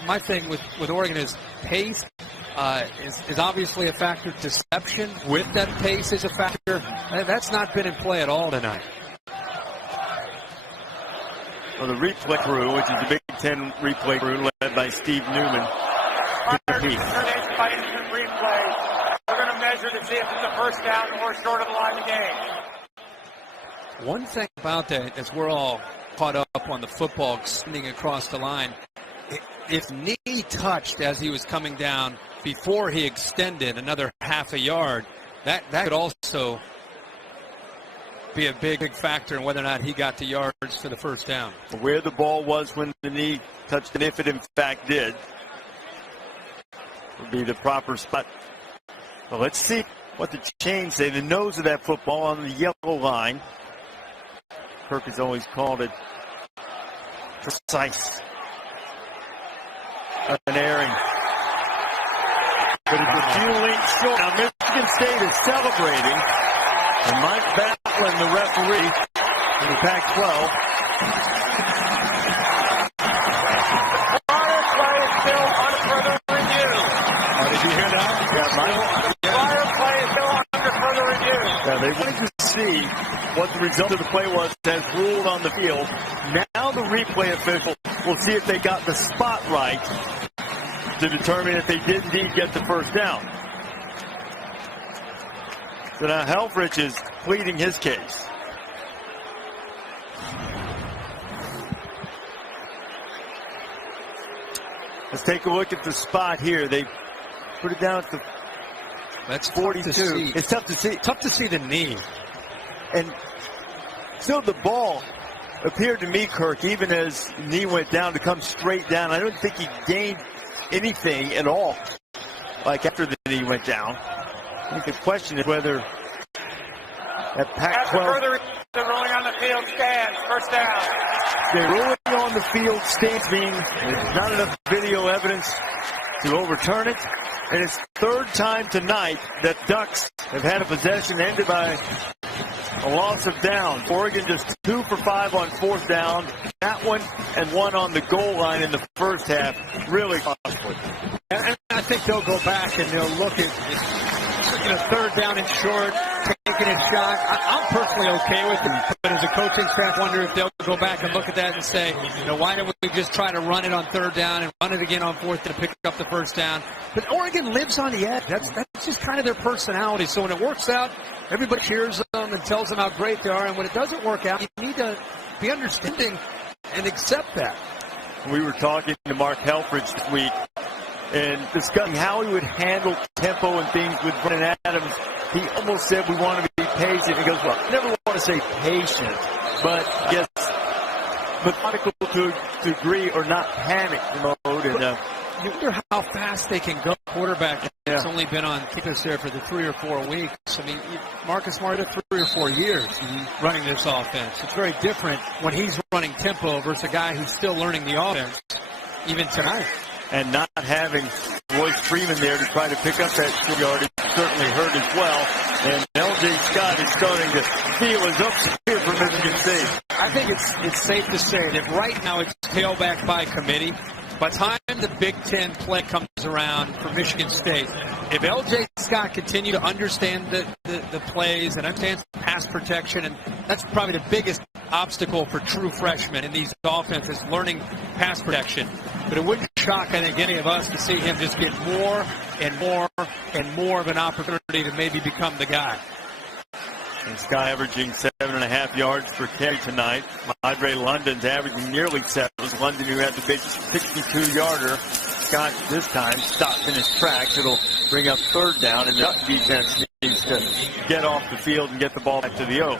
My thing with Oregon is pace is obviously a factor. Deception with that pace is a factor. That's not been in play at all tonight. Well, the replay crew, which is the Big Ten replay crew, led by Steve Newman. By instant replay. We're going to measure to see if it's a first down or short of the line of game. One thing about that is we're all caught up on the football extending across the line. If knee touched as he was coming down before he extended another half a yard, that could also be a big factor in whether or not he got the yards for the first down. Where the ball was when the knee touched it, if it in fact did, would be the proper spot. Well, let's see what the chains say. The nose of that football on the yellow line. Kirk has always called it precise. An airing. But it's a few lengths short. Now Michigan State is celebrating. And Mike Batlin, the referee in the Pac-12. Prior play is still under further review. Did you hear that? Yeah, Mike. Prior play is still under further review. Yeah, they wanted to see what the result of the play was as ruled on the field. Now the replay official will see if they got the spot right to determine if they did indeed get the first down. So now Helfrich is pleading his case. Let's take a look at the spot here. They put it down at the That's 42. It's tough to see. Tough to see the knee. And still the ball appeared to me, Kirk, even as the knee went down, to come straight down. I don't think he gained anything at all, like after the knee went down. I think the question is whether that Pac-12... The ruling on the field stands. First down. The ruling on the field stands, meaning there's not enough video evidence to overturn it. And it's third time tonight that Ducks have had a possession ended by a loss of down. Oregon just 2 for 5 on fourth down. That one and one on the goal line in the first half. Really costly. And I think they'll go back and they'll look at, third down and short, taking a shot. I'm personally okay with it, but as a coaching staff, wonder if they'll go back and look at that and say, why don't we just try to run it on third down and run it again on fourth to pick up the first down? But Oregon lives on the edge. That's just kind of their personality. So when it works out, everybody cheers them and tells them how great they are. And when it doesn't work out, you need to be understanding and accept that. We were talking to Mark Helfrich this week and discussing how he would handle tempo and things with Vernon Adams. He almost said we want to be patient. He goes, well, I never want to say patient, but I guess methodical to a degree or not panic mode. And You wonder how fast they can go. Quarterback has only been on campus there for the 3 or 4 weeks. I mean, Marcus Smart had 3 or 4 years running this offense. It's very different when he's running tempo versus a guy who's still learning the offense, even tonight. And not having Royce Freeman there to try to pick up that yardage certainly hurt as well. And L.J. Scott is starting to feel his ups here for Michigan State. I think it's safe to say that right now it's tailback by committee. By the time the Big Ten play comes around for Michigan State, if L.J. Scott continue to understand the plays and understands pass protection, and that's probably the biggest obstacle for true freshmen in these offenses, learning pass protection. But it wouldn't shock, I think, any of us to see him just get more and more and more of an opportunity to maybe become the guy. And Scott averaging 7.5 yards per carry tonight. Andre London's averaging nearly 7. It was London who had the big 62-yarder. Scott this time stopped in his tracks. It'll bring up 3rd down, and the defense needs to get off the field and get the ball back to the O.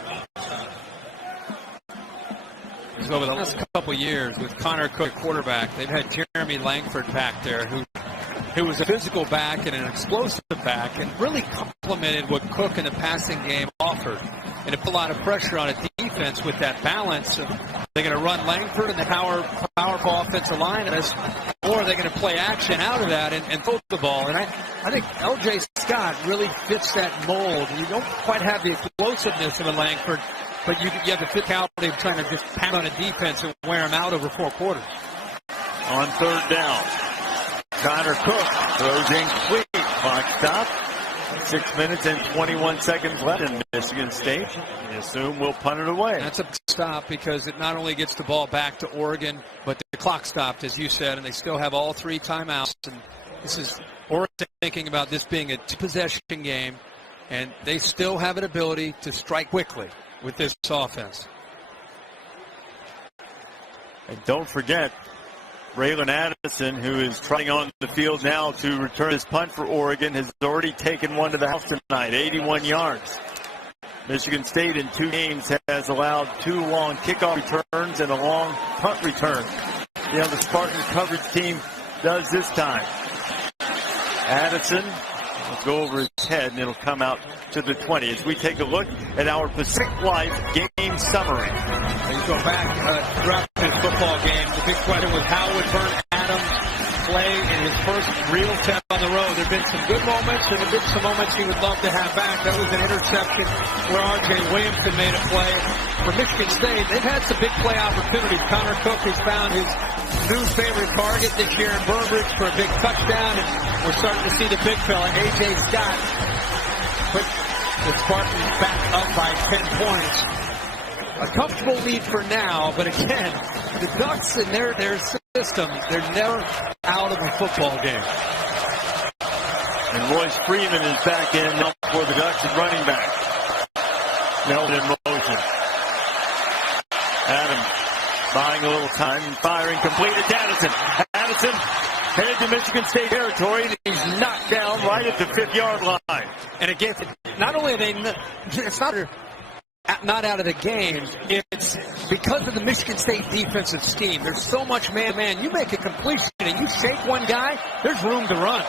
So over the last couple years with Connor Cook quarterback, they've had Jeremy Langford back there who was a physical back and an explosive back and really complemented what Cook in the passing game offered. And it put a lot of pressure on a defense with that balance of they're going to run Langford and the powerful offensive line, or are they going to play action out of that and throw the ball? And I think L.J. Scott really fits that mold. You don't quite have the explosiveness of a Langford, but you have the physicality of trying to just pound on a defense and wear them out over 4 quarters. On 3rd down, Connor Cook throws incomplete. Clock stop. 6 minutes and 21 seconds left in Michigan State. We assume we'll punt it away. That's a stop because it not only gets the ball back to Oregon, but the clock stopped, as you said, and they still have all 3 timeouts. And this is Oregon thinking about this being a 2-possession game, and they still have an ability to strike quickly with this offense. And don't forget, Braylon Addison, who is trying on the field now to return his punt for Oregon, has already taken one to the house tonight, 81 yards. Michigan State in 2 games has allowed 2 long kickoff returns and a long punt return. See how the Spartan coverage team does this time. Addison will go over his head, and it'll come out to the 20 as we take a look at our Pacific Life game summary. And you go back throughout this football game, the big question was how would Vern Adams play in his first real test on the road? There have been some good moments, and there have been some moments he would love to have back. That was an interception where R.J. Williamson made a play. For Michigan State, they've had some big play opportunities. Connor Cook has found his new favorite target this year in Burbridge for a big touchdown, and we're starting to see the big fella, A.J. Scott, put the Spartans back up by 10 points. A comfortable lead for now, but again, the Ducks in their system, they're never out of a football game. And Royce Freeman is back in for the Ducks at running back. Melvin in motion. Adams buying a little time and firing complete at Addison. Addison headed to Michigan State territory, and he's knocked down right at the 5-yard line. And again, not only are they, it's not out of the game, it's because of the Michigan State defensive scheme. There's so much man-to-man. You make a completion and you shake one guy, there's room to run.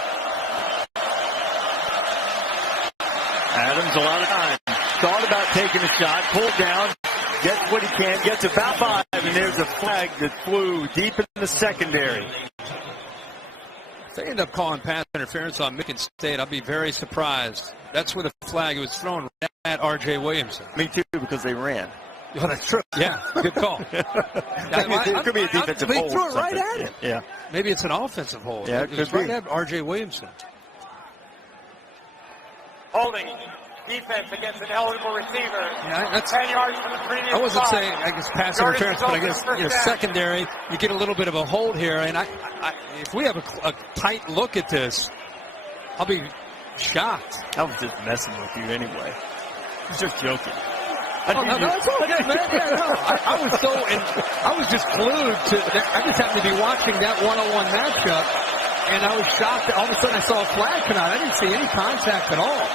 Adams, a lot of time. Thought about taking a shot, pulled down, gets what he can, gets about 5, and there's a flag that flew deep in the secondary. If they end up calling pass interference on Michigan State, I'll be very surprised. That's where the flag was thrown at R.J. Williamson. Me too, because they ran. Oh, that's true. Yeah, good call. It could be a defensive hold. They threw it right at him. Yeah. Maybe it's an offensive hold. Yeah, it could be. Right at R.J. Williamson. Holding defense against an eligible receiver. Yeah, that's 10 yards from the previous I wasn't spot. saying, I guess, pass interference, but I guess secondary, you get a little bit of a hold here. And if we have a tight look at this, I'll be shocked. I was just messing with you anyway. I was just joking. No, it's okay, man. Yeah, no. I was just glued to, I just happened to be watching that one-on-one matchup, and I was shocked that all of a sudden I saw a flag come out. I didn't see any contact at all.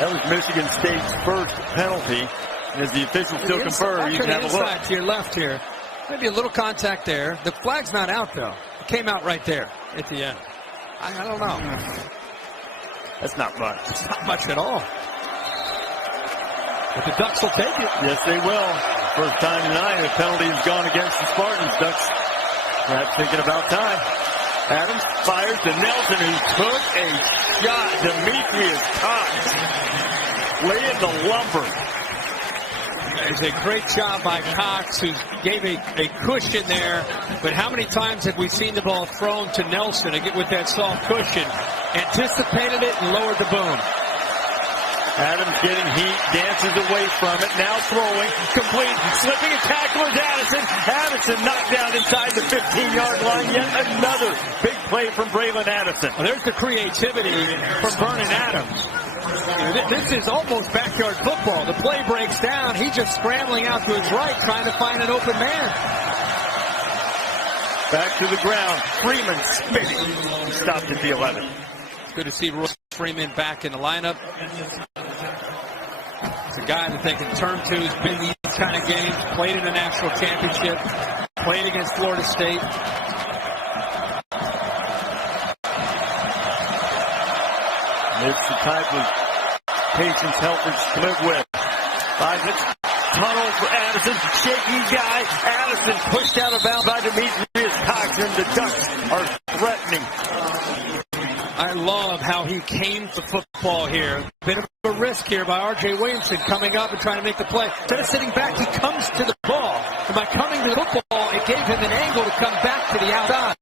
That was Michigan State's first penalty. And as the officials still confirm, you can have a look. To your left here. Maybe a little contact there. The flag's not out, though. It came out right there. at the end. I don't know. That's not much. It's not much at all. But the Ducks will take it. Yes, they will. First time tonight, a penalty has gone against the Spartans. Ducks perhaps thinking about time. Adams fires to Nelson, who took a shot. Demetrius Cox laying the lumber. It's a great job by Cox, who gave a cushion there. But how many times have we seen the ball thrown to Nelson to get with that soft cushion? Anticipated it and lowered the boom. Adams getting heat, dances away from it, now throwing, complete, slipping a tackle is Addison. Addison knocked down inside the 15-yard line. Yet another big play from Braylon Addison. Well, there's the creativity from Vernon Adams. This is almost backyard football. The play breaks down. He's just scrambling out to his right, trying to find an open man. Back to the ground. Freeman spinning. He stopped at the 11. Good to see Royce Freeman back in the lineup. It's a guy that they can turn to. He's been in these kind of games. Played in the national championship. Played against Florida State. It's the type of patience Helford's to live with. Isaacs, tunnel for Addison, shaky guy. Addison pushed out of bounds by Demetrius Cox, and the Ducks are threatening. I love how he came to football here. Bit of a risk here by R.J. Williamson coming up and trying to make the play. Instead of sitting back, he comes to the ball. And by coming to the football, it gave him an angle to come back to the outside.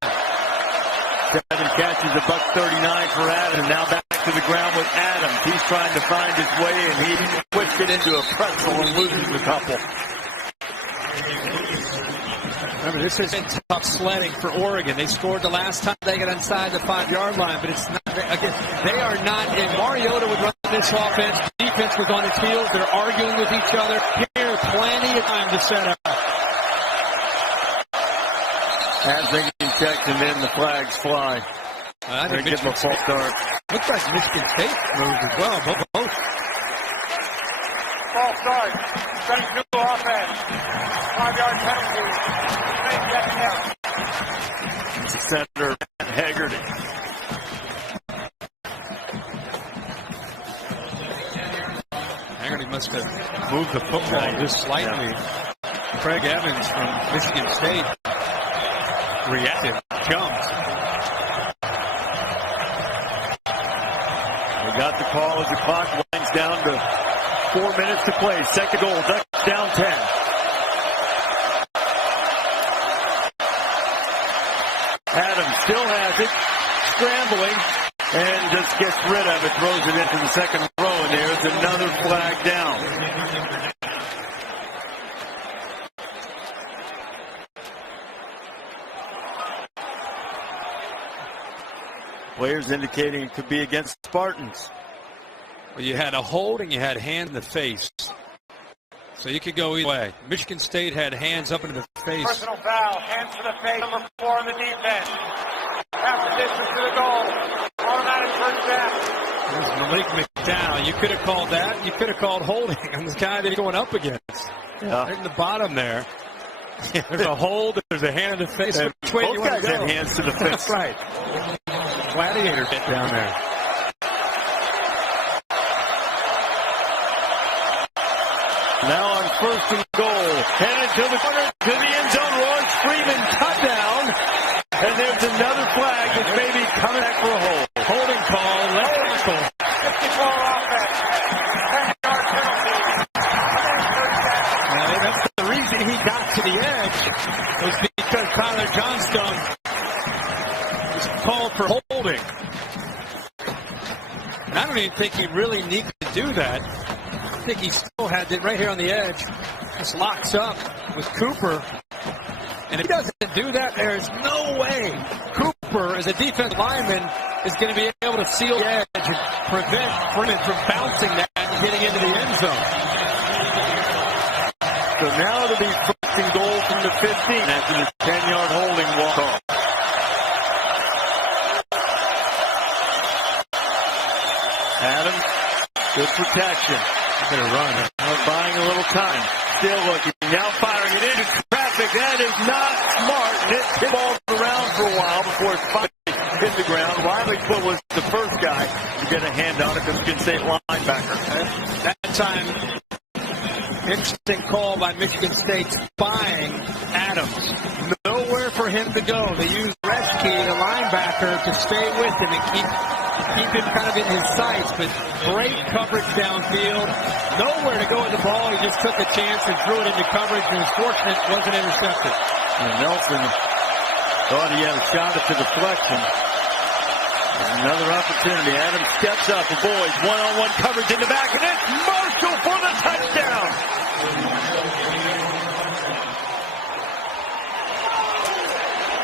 7 catches, a $139 for Adams. Now back to the ground with Adams. He's trying to find his way, and he pushed it into a pretzel and loses a couple. Remember, this has been tough sledding for Oregon. They scored the last time they got inside the 5-yard line, but it's not, again, they are not in. Mariota would run this offense. Defense was on its heels. They're arguing with each other. Here, plenty of time to set up. Adams checked, and then the flags fly. I think give him a false start. Looks like Michigan State moves as well. Both. False start. Strength new offense. 5-yard penalty. It's the center, Haggerty. Haggerty must have moved the football just slightly. Yeah. Craig Evans from Michigan State reacted, jumped. We got the call as the clock winds down to 4 minutes to play. Second goal, Ducks down 10. Adams still has it, scrambling, and just gets rid of it, throws it into the second row, and there's another flag down. Players indicating it could be against Spartans. Well, you had a hold and you had hand in the face. So you could go either way. Michigan State had hands up into the face. Personal foul, hands to the face, number 4 on the defense. Half the distance to the goal. Automatic first down. There's Malik McDowell. You could have called that. You could have called holding on this guy that he's going up against. Yeah. Right in the bottom there. There's a hold. There's a hand in the face. Which way do you want to go? Hands to the face. That's right. Gladiator bit down there. Now on first and goal, headed to the corner, to the end zone. Royce Freeman touchdown, and there's another flag that may be coming back for a hold. Holding call, left tackle. 54 offense. 10-yard penalty. That's the reason he got to the edge was because Tyler Johnstone was called for holding. And I don't even think he really needed to do that. I think he still had it right here on the edge. Just locks up with Cooper. And if he doesn't do that, there's no way Cooper, as a defensive lineman, is going to be able to seal the edge and prevent Freeman from bouncing that and getting into the end zone. So now it'll be first and goal from the 15 after the 10-yard holding walk-off. Adams, good protection. Going to run. Buying a little time. Still looking. Now firing it into traffic. That is not smart. It balls around for a while before it's finally State linebacker. That time, interesting call by Michigan State spying Adams. Nowhere for him to go. They used Reschke, the linebacker, to stay with him and keep him kind of in his sights, but great coverage downfield. Nowhere to go with the ball. He just took a chance and threw it into coverage, and was fortunate it wasn't intercepted. And Nelson thought he had a shot at the deflection. Another opportunity. Adams steps up, avoids one-on-one coverage in the back, and it's Marshall for the touchdown.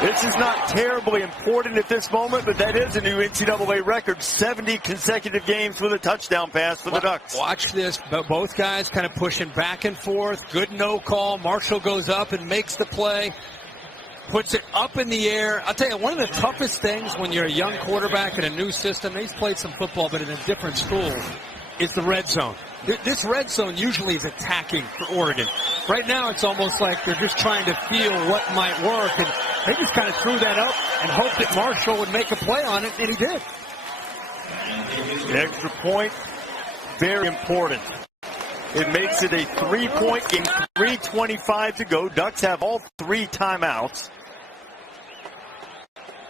This is not terribly important at this moment, but that is a new NCAA record. 70 consecutive games with a touchdown pass for the Ducks. Watch this. Both guys kind of pushing back and forth. Good no call. Marshall goes up and makes the play. Puts it up in the air. I'll tell you, one of the toughest things when you're a young quarterback in a new system, he's played some football, but in a different school, is the red zone. This red zone usually is attacking for Oregon. Right now, it's almost like they're just trying to feel what might work, and they just kind of threw that up and hoped that Marshall would make a play on it, and he did. The extra point, very important. It makes it a 3-point game, 3:25 to go. Ducks have all 3 timeouts.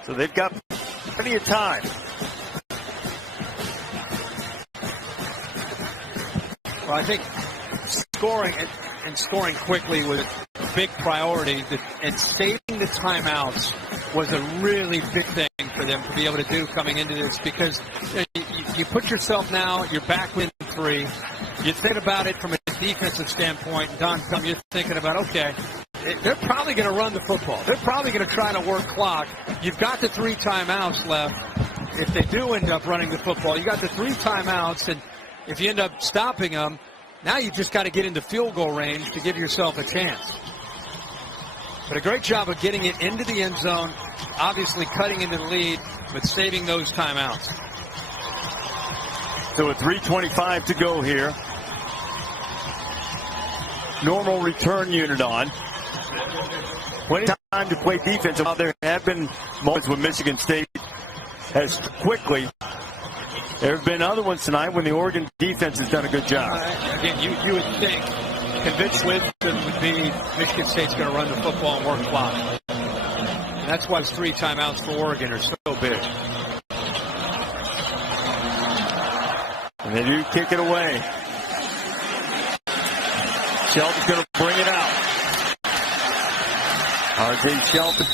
So they've got plenty of time. Well, I think scoring and scoring quickly was a big priority, and saving the timeouts was a really big thing for them to be able to do coming into this, because you put yourself now, you're back within 3. You think about it from a defensive standpoint, Don, you're thinking about, okay, they're probably going to run the football. They're probably going to try to work clock. You've got the 3 timeouts left. If they do end up running the football, you got the 3 timeouts, and if you end up stopping them, now you just got to get into field goal range to give yourself a chance. But a great job of getting it into the end zone, obviously cutting into the lead, but saving those timeouts. So with 3:25 to go here. Normal return unit on. Plenty of time to play defense. While there have been moments when Michigan State has quickly. There have been other ones tonight when the Oregon defense has done a good job. Again, you would think convinced wisdom would be Michigan State's going to run the football and work clock. And that's why 3 timeouts for Oregon are so big. And they do kick it away. Shelton's going to bring it out. R.J. Shelton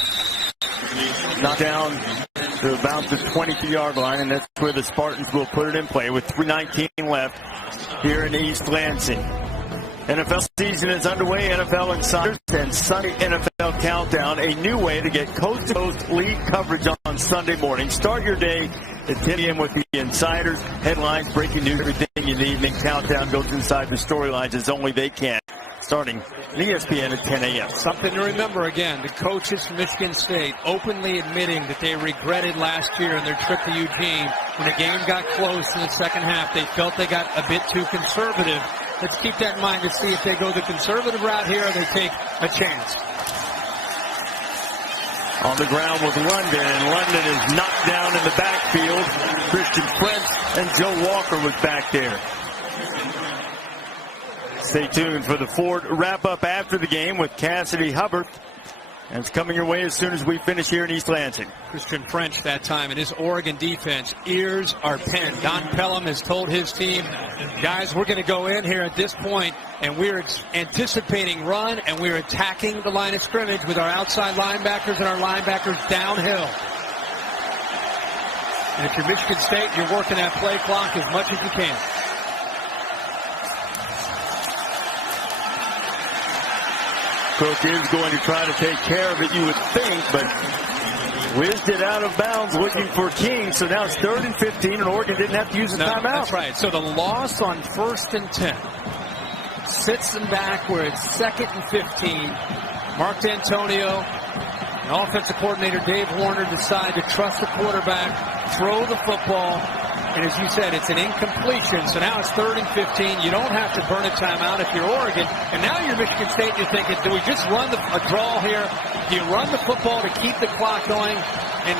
knocked down to about the 22-yard line, and that's where the Spartans will put it in play with 3:19 left here in East Lansing. NFL season is underway. NFL Insiders and Sunday NFL Countdown, a new way to get coast-to-coast league coverage on Sunday morning. Start your day at 10 a.m. with the Insiders, headlines, breaking news, everything you need. And then Countdown goes inside the storylines as only they can, starting on ESPN at 10 a.m. Something to remember, again, the coaches from Michigan State openly admitting that they regretted last year in their trip to Eugene. When the game got close in the second half, they felt they got a bit too conservative. Let's keep that in mind to see if they go the conservative route here or they take a chance. On the ground with London, and London is knocked down in the backfield. Christian French and Joe Walker was back there. Stay tuned for the Ford wrap-up after the game with Cassidy Hubbard. And it's coming your way as soon as we finish here in East Lansing. Christian French that time, and his Oregon defense, ears are pinned. Don Pelham has told his team, guys, we're going to go in here at this point, and we're anticipating run, and we're attacking the line of scrimmage with our outside linebackers and our linebackers downhill. And if you're Michigan State, you're working that play clock as much as you can. Cook is going to try to take care of it, you would think, but whizzed it out of bounds looking for King. So now it's 3rd and 15, and Oregon didn't have to use a timeout. That's right. So the loss on 1st and 10 sits them back where it's 2nd and 15. Mark D'Antonio and offensive coordinator Dave Warner decide to trust the quarterback, throw the football. And as you said, it's an incompletion. So now it's 3rd and 15. You don't have to burn a timeout if you're Oregon. And now you're Michigan State. You're thinking, do we just run a draw here? Do you run the football to keep the clock going and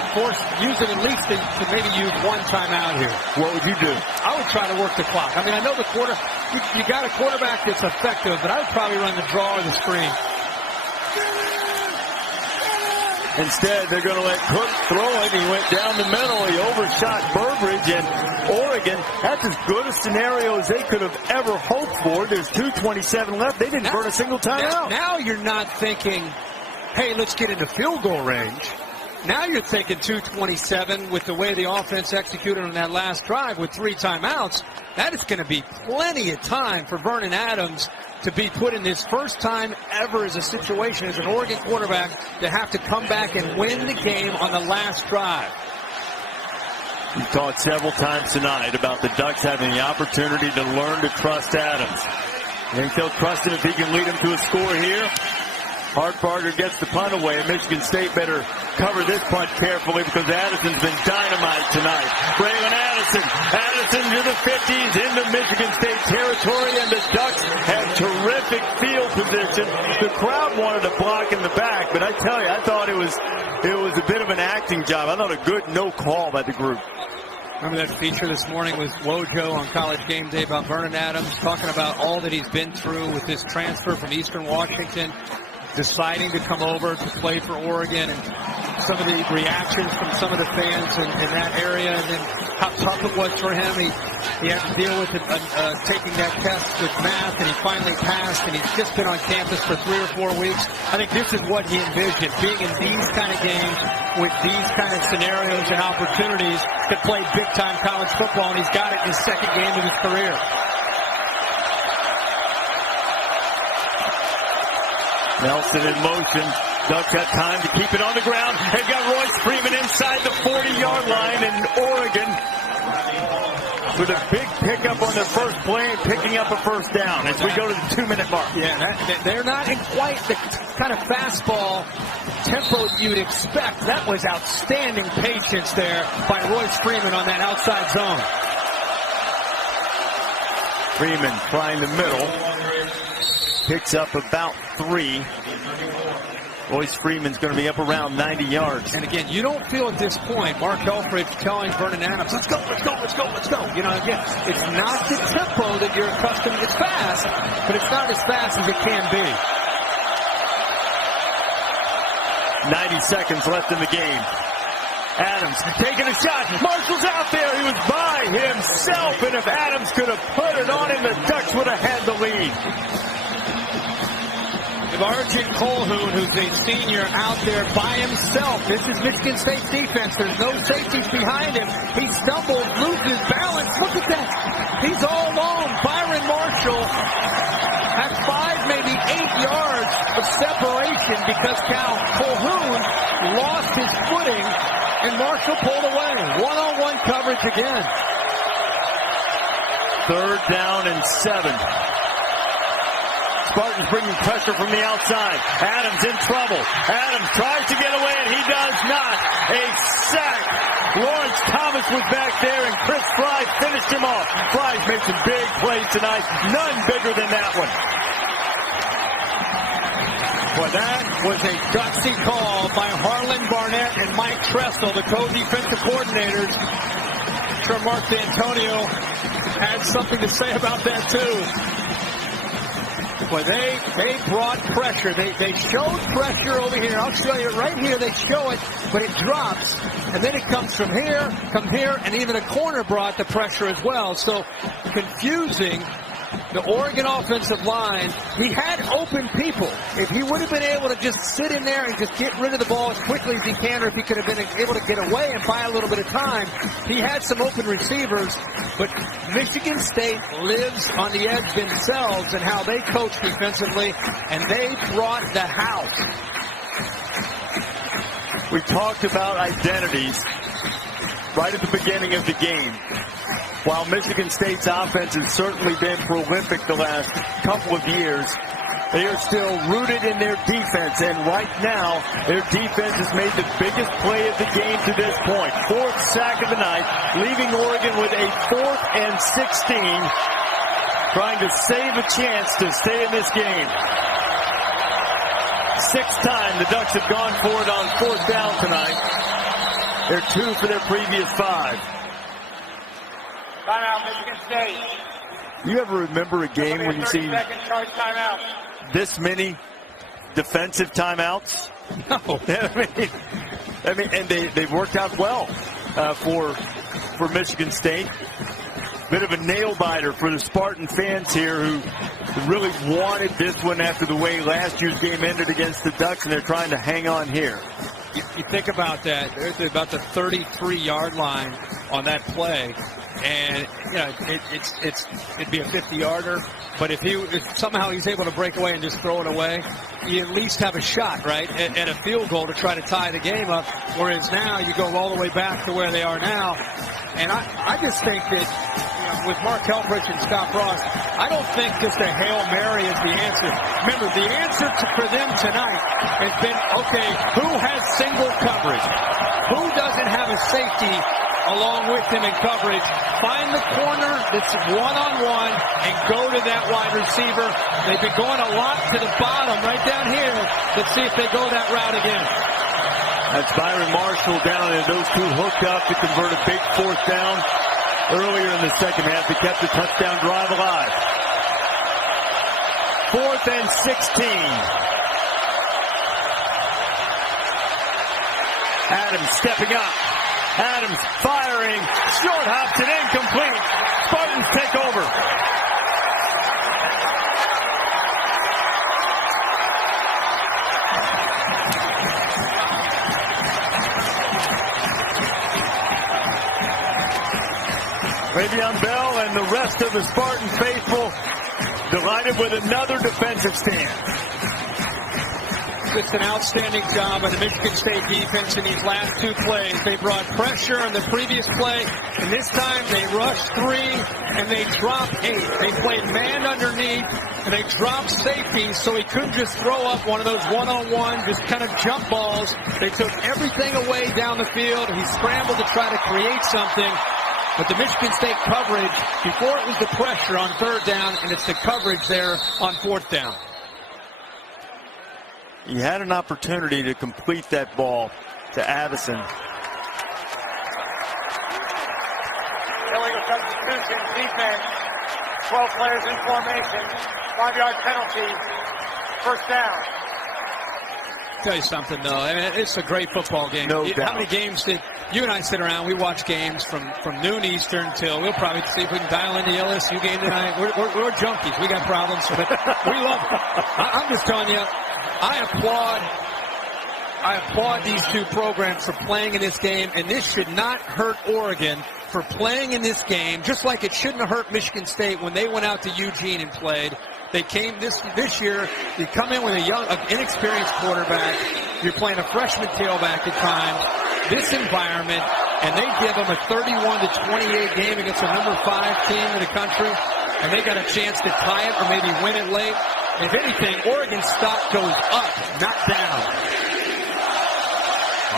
use it at least to maybe use one timeout here? What would you do? I would try to work the clock. I mean, I know you got a quarterback that's effective, but I would probably run the draw or the screen. Instead, they're going to let Cook throw it. He went down the middle. He overshot Burbridge, and Oregon, that's as good a scenario as they could have ever hoped for. There's 2:27 left. They didn't burn a single timeout. Now you're not thinking, hey, let's get into field goal range. Now you're thinking 2:27 with the way the offense executed on that last drive with 3 timeouts. That is going to be plenty of time for Vernon Adams to be put in this first time ever as a situation as an Oregon quarterback to have to come back and win the game on the last drive. We've talked several times tonight about the Ducks having the opportunity to learn to trust Adams. I think they'll trust him if he can lead them to a score here. Hartbarger gets the punt away. Michigan State better cover this punt carefully because Addison's been dynamite tonight. Braylon Addison to the 50s into Michigan State territory, and the Ducks have terrific field position. The crowd wanted to block in the back, but I tell you, I thought it was a bit of an acting job. I thought a good no call by the group. Remember that feature this morning with Wojo on College Game Day about Vernon Adams, talking about all that he's been through with this transfer from Eastern Washington, deciding to come over to play for Oregon, and some of the reactions from some of the fans in that area, and then how tough it was for him. He had to deal with taking that test with math, and he finally passed, and he's just been on campus for 3 or 4 weeks. I think this is what he envisioned, being in these kind of games with these kind of scenarios and opportunities to play big-time college football, and he's got it in his second game of his career. Nelson in motion. Ducks got time to keep it on the ground. They've got Royce Freeman inside the 40-yard line, and Oregon with a big pickup on their first play and picking up a first down as we go to the 2-minute mark. Yeah, they're not in quite the kind of fastball tempo you'd expect. That was outstanding patience there by Royce Freeman on that outside zone. Freeman trying the middle. Picks up about 3. Royce Freeman's going to be up around 90 yards. And again, you don't feel at this point Mark Helfrich telling Vernon Adams, let's go, let's go, let's go, let's go. You know, again, it's not the tempo that you're accustomed to. It's fast, but it's not as fast as it can be. 90 seconds left in the game. Adams taking a shot. Marshall's out there. He was by himself, and if Adams could have put it on him, the Ducks would have had the lead. Arjun Colhoun, who's a senior, out there by himself. This is Michigan State's defense. There's no safeties behind him. He stumbles, loses balance. Look at that. He's all alone. Byron Marshall has 5, maybe 8 yards of separation because Colhoun lost his footing, and Marshall pulled away. One-on-one coverage again. 3rd down and 7. Spartans bringing pressure from the outside. Adams in trouble. Adams tries to get away, and he does not. A sack. Lawrence Thomas was back there, and Chris Fry finished him off. Fry's made some big plays tonight. None bigger than that one. Well, that was a gutsy call by Harlan Barnett and Mike Tressel, the co-defensive coordinators. I'm sure Mark D'Antonio had something to say about that, too. Well, they brought pressure. They showed pressure over here. I'll show you right here. They show it, but it drops. And then it comes from here, and even a corner brought the pressure as well. So confusing. The Oregon offensive line, he had open people. If he would have been able to just sit in there and just get rid of the ball as quickly as he can, or if he could have been able to get away and buy a little bit of time, he had some open receivers. But Michigan State lives on the edge themselves and how they coach defensively, and they brought the house. We talked about identities right at the beginning of the game. While Michigan State's offense has certainly been prolific the last couple of years, they are still rooted in their defense. And right now, their defense has made the biggest play of the game to this point. 4th sack of the night, leaving Oregon with a 4th and 16, trying to save a chance to stay in this game. Sixth time the Ducks have gone for it on fourth down tonight. They're 2 for their previous 5. Timeout, Michigan State. You ever remember a game when you see timeout. this many defensive timeouts? No. I mean, and they've worked out well for Michigan State. Bit of a nail biter for the Spartan fans here who really wanted this one after the way last year's game ended against the Ducks, and they're trying to hang on here. You think about that. They're about the 33-yard line on that play. And you know, it'd be a 50-yarder, but if somehow he's able to break away and just throw it away, you at least have a shot, right, at a field goal to try to tie the game up. Whereas now you go all the way back to where they are now, and I just think that with Mark Helfrich and Scott Frost, I don't think just a Hail Mary is the answer. Remember, the answer for them tonight has been, okay, who has single coverage? Who doesn't have a safety along with him in coverage? Find the corner that's one-on-one and go to that wide receiver. They've been going a lot to the bottom right down here. Let's see if they go that route again. That's Byron Marshall down, and those two hooked up to convert a big fourth down earlier in the second half. They kept the touchdown drive alive. 4th and 16. Adams stepping up. Adams firing, short hops and incomplete. Spartans take over. Le'Veon Bell and the rest of the Spartan faithful delighted with another defensive stand. It's an outstanding job by the Michigan State defense in these last 2 plays. They brought pressure on the previous play, and this time they rushed 3 and they dropped 8. They played man underneath, and they dropped safety so he couldn't just throw up one of those one-on-one, just kind of jump balls. They took everything away down the field. He scrambled to try to create something. But the Michigan State coverage, before it was the pressure on 3rd down, and it's the coverage there on 4th down. He had an opportunity to complete that ball to Addison. Illegal substitution, defense, 12 players in formation, 5-yard penalty, 1st down. Tell you something, though. I mean, it's a great football game. No doubt. How many games did you and I sit around? We watch games from noon Eastern till we'll probably see if we can dial in the LSU game tonight. We're junkies. We got problems, but we love it. I'm just telling you, I applaud these 2 programs for playing in this game, and this should not hurt Oregon for playing in this game, just like it shouldn't have hurt Michigan State when they went out to Eugene and played. They came this year, you come in with an inexperienced quarterback. You're playing a freshman tailback at times. This environment, and they give them a 31-28 game against a number 5 team in the country, and they got a chance to tie it or maybe win it late. If anything, Oregon's stock goes up, not down.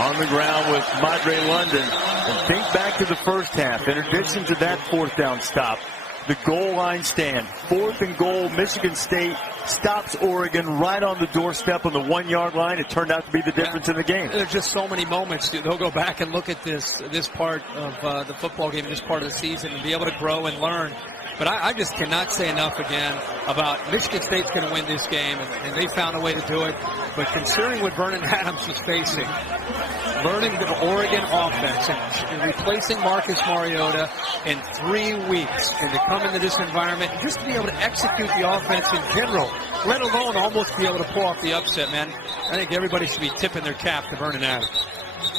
On the ground with Madre London. And think back to the first half. In addition to that 4th down stop, the goal line stand. 4th and goal. Michigan State stops Oregon right on the doorstep on the 1-yard line. It turned out to be the difference in the game. There's just so many moments. They'll go back and look at this part of the football game, this part of the season, and be able to grow and learn. But I just cannot say enough again about Michigan State's going to win this game, and they found a way to do it. But considering what Vernon Adams was facing, learning the Oregon offense and replacing Marcus Mariota in 3 weeks, and to come into this environment and just to be able to execute the offense in general, let alone almost be able to pull off the upset, man, I think everybody should be tipping their cap to Vernon Adams.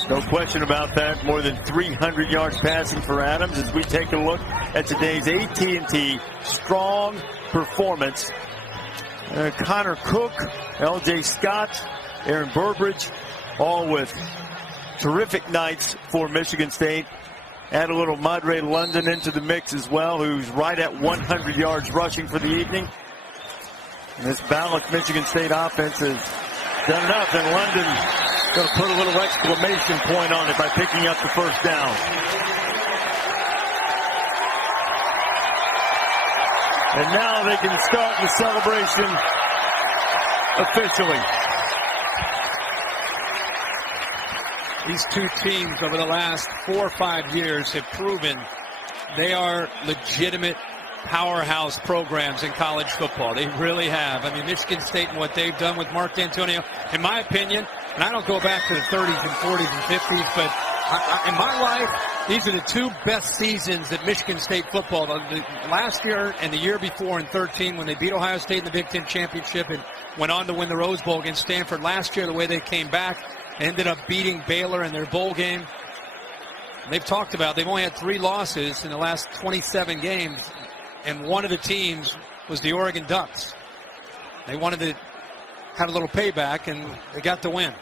No question about that. More than 300 yards passing for Adams as we take a look at today's AT&T strong performance. Connor Cook, L.J. Scott, Aaron Burbridge, all with terrific nights for Michigan State. Add a little Madre London into the mix as well, who's right at 100 yards rushing for the evening. And this balanced Michigan State offense has done enough, and London going to put a little exclamation point on it by picking up the 1st down. And now they can start the celebration officially. These two teams over the last 4 or 5 years have proven they are legitimate powerhouse programs in college football. They really have. I mean, Michigan State and what they've done with Mark D'Antonio, in my opinion, and I don't go back to the 30s and 40s and 50s, but in my life, these are the two best seasons that Michigan State football, last year and the year before in 13 when they beat Ohio State in the Big Ten Championship and went on to win the Rose Bowl against Stanford. Last year, the way they came back, ended up beating Baylor in their bowl game. They've talked about they've only had 3 losses in the last 27 games, and one of the teams was the Oregon Ducks. They wanted to have a little payback, and they got the win.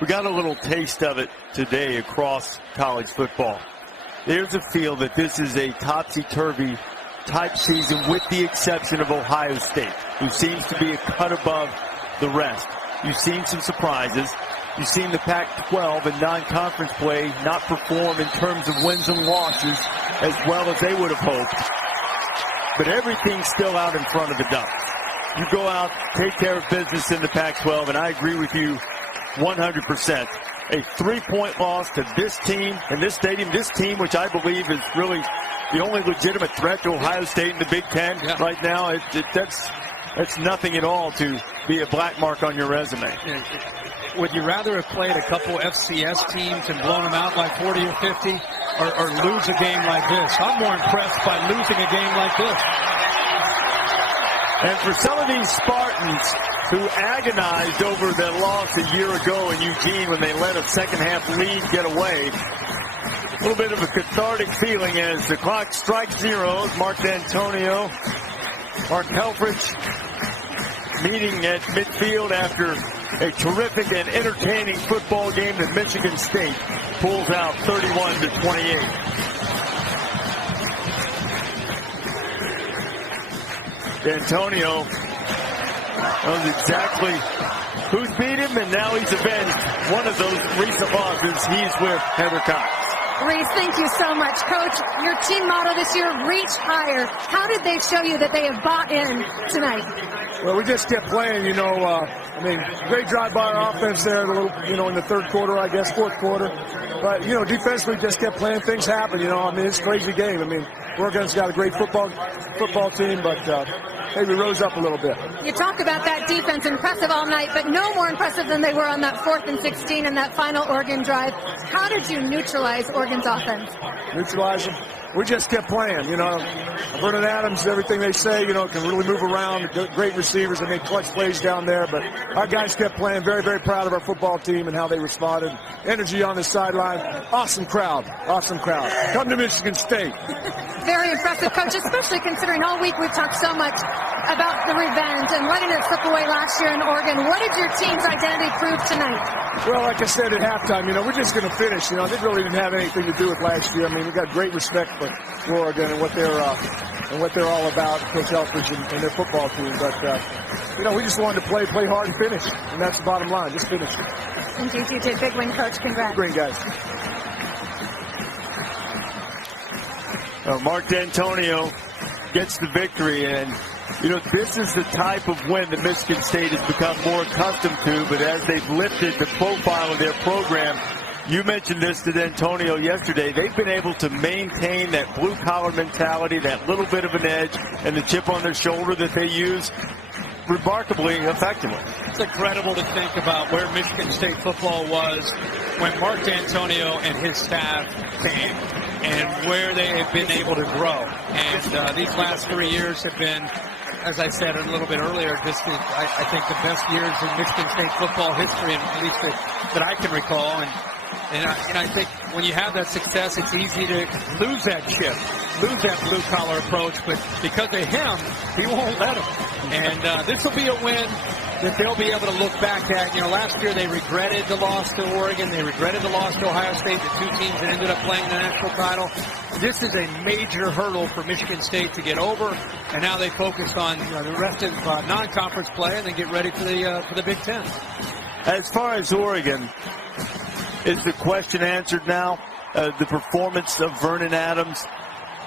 We got a little taste of it today across college football. There's a feel that this is a topsy-turvy type season with the exception of Ohio State, who seems to be a cut above the rest. You've seen some surprises. You've seen the Pac-12 and non-conference play not perform in terms of wins and losses as well as they would have hoped. But everything's still out in front of the Ducks. You go out, take care of business in the Pac-12, and I agree with you 100%. A 3-point loss to this team in this stadium, this team which I believe is really the only legitimate threat to Ohio State in the Big Ten right now. That's nothing at all to be a black mark on your resume. Would you rather have played a couple FCS teams and blown them out like 40 or 50 or lose a game like this? I'm more impressed by losing a game like this. And for some of these Spartans who agonized over their loss a year ago in Eugene when they let a second-half lead get away, a little bit of a cathartic feeling as the clock strikes 0. Mark D'Antonio, Mark Helfrich meeting at midfield after a terrific and entertaining football game that Michigan State pulls out 31-28. D'Antonio knows exactly who's beat him, and now he's avenged one of those recent losses. He's with Heather Cox. Reese, thank you so much. Coach, your team motto this year, reach higher. How did they show you that they have bought in tonight? Well, we just kept playing, great drive by our offense there, in the third quarter, I guess, fourth quarter. But, defensively just kept playing. Things happen, it's a crazy game. Oregon's got a great football team, but maybe rose up a little bit. You talked about that defense, impressive all night, but no more impressive than they were on that 4th and 16 and that final Oregon drive. How did you neutralize Oregon's offense? Neutralize them? We just kept playing, Vernon Adams, everything they say, can really move around. Great receivers. They made clutch plays down there. But our guys kept playing. Very, very proud of our football team and how they responded. Energy on the sideline. Awesome crowd. Awesome crowd. Come to Michigan State. Very impressive, Coach, especially considering all week we've talked so much about the revenge and letting it slip away last year in Oregon. What did your team's identity prove tonight? Well, like I said at halftime, we're just going to finish. They really didn't have anything to do with last year. We got great respect for Oregon and what they're all about, Coach Helfrich and their football team. But we just wanted to play hard and finish, and that's the bottom line. Just finish. Indeed, you did. Big win, Coach. Congrats. Great guys. Mark D'Antonio gets the victory, and this is the type of win that Michigan State has become more accustomed to. But as they've lifted the profile of their program, you mentioned this to D'Antonio yesterday, they've been able to maintain that blue-collar mentality, that little bit of an edge, and the chip on their shoulder that they use remarkably effectively. It's incredible to think about where Michigan State football was when Mark D'Antonio and his staff came and where they have been able to grow. And these last 3 years have been, as I said a little bit earlier, I think the best years in Michigan State football history, at least that I can recall. And I think when you have that success, it's easy to lose that chip, lose that blue-collar approach. But because of him, he won't let him. And this will be a win that they'll be able to look back at. Last year they regretted the loss to Oregon. They regretted the loss to Ohio State, the two teams that ended up playing the national title. This is a major hurdle for Michigan State to get over. And now they focus on the rest of non-conference play and then get ready for the Big Ten. As far as Oregon, is the question answered now? The performance of Vernon Adams,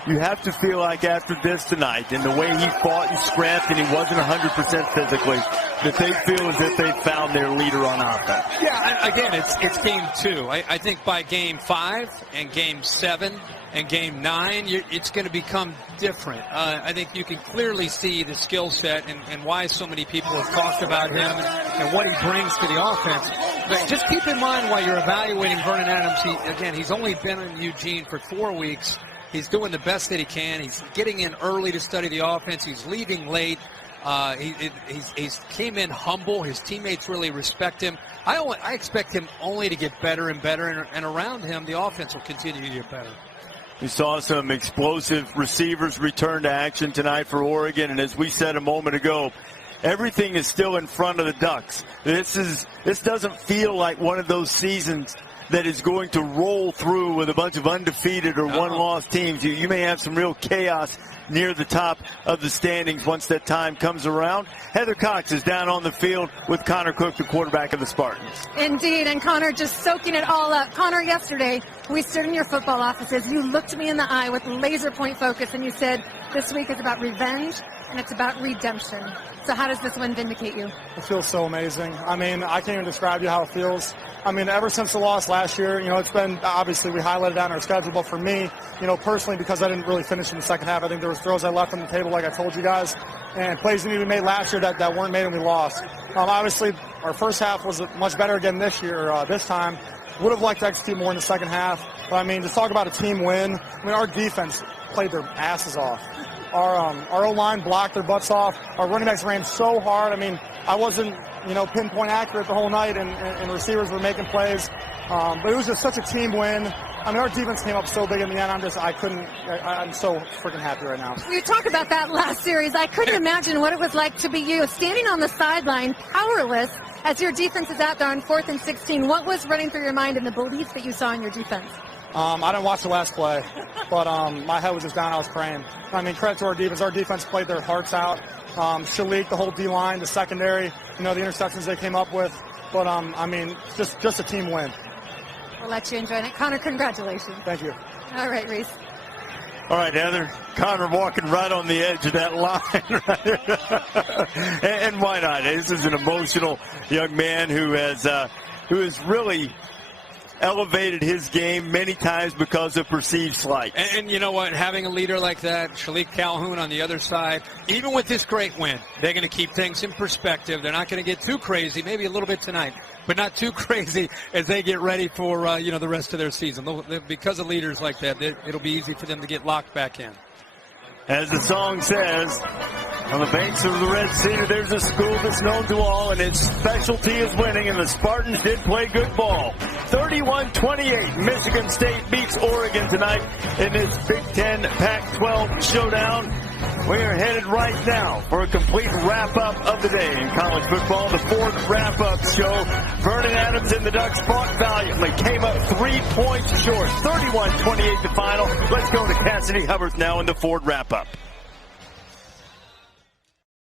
you have to feel like after this tonight and the way he fought and scrapped and he wasn't 100% physically, that they feel as if they found their leader on offense. Yeah, again, it's game 2. I think by game 5 and game 7 and game 9, it's going to become different. I think you can clearly see the skill set and why so many people have talked about him and what he brings to the offense. But just keep in mind while you're evaluating Vernon Adams, he's only been in Eugene for 4 weeks. He's doing the best that he can. He's getting in early to study the offense. He's leaving late. He's came in humble. His teammates really respect him. I expect him only to get better and better, and around him, the offense will continue to get better. We saw some explosive receivers return to action tonight for Oregon, and as we said a moment ago, everything is still in front of the Ducks. This doesn't feel like one of those seasons that is going to roll through with a bunch of undefeated or one-loss teams. You may have some real chaos near the top of the standings once that time comes around. Heather Cox is down on the field with Connor Cook, the quarterback of the Spartans. Indeed, and Connor just soaking it all up. Connor, yesterday we stood in your football offices. You looked me in the eye with laser point focus, and you said, this week is about revenge and it's about redemption. So how does this win vindicate you? It feels so amazing. I mean, I can't even describe to you how it feels. I mean, ever since the loss last year, it's been, obviously we highlighted that on our schedule, but for me, personally, because I didn't really finish in the second half, I think there was throws I left on the table, like I told you guys, and plays that we made last year that weren't made and we lost. Obviously, our first half was much better again this year, this time. Would have liked to execute more in the second half, but I mean, to talk about a team win, our defense played their asses off. Our O-line blocked their butts off. Our running backs ran so hard. I mean, I wasn't, pinpoint accurate the whole night, and receivers were making plays. But it was just such a team win. I mean, our defense came up so big in the end. I'm so freaking happy right now. You talk about that last series. I couldn't imagine what it was like to be you standing on the sideline, powerless, as your defense is out there on 4th and 16. What was running through your mind and the belief that you saw in your defense? I didn't watch the last play, but my head was just down. I was praying. I mean, credit to our defense. Our defense played their hearts out. Shalik, the whole D-line, the secondary, the interceptions they came up with. But, I mean, just a team win. We'll let you enjoy it. Connor, congratulations. Thank you. All right, Reese. All right, Heather. Connor walking right on the edge of that line. Right? And why not? This is an emotional young man who has really elevated his game many times because of perceived slight. And you know what? Having a leader like that, Shalik Calhoun on the other side, even with this great win, they're going to keep things in perspective. They're not going to get too crazy, maybe a little bit tonight, but not too crazy as they get ready for, the rest of their season. Because of leaders like that, it'll be easy for them to get locked back in. As the song says, on the banks of the Red Cedar, there's a school that's known to all, and its specialty is winning, and the Spartans did play good ball. 31-28, Michigan State beats Oregon tonight in this Big Ten Pac-12 showdown. We are headed right now for a complete wrap-up of the day in college football. The fourth wrap-up show. Vernon Adams and the Ducks fought valiantly, came up 3 points short. 31-28 the final. Let's go to Cassidy Hubbard now in the Ford wrap-up.